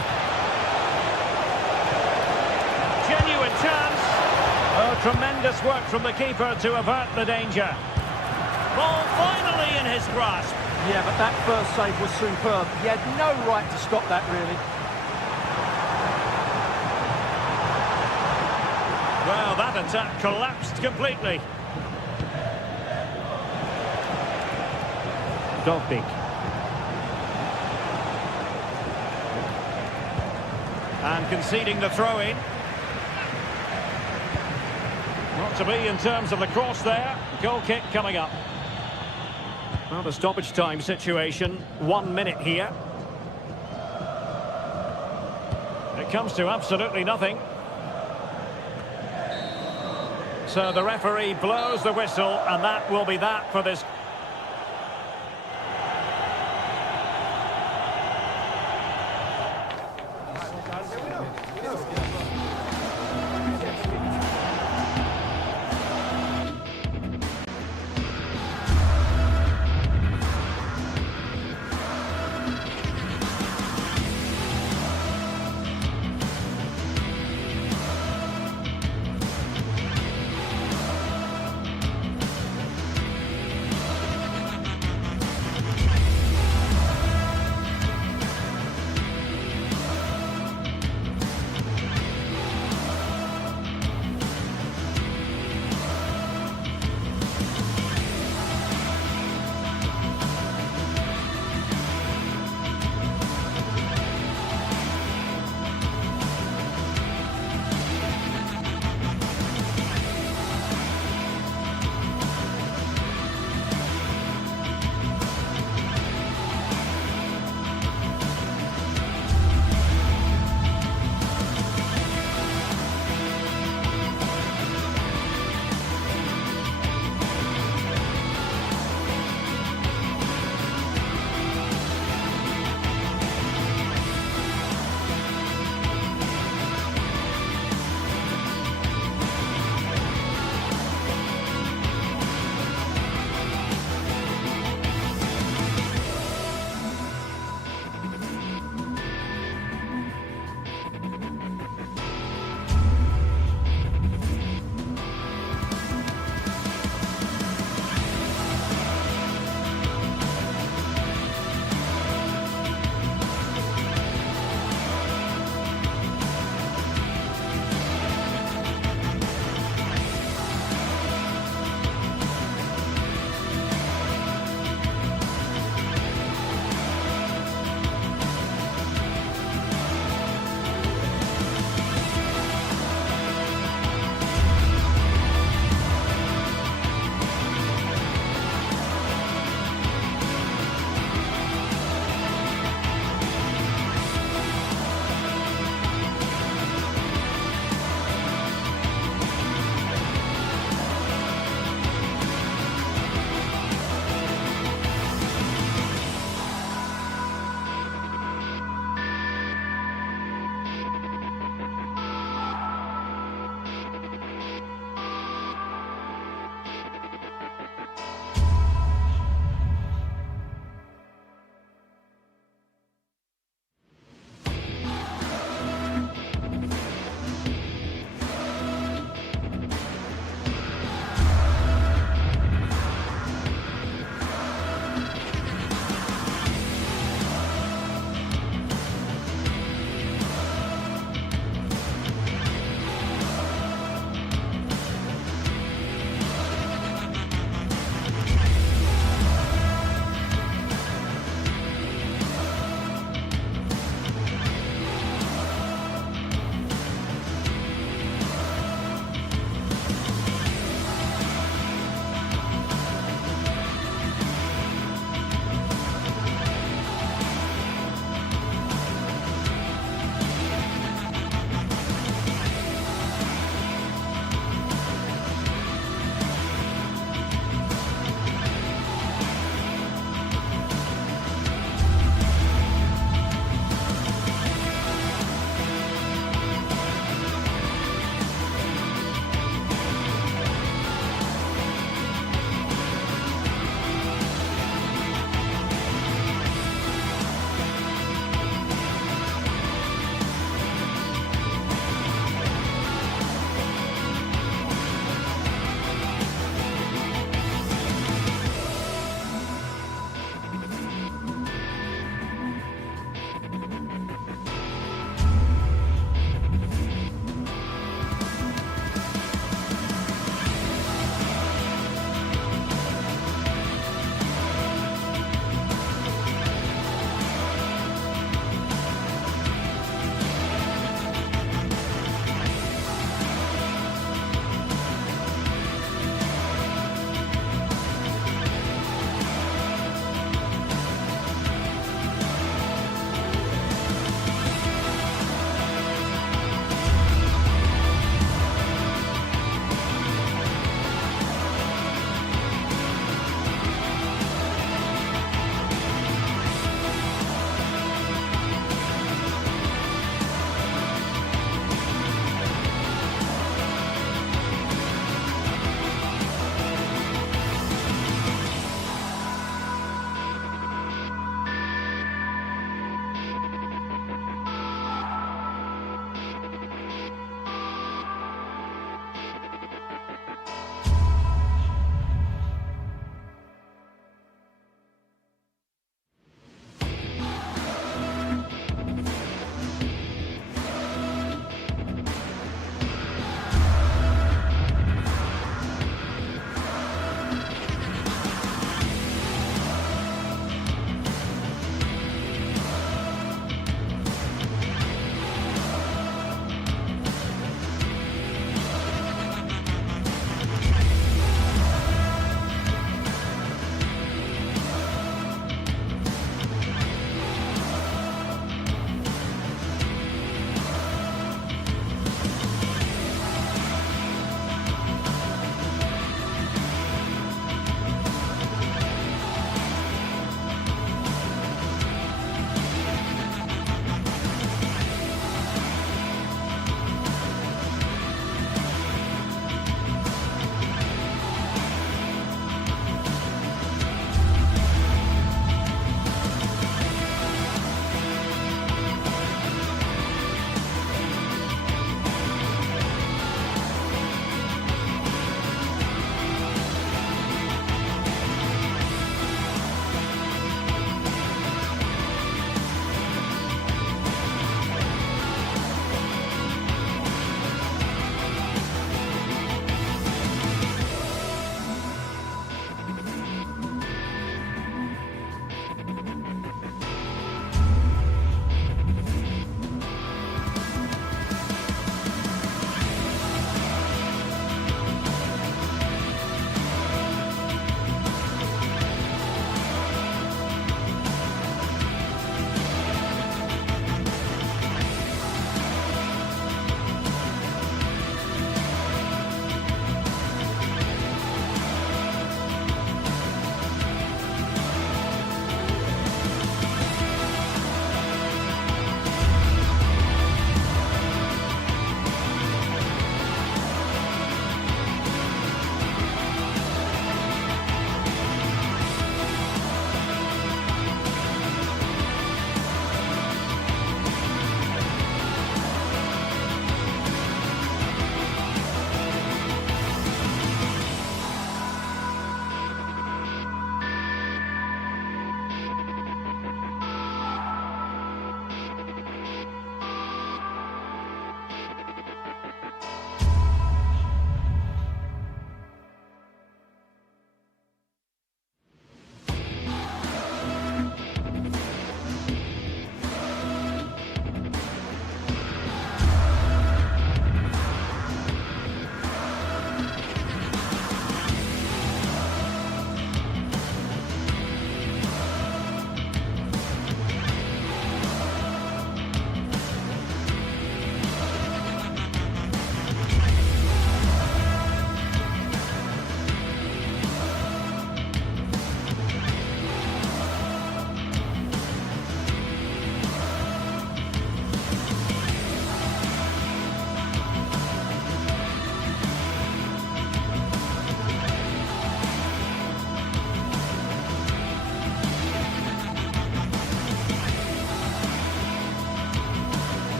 Genuine chance. Oh, tremendous work from the keeper to avert the danger. Ball finally in his grasp. Yeah, but that first save was superb. He had no right to stop that, really. Well, that attack collapsed completely. Dovbyk. And conceding the throw-in. Not to be in terms of the cross there. Goal kick coming up. Well, the stoppage time situation. 1 minute here. It comes to absolutely nothing. So the referee blows the whistle, and that will be that for this.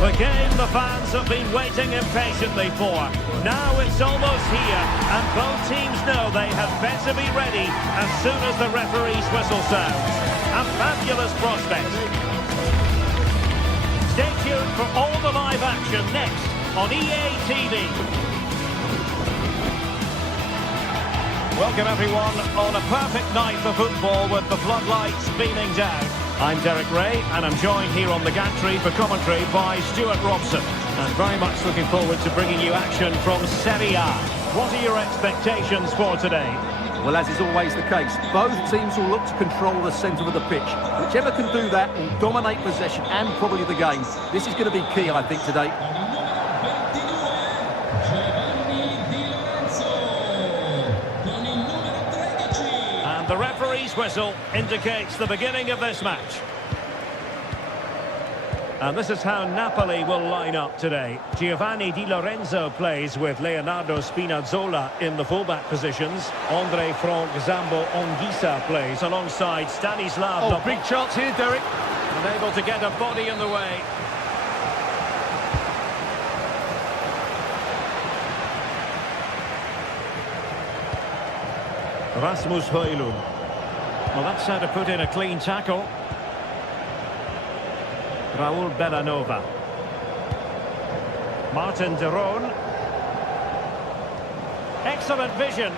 The game the fans have been waiting impatiently for. Now it's almost here, and both teams know they had better be ready as soon as the referee's whistle sounds. A fabulous prospect. Stay tuned for all the live action next on EA TV. Welcome everyone on a perfect night for football with the floodlights beaming down. I'm Derek Ray and I'm joined here on the gantry for commentary by Stuart Robson. And very much looking forward to bringing you action from Serie A. What are your expectations for today? Well, as is always the case, both teams will look to control the centre of the pitch. Whichever can do that will dominate possession and probably the game. This is going to be key, I think, today. And the referee's whistle indicates the beginning of this match. And this is how Napoli will line up today. Giovanni Di Lorenzo plays with Leonardo Spinazzola in the fullback positions. Andre Frank Zambo Anguissa plays alongside Stanislav. Oh, big chance here, Derek. And able to get a body in the way. Rasmus Højlund. Well, that's how to put in a clean tackle. Raul Bellanova. Martin de Roon. Excellent vision.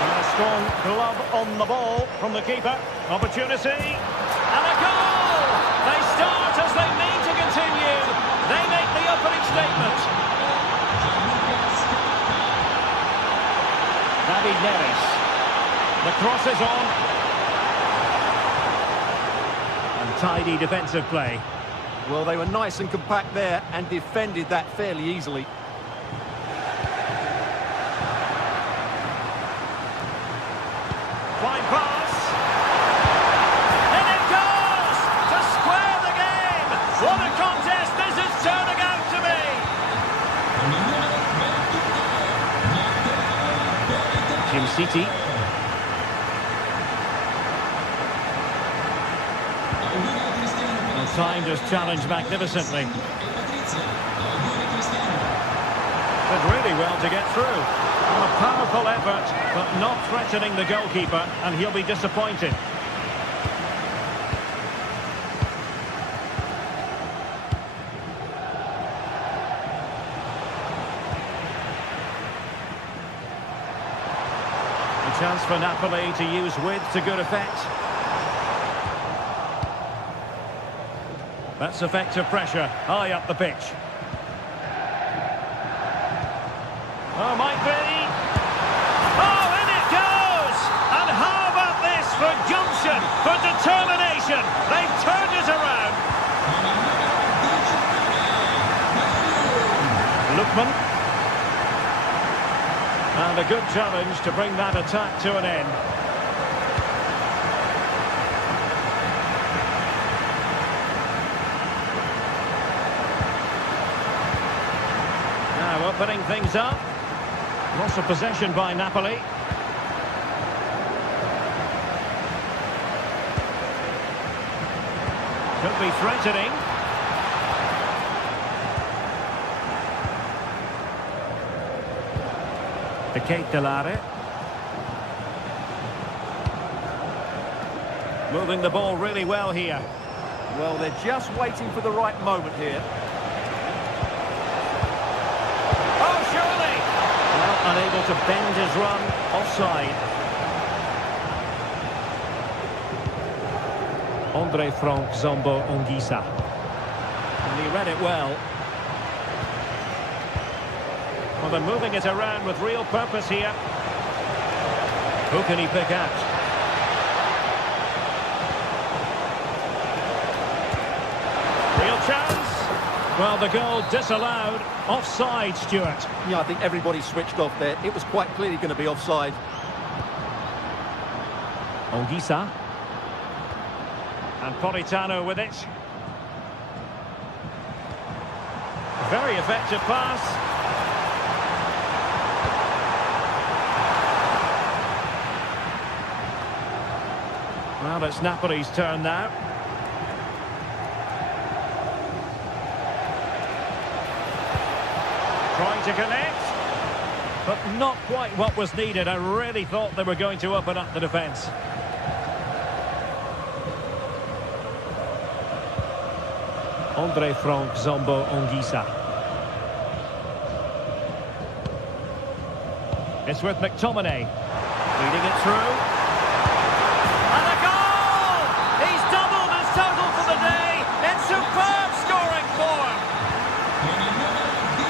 And a strong glove on the ball from the keeper. Opportunity. And a goal! They start as they mean to continue. They make the opening statement. David Neres. The cross is on. Tidy defensive play. Well, they were nice and compact there and defended that fairly easily. Fine pass. And it goes to square the game. What a contest this is turning out to be. Jim City. Timed his challenge magnificently. Did really well to get through. A powerful effort, but not threatening the goalkeeper, and he'll be disappointed. A chance for Napoli to use width to good effect. That's effective pressure, high up the pitch. Oh, might be. Oh, in it goes! And how about this for gumption, for determination? They've turned it around. Lookman. And a good challenge to bring that attack to an end. Opening things up. Loss of possession by Napoli. Could be threatening. De Ketelare. Moving the ball really well here. Well, they're just waiting for the right moment here. Unable to bend his run, offside. Andre Frank Zambo Anguissa. And he read it well. Well, they're moving it around with real purpose here. Who can he pick out? Real chance. Well, the goal disallowed. Offside, Stuart. Yeah, I think everybody switched off there. It was quite clearly going to be offside. Anguissa. And Politano with it. Very effective pass. Well, it's Napoli's turn now. Trying to connect, but not quite what was needed. I really thought they were going to open up the defence. Andre Frank Zombo Ongisa. It's with McTominay. Leading it through. And a goal! He's doubled his total for the day. It's superb scoring form.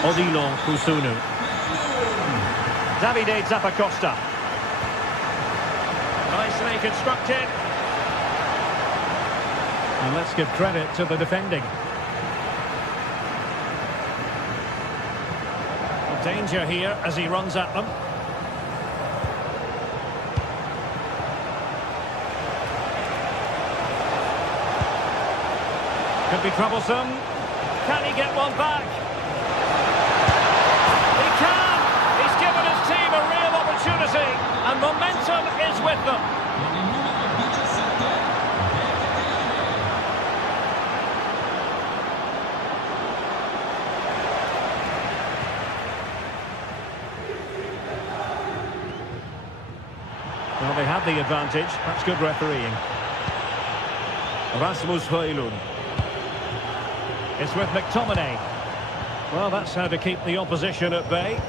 Odilon Kusunu. Davide Zappacosta. Nicely constructed. And let's give credit to the defending. Danger here as he runs at them. Could be troublesome. Can he get one back? He can! He's given his team a real opportunity, and momentum is with them. Well, they had the advantage. That's good refereeing. Rasmus Højlund. It's with McTominay. Well, that's how to keep the opposition at bay.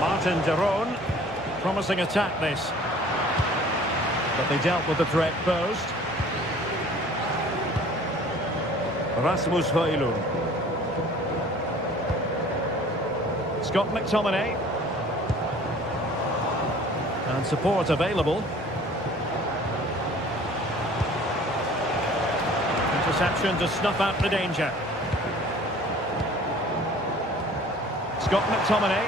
Martin de Roon. Promising attack, this. But they dealt with the threat posed. Rasmus Højlund. Scott McTominay. And support available. Interception to snuff out the danger. Scott McTominay.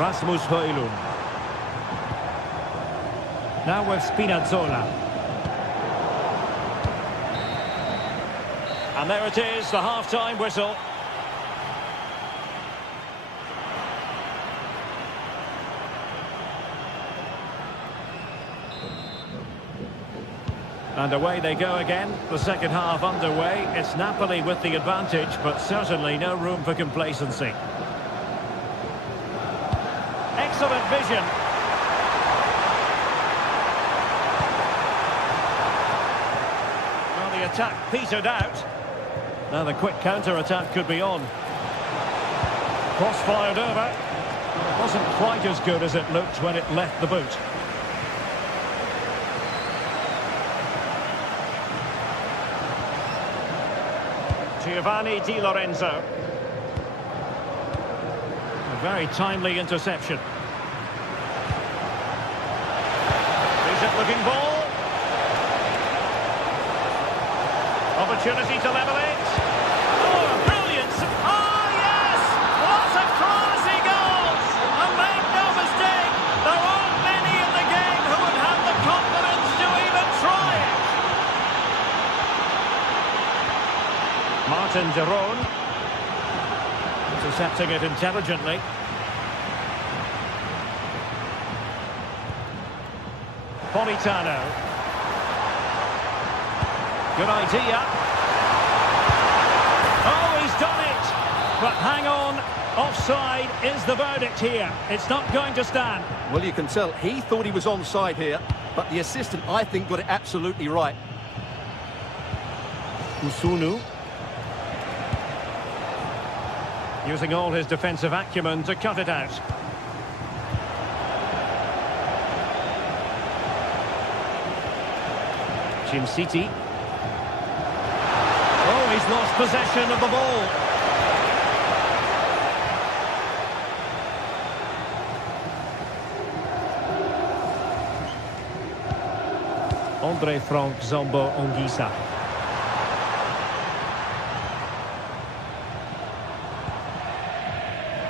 Rasmus Højlund. Now with Spinazzola. And there it is, the half-time whistle. And away they go again, the second half underway. It's Napoli with the advantage, but certainly no room for complacency. Excellent vision. Well, the attack petered out. Now the quick counter-attack could be on. Cross fired over. It wasn't quite as good as it looked when it left the boot. Giovanni Di Lorenzo. A very timely interception. Decent looking ball. Opportunity to level it. Oh, brilliant! Oh, yes! Lots of classy goals! And make no mistake, there aren't many in the game who would have the confidence to even try it. Martin de Roon. Intercepting it intelligently. Politano. Good idea. Oh, he's done it! But hang on, offside is the verdict here. It's not going to stand. Well, you can tell he thought he was onside here, but the assistant, I think, got it absolutely right. Kusunu. Using all his defensive acumen to cut it out. Jim City. Oh, he's lost possession of the ball. Andre Frank Zombo Ongisa.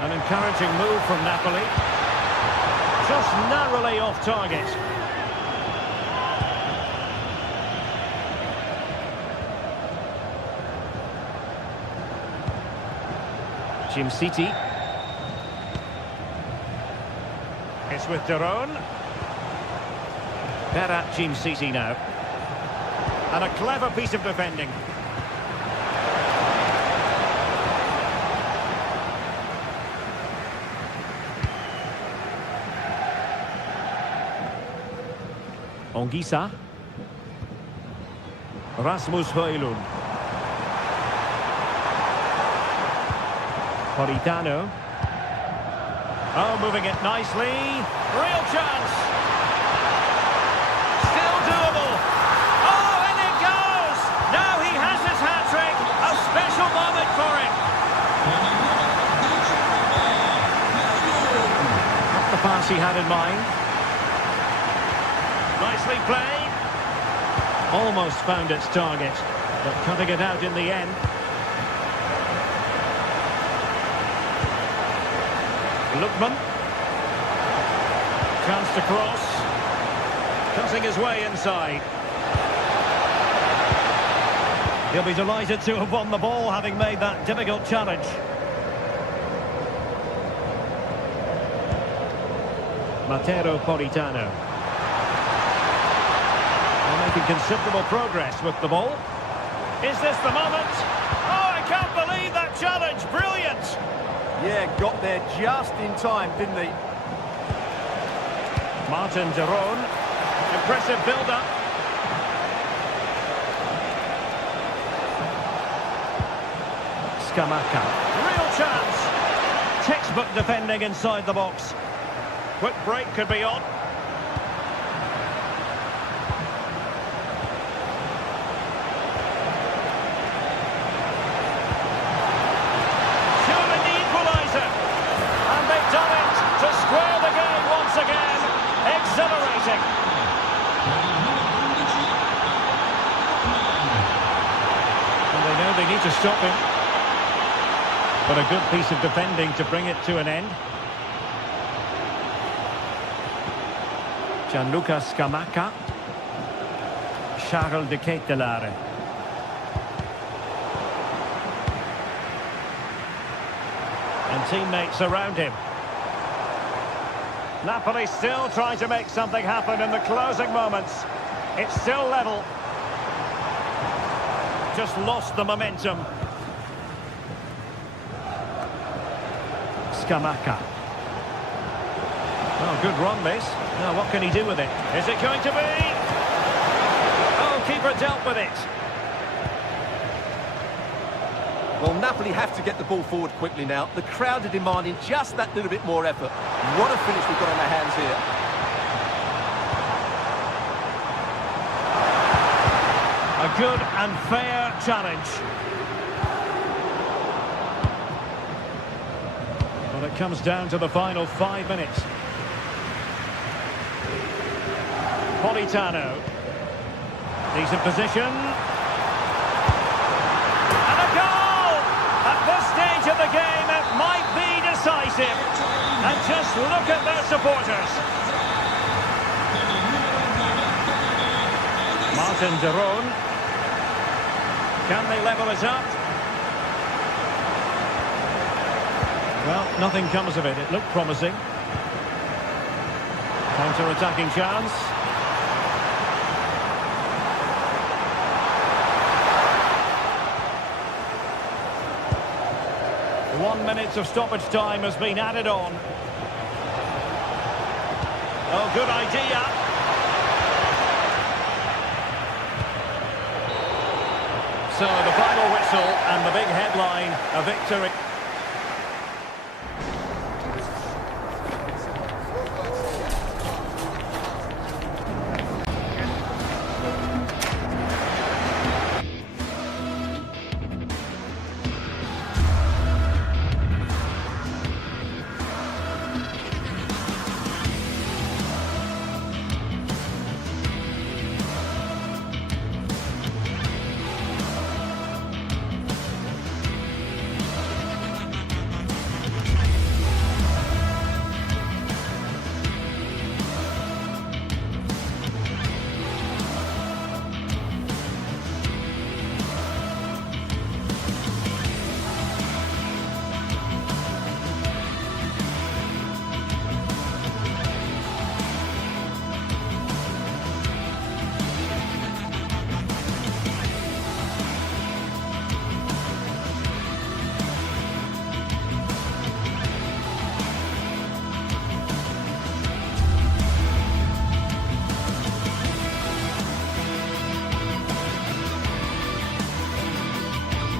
An encouraging move from Napoli. Just narrowly off target. Jim City. It's with de Roon. Berat Jim City now. And a clever piece of defending. Ongisa. Rasmus Højlund. Politano. Oh, moving it nicely. Real chance. Still doable. Oh, and it goes. Now he has his hat-trick. A special moment for him. Not the pass he had in mind. Nicely played. Almost found its target, but cutting it out in the end. Lookman. Chance to cross. Cutting his way inside. He'll be delighted to have won the ball, having made that difficult challenge. Matteo Politano. They're making considerable progress with the ball. Is this the moment? Oh, I can't believe that challenge. Brilliant. Yeah, got there just in time, didn't he? Martin de Roon. Impressive build-up. Scamacca. Real chance. Textbook defending inside the box. Quick break could be on. Surely the equaliser. And they've done it to square the game once again. Exhilarating. And they know they need to stop him. But a good piece of defending to bring it to an end. Gianluca Scamacca. Charles de Ketelaere. And teammates around him. Napoli still trying to make something happen in the closing moments. It's still level. Just lost the momentum. Scamacca. Oh, good run, this. Now, what can he do with it? Is it going to be? Oh, keeper dealt with it. Well, Napoli have to get the ball forward quickly now. The crowd are demanding just that little bit more effort. What a finish we've got on our hands here. A good and fair challenge. Well, it comes down to the final 5 minutes. Politano. Decent position. And a goal! At this stage of the game, it might be decisive. And just look at their supporters. Martin de Roon. Can they level it up? Well, nothing comes of it. It looked promising. Counter-attacking chance. One minute of stoppage time has been added on. Oh, good idea. So the final whistle and the big headline, a victory.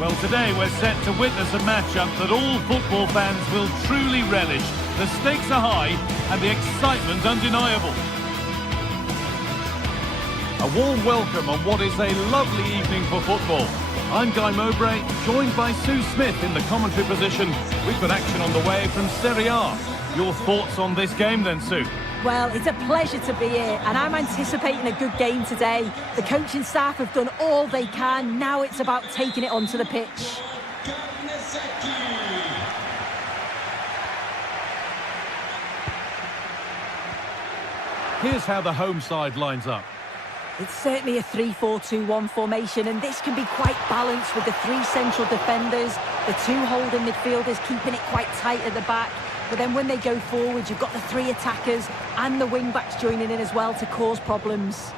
Well, today we're set to witness a matchup that all football fans will truly relish. The stakes are high and the excitement undeniable. A warm welcome on what is a lovely evening for football. I'm Guy Mowbray, joined by Sue Smith in the commentary position. We've got action on the way from Serie A. Your thoughts on this game then, Sue? Well, it's a pleasure to be here, and I'm anticipating a good game today. The coaching staff have done all they can. Now it's about taking it onto the pitch. Here's how the home side lines up. It's certainly a 3-4-2-1 formation, and this can be quite balanced with the three central defenders, the two holding midfielders keeping it quite tight at the back. But then when they go forward, you've got the three attackers and the wing-backs joining in as well to cause problems.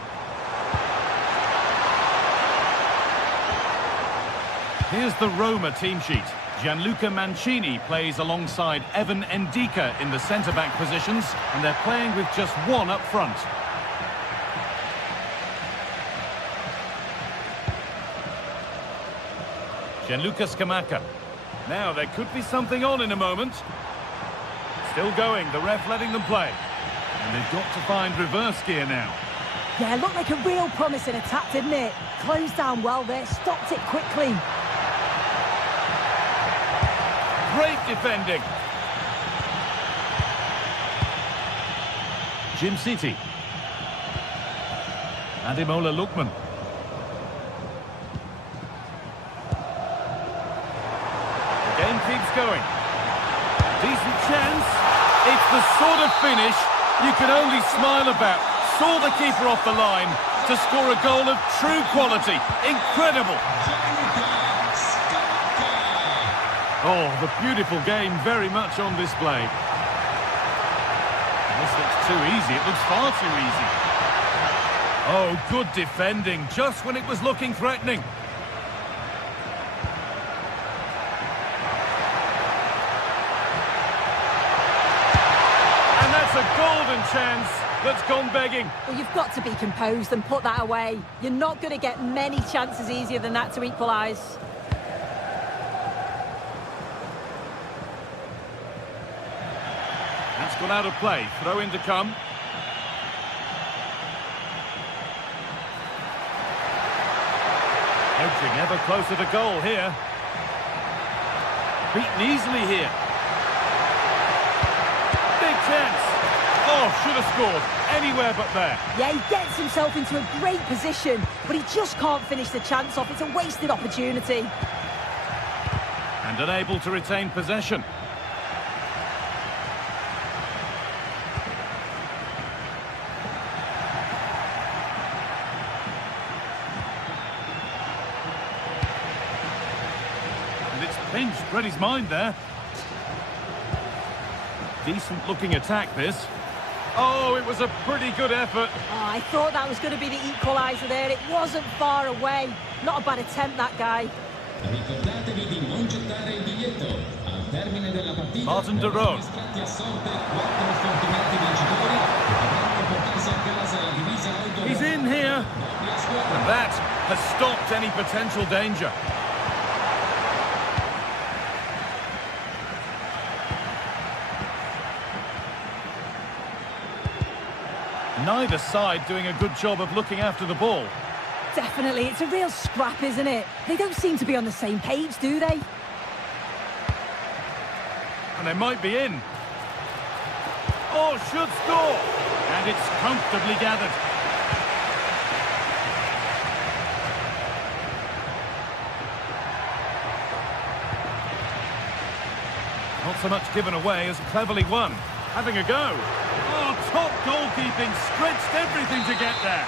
Here's the Roma team sheet. Gianluca Mancini plays alongside Evan Ndika in the centre-back positions, and they're playing with just one up front. Gianluca Scamacca. Now, there could be something on in a moment. Still going, the ref letting them play. And they've got to find reverse gear now. Yeah, looked like a real promising attack, didn't it? Closed down well there, stopped it quickly. Great defending. Jim City. Ademola Lookman. The game keeps going. Decent chance. It's the sort of finish you can only smile about. Saw the keeper off the line to score a goal of true quality. Incredible. Oh, the beautiful game very much on display. This looks too easy. It looks far too easy. Oh, good defending, just when it was looking threatening. And that's a golden chance that's gone begging. Well, you've got to be composed and put that away. You're not going to get many chances easier than that to equalise. That's gone out of play. Throw in to come. Edging ever closer to goal here. Beaten easily here. Big chance. Oh, should have scored. Anywhere but there. Yeah, he gets himself into a great position, but he just can't finish the chance off. It's a wasted opportunity. And unable to retain possession. Pinched, read his mind there. Decent looking attack this. Oh, it was a pretty good effort. Oh, I thought that was going to be the equaliser there. It wasn't far away. Not a bad attempt, that guy. Martin de Roon. He's in here. And that has stopped any potential danger. Neither side doing a good job of looking after the ball. Definitely, it's a real scrap, isn't it? They don't seem to be on the same page, do they? And they might be in. Oh, should score. And it's comfortably gathered. Not so much given away as cleverly won. Having a go. Oh, top goalkeeping, stretched everything to get there.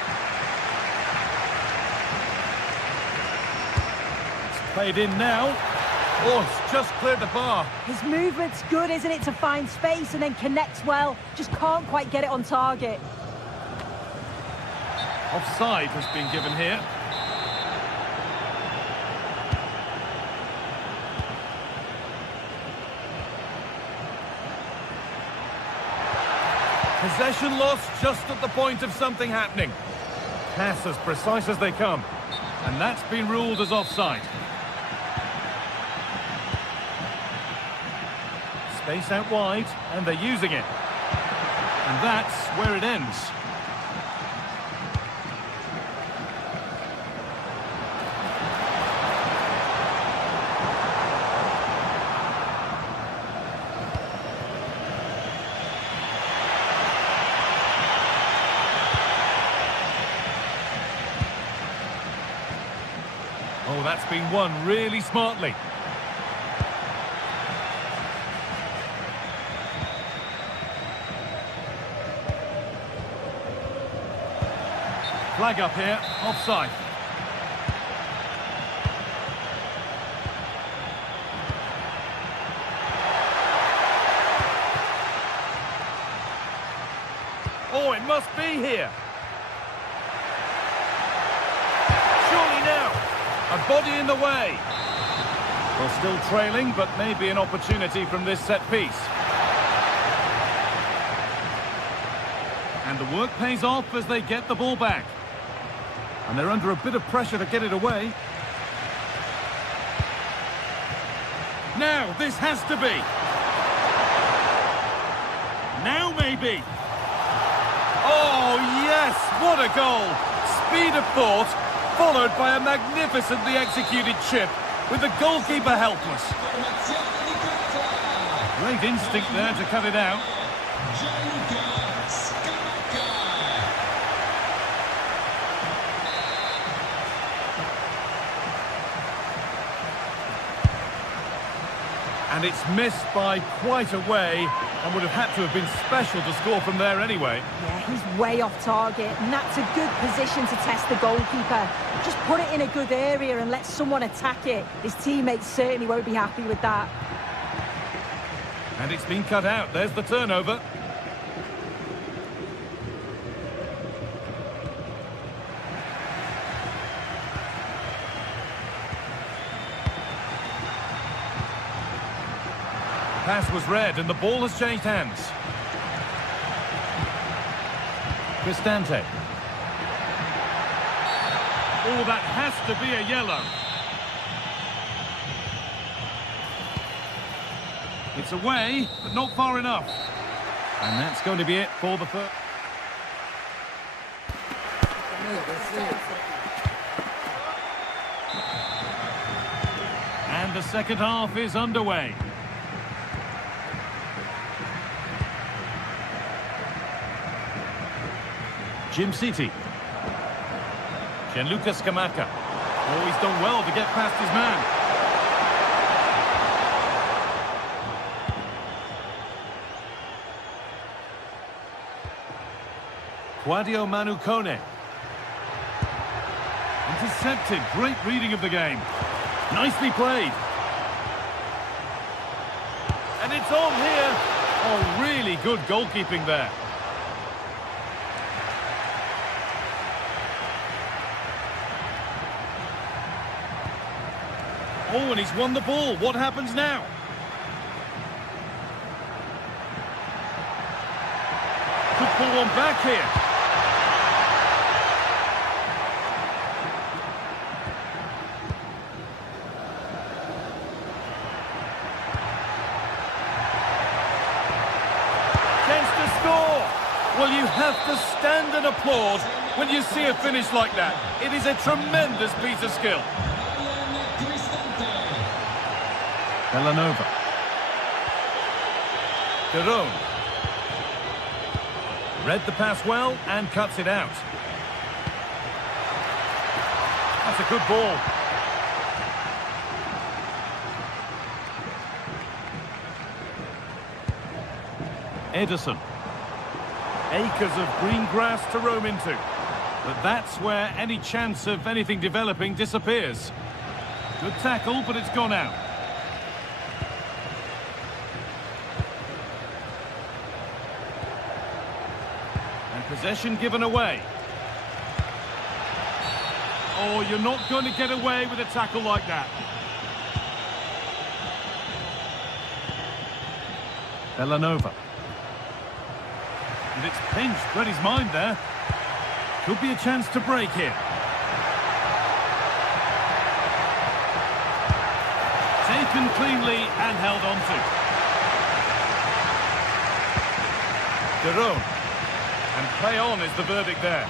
It's played in now. Oh, it's just cleared the bar. His movement's good, isn't it, to find space and then connects well. Just can't quite get it on target. Offside has been given here. Possession lost just at the point of something happening. Pass as precise as they come. And that's been ruled as offside. Space out wide, and they're using it. And that's where it ends. Oh, that's been won really smartly. Flag up here, offside. Oh, it must be here. Surely now. A body in the way. Well, still trailing, but maybe an opportunity from this set piece. And the work pays off as they get the ball back. And they're under a bit of pressure to get it away. Now, this has to be. Now, maybe. Oh, yes, what a goal. Speed of thought, followed by a magnificently executed chip, with the goalkeeper helpless. Great instinct there to cut it out. And it's missed by quite a way, and would have had to have been special to score from there anyway. Yeah, he's way off target, and that's a good position to test the goalkeeper. Just put it in a good area and let someone attack it. His teammates certainly won't be happy with that. And it's been cut out. There's the turnover. Pass was read and the ball has changed hands. Cristante. Oh, that has to be a yellow. It's away, but not far enough. And that's going to be it for the first. And the second half is underway. Jim City. Gianluca Scamacca. Oh, he's done well to get past his man. Quadio Manucone. Intercepted. Great reading of the game. Nicely played. And it's on here. Oh, really good goalkeeping there. Oh, and he's won the ball. What happens now? Could pull one back here. Chance to score. Well, you have to stand and applaud when you see a finish like that. It is a tremendous piece of skill. Villanova. Derone. Read the pass well and cuts it out. That's a good ball. Edison. Acres of green grass to roam into. But that's where any chance of anything developing disappears. Good tackle, but it's gone out. Possession given away. Oh, you're not going to get away with a tackle like that. Villanova. And it's pinched, read his mind there. Could be a chance to break here. Taken cleanly and held on to. Giroud. And play on is the verdict there.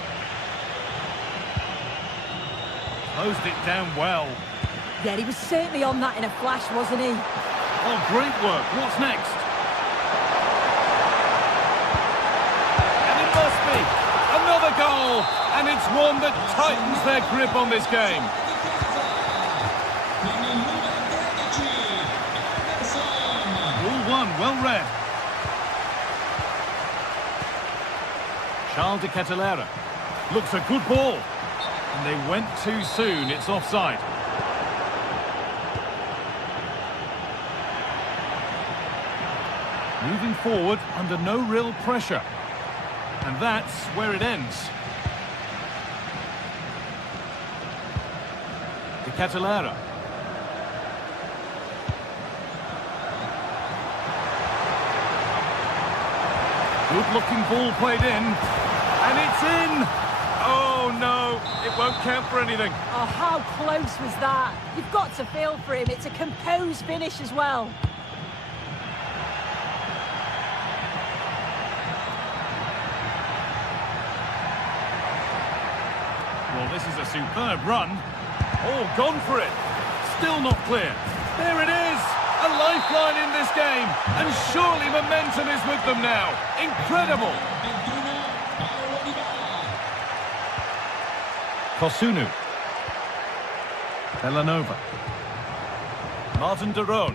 Closed it down well. Yeah, he was certainly on that in a flash, wasn't he? Oh, great work. What's next? And it must be another goal. And it's one that tightens their grip on this game. Rule 1, well read. Charles de Ketelera. Looks a good ball. And they went too soon. It's offside. Moving forward under no real pressure. And that's where it ends. De Ketelera. Good-looking ball played in. And it's in! Oh, no. It won't count for anything. Oh, how close was that? You've got to feel for him. It's a composed finish as well. Well, this is a superb run. Oh, gone for it. Still not clear. There it is. A lifeline in this game. And surely momentum is with them now. Incredible. Kosunu. Belanova. Martin de Roon.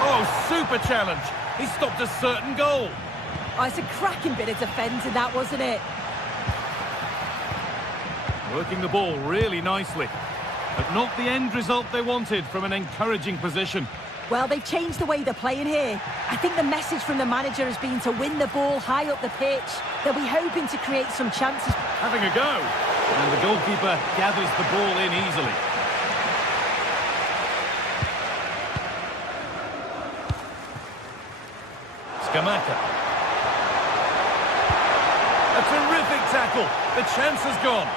Oh, super challenge. He stopped a certain goal. Oh, it's a cracking bit of defending, that, wasn't it? Working the ball really nicely. But not the end result they wanted from an encouraging position. Well, they've changed the way they're playing here. I think the message from the manager has been to win the ball high up the pitch. They'll be hoping to create some chances. Having a go. And the goalkeeper gathers the ball in easily. Scamacca. A terrific tackle. The chance has gone.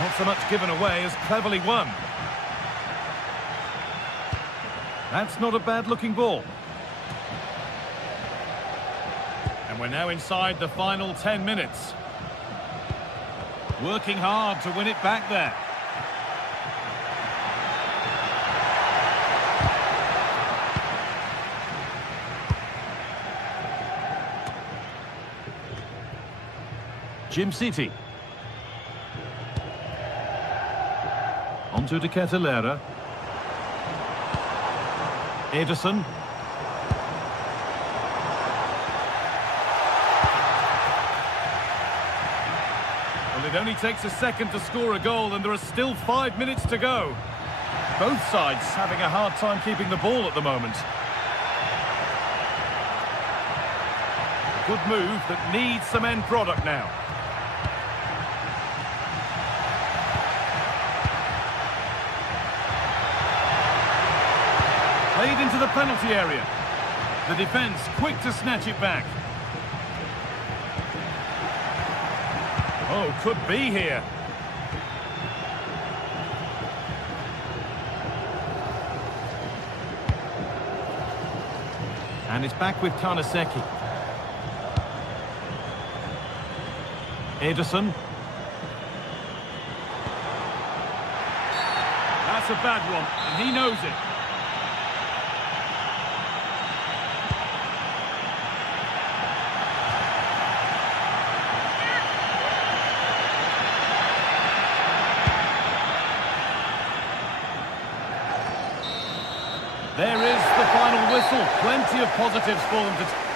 Not so much given away as cleverly won. That's not a bad-looking ball. And we're now inside the final 10 minutes. Working hard to win it back there. Jim City. Onto De Ketelera. Ederson. Well, it only takes a second to score a goal, and there are still 5 minutes to go. Both sides having a hard time keeping the ball at the moment. Good move that needs some end product now. Played into the penalty area. The defence quick to snatch it back. Oh, could be here. And it's back with Karnaseki. Ederson. That's a bad one, and he knows it. There is the final whistle. Plenty of positives for them to...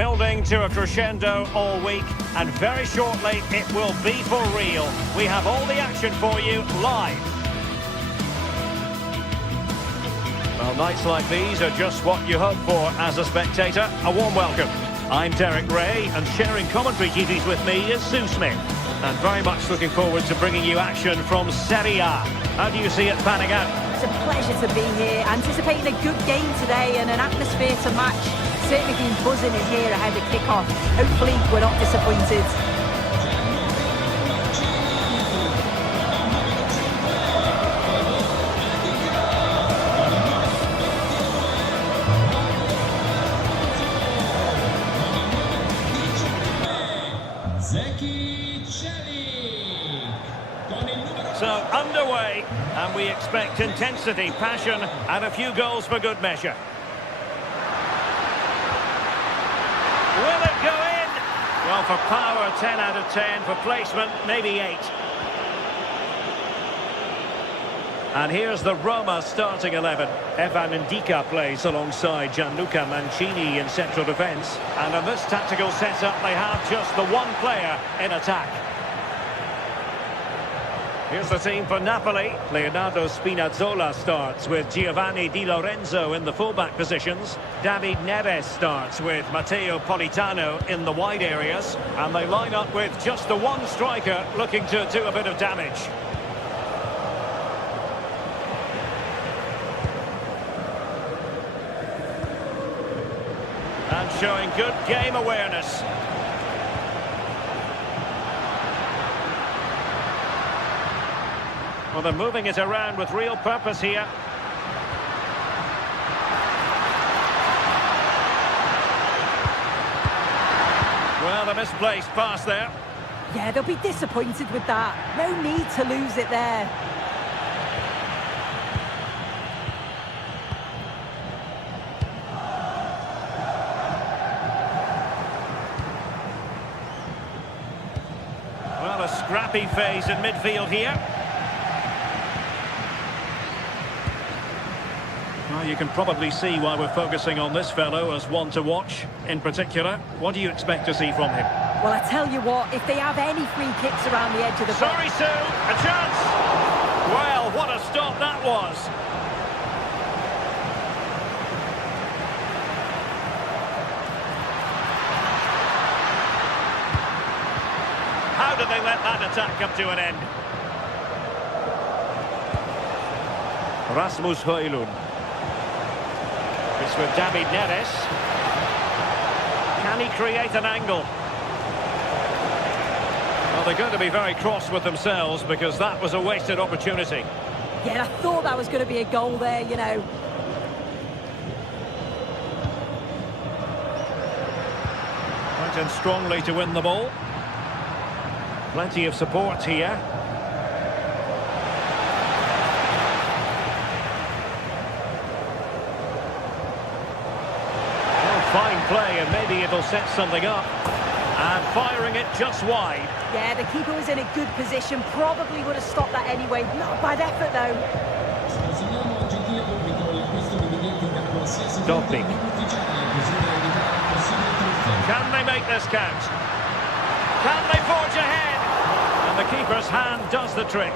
building to a crescendo all week, and very shortly it will be for real. We have all the action for you live. Well, nights like these are just what you hope for as a spectator. A warm welcome. I'm Derek Ray, and sharing commentary duties with me is Sue Smith. And very much looking forward to bringing you action from Serie A. How do you see it panning out? It's a pleasure to be here, anticipating a good game today and an atmosphere to match. Certainly been buzzing in here ahead of kick-off. Hopefully we're not disappointed. So underway, and we expect intensity, passion, and a few goals for good measure. Will it go in? Well, for power, 10 out of 10. For placement, maybe 8. And here's the Roma starting 11. Evan Ndika plays alongside Gianluca Mancini in central defence. And in this tactical setup, they have just the one player in attack. Here's the team for Napoli. Leonardo Spinazzola starts with Giovanni Di Lorenzo in the fullback positions. David Neres starts with Matteo Politano in the wide areas. And they line up with just the one striker looking to do a bit of damage. And showing good game awareness. Well, they're moving it around with real purpose here. Well, the misplaced pass there. Yeah, they'll be disappointed with that. No need to lose it there. Well, a scrappy phase in midfield here. Well, you can probably see why we're focusing on this fellow as one to watch. In particular, what do you expect to see from him? Well, I tell you what, if they have any free kicks around the edge of the box... Sorry, Sue, a chance! Well, what a stop that was! How did they let that attack come to an end? Rasmus Højlund. It's with David Neres. Can he create an angle? Well, they're going to be very cross with themselves because that was a wasted opportunity. Yeah, I thought that was going to be a goal there, you know. Went in strongly to win the ball. Plenty of support here. Fine play, and maybe it'll set something up. And firing it just wide. Yeah, the keeper was in a good position. Probably would have stopped that anyway. Not a bad effort, though. Dobnik. Can they make this count? Can they forge ahead? And the keeper's hand does the trick.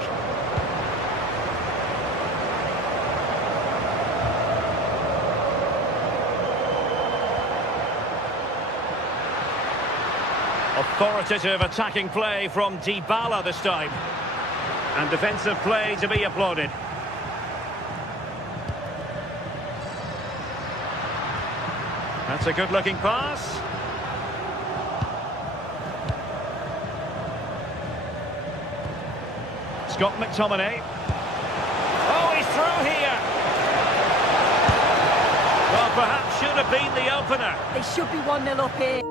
Authoritative attacking play from Dybala this time. And defensive play to be applauded. That's a good-looking pass. Scott McTominay. Oh, he's through here. Well, perhaps should have been the opener. They should be 1-0 up here.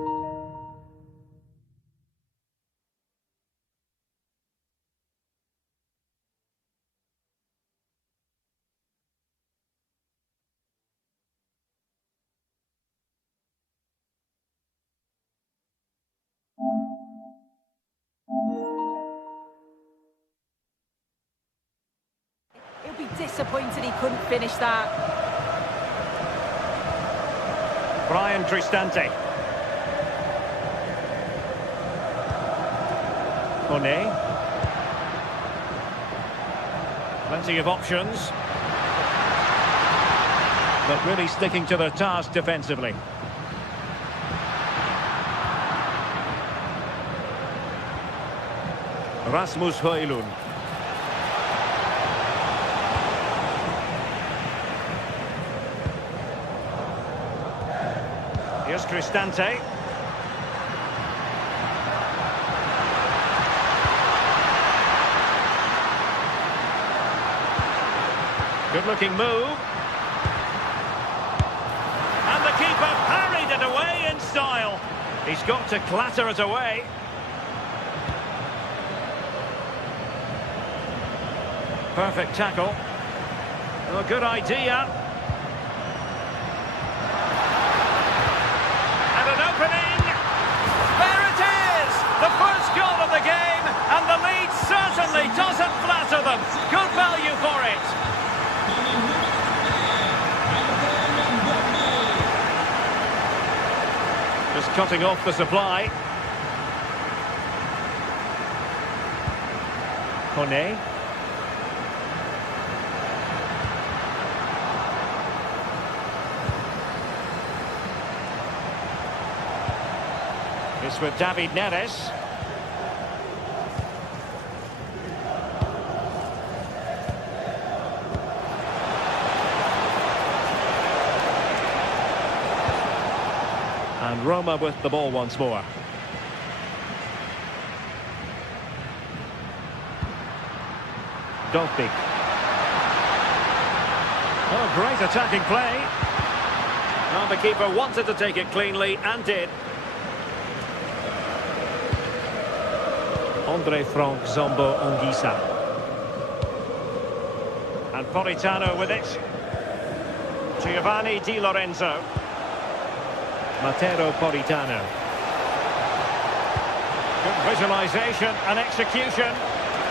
He'll be disappointed he couldn't finish that. Brian Cristante. One. Plenty of options. But really sticking to their task defensively. Rasmus Højlund. Here's Cristante. Good-looking move. And the keeper parried it away in style. He's got to clatter it away. Perfect tackle. Oh, good idea. And an opening. There it is! The first goal of the game, and the lead certainly doesn't flatter them. Good value for it. Just cutting off the supply. Kone. It's with David Neres. And Roma with the ball once more. Dovbyk. Oh, great attacking play. Well, the keeper wanted to take it cleanly and did. Andre Frank Zombo Ongisa. And Politano with it. Giovanni Di Lorenzo. Matteo Politano. Good visualisation and execution.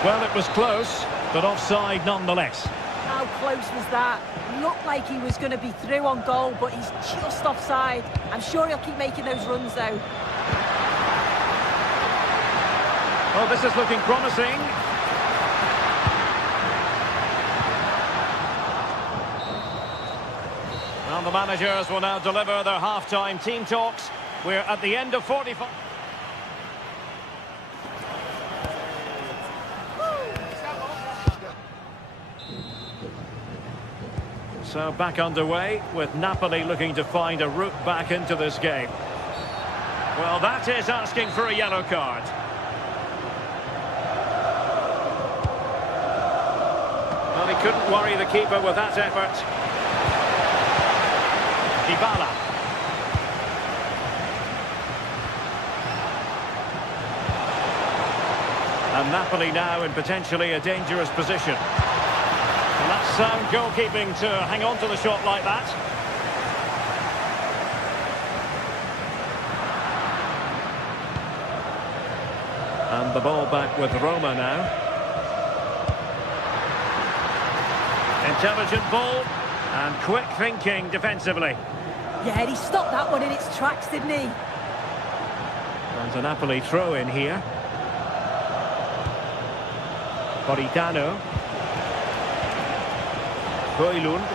Well, it was close, but offside nonetheless. How close was that? Looked like he was going to be through on goal, but he's just offside. I'm sure he'll keep making those runs, though. Oh, this is looking promising. And the managers will now deliver their half-time team talks. We're at the end of 45. So back underway with Napoli looking to find a route back into this game. Well, that is asking for a yellow card. Well, he couldn't worry the keeper with that effort. Dybala. And Napoli now in potentially a dangerous position. And that's sound goalkeeping to hang on to the shot like that. And the ball back with Roma now. Intelligent ball and quick thinking defensively. Yeah, he stopped that one in its tracks, didn't he? And a Napoli throw in here. Politano. Højlund.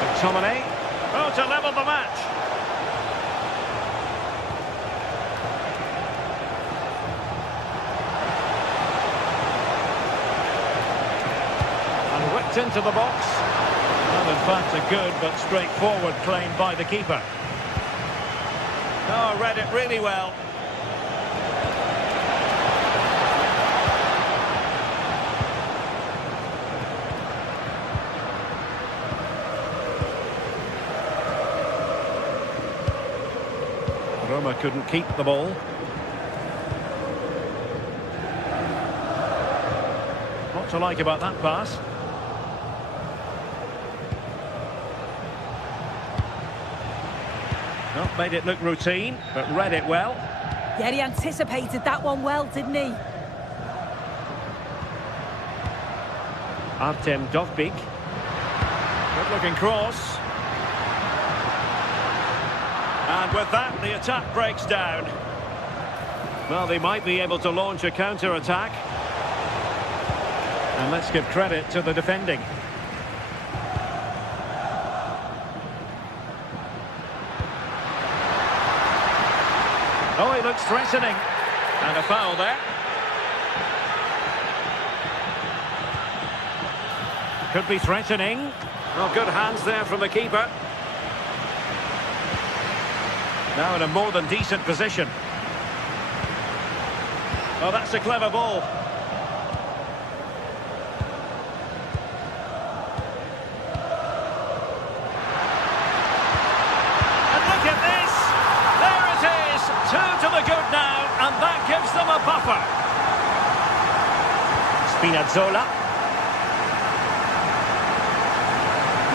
McTominay. Oh, to level the match. And whipped into the box. Well, in fact, a good but straightforward claim by the keeper. Oh, read it really well. Roma couldn't keep the ball. What to like about that pass? Well, made it look routine, but read it well. Yeah, he anticipated that one well, didn't he? Artem Dovbyk. Good looking cross. And with that, the attack breaks down. Well, they might be able to launch a counter-attack. And let's give credit to the defending. Oh, he looks threatening. And a foul there. Could be threatening. Well, good hands there from the keeper. Now in a more than decent position. Oh, that's a clever ball. And look at this! There it is! 2 to the good now, and that gives them a buffer. Spinazzola.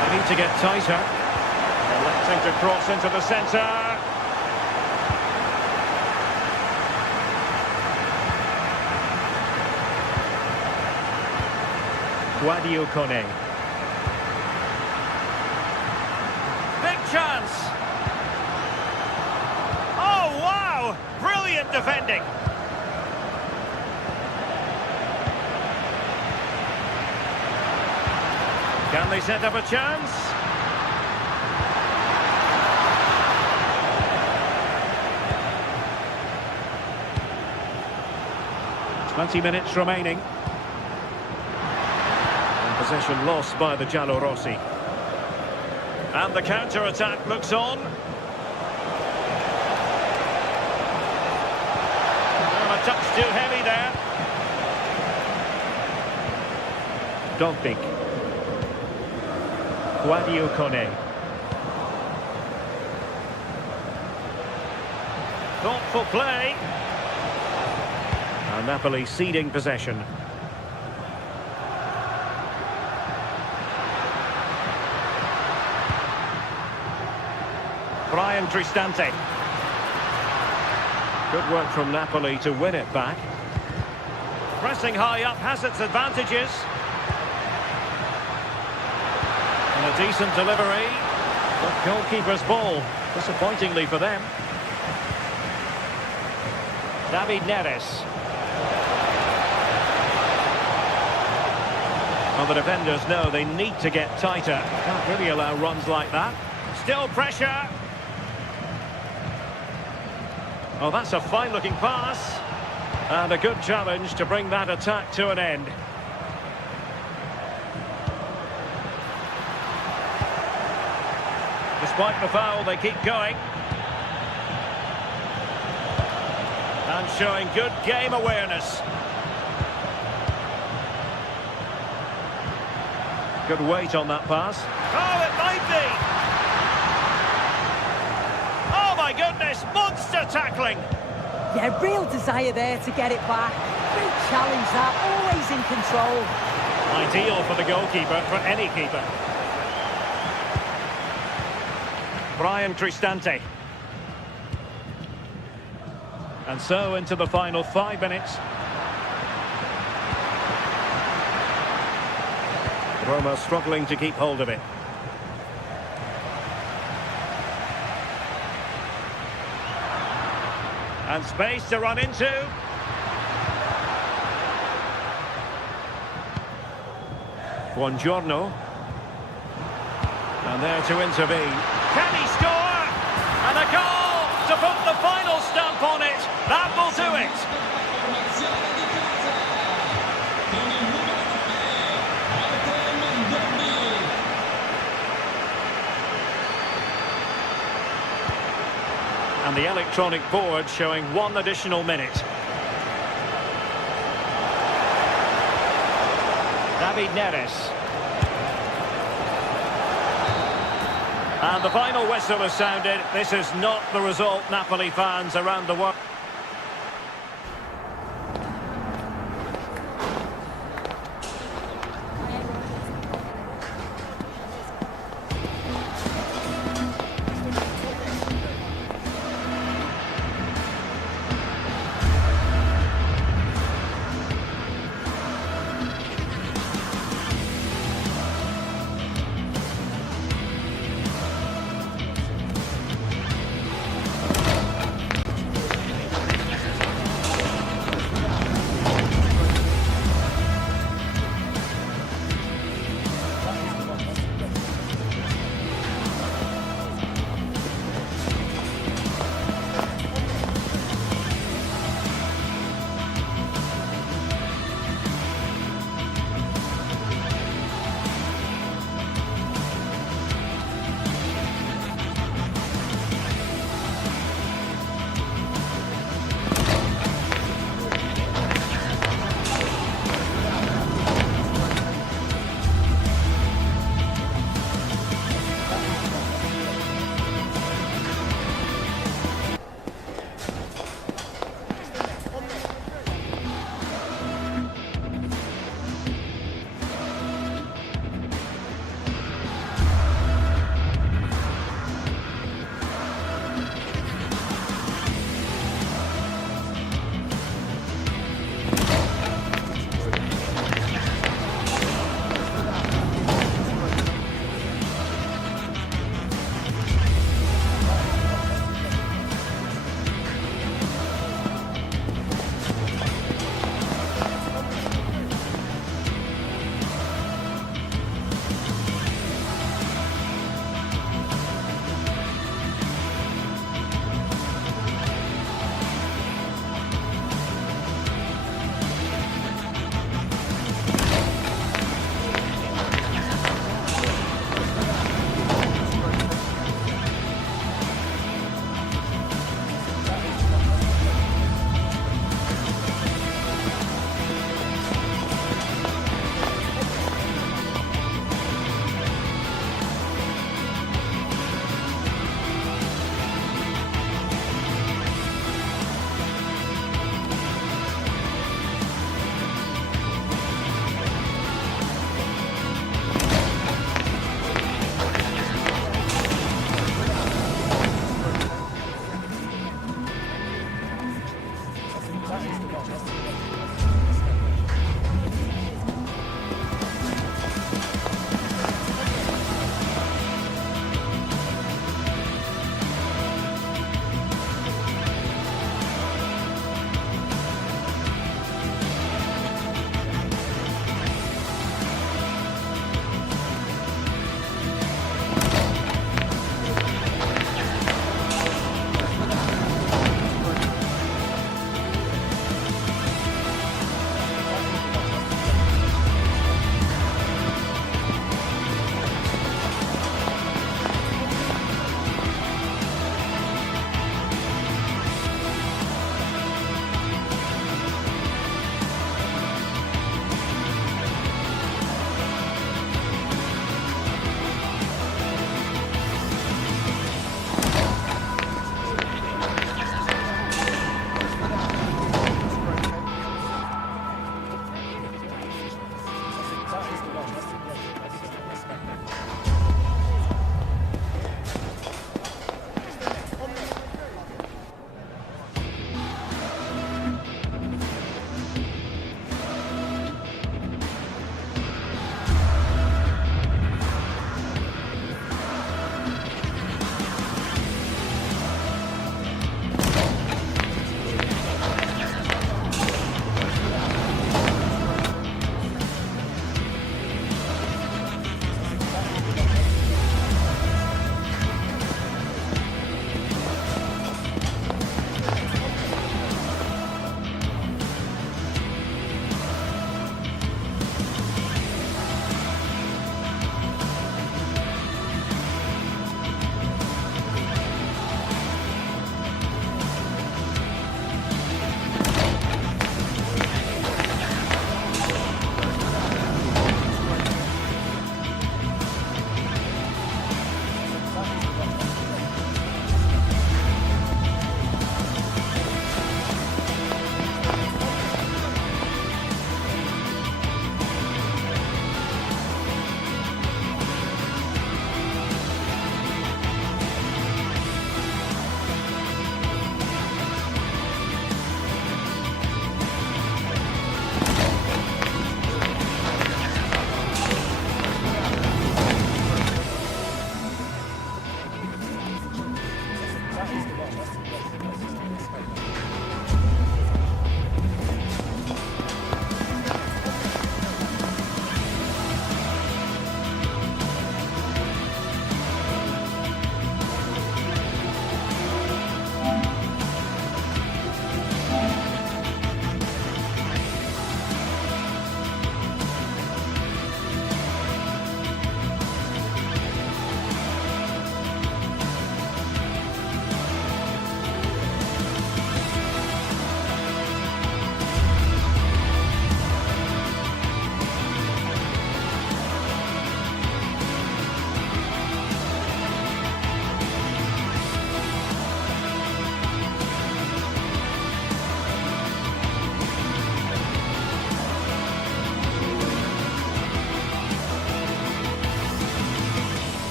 They need to get tighter. Electing to cross into the centre. Guadio Kone. Big chance. Oh, wow! Brilliant defending. Can they set up a chance? "20 minutes remaining. Possession lost by the Giallorossi. And the counter-attack looks on. A touch too heavy there. Dogbig. Guadio Kone. Thoughtful play. And Napoli ceding possession. Brian Cristante. Good work from Napoli to win it back. Pressing high up has its advantages. And a decent delivery. But goalkeeper's ball, disappointingly for them. David Neres. Well, the defenders know they need to get tighter. Can't really allow runs like that. Still pressure. Oh, that's a fine-looking pass. And a good challenge to bring that attack to an end. Despite the foul, they keep going. And showing good game awareness. Good weight on that pass. Oh, it might be! Oh, my goodness! Monster tackling! Yeah, real desire there to get it back. Great challenge that, always in control. Ideal for the goalkeeper, for any keeper. Brian Cristante. And so into the final 5 minutes. Roma struggling to keep hold of it. And space to run into. Buongiorno. And there to intervene. Can he score? And a goal to put the final stamp on it. That will do it. And the electronic board showing 1 additional minute. David Neres. And the final whistle has sounded. This is not the result Napoli fans around the world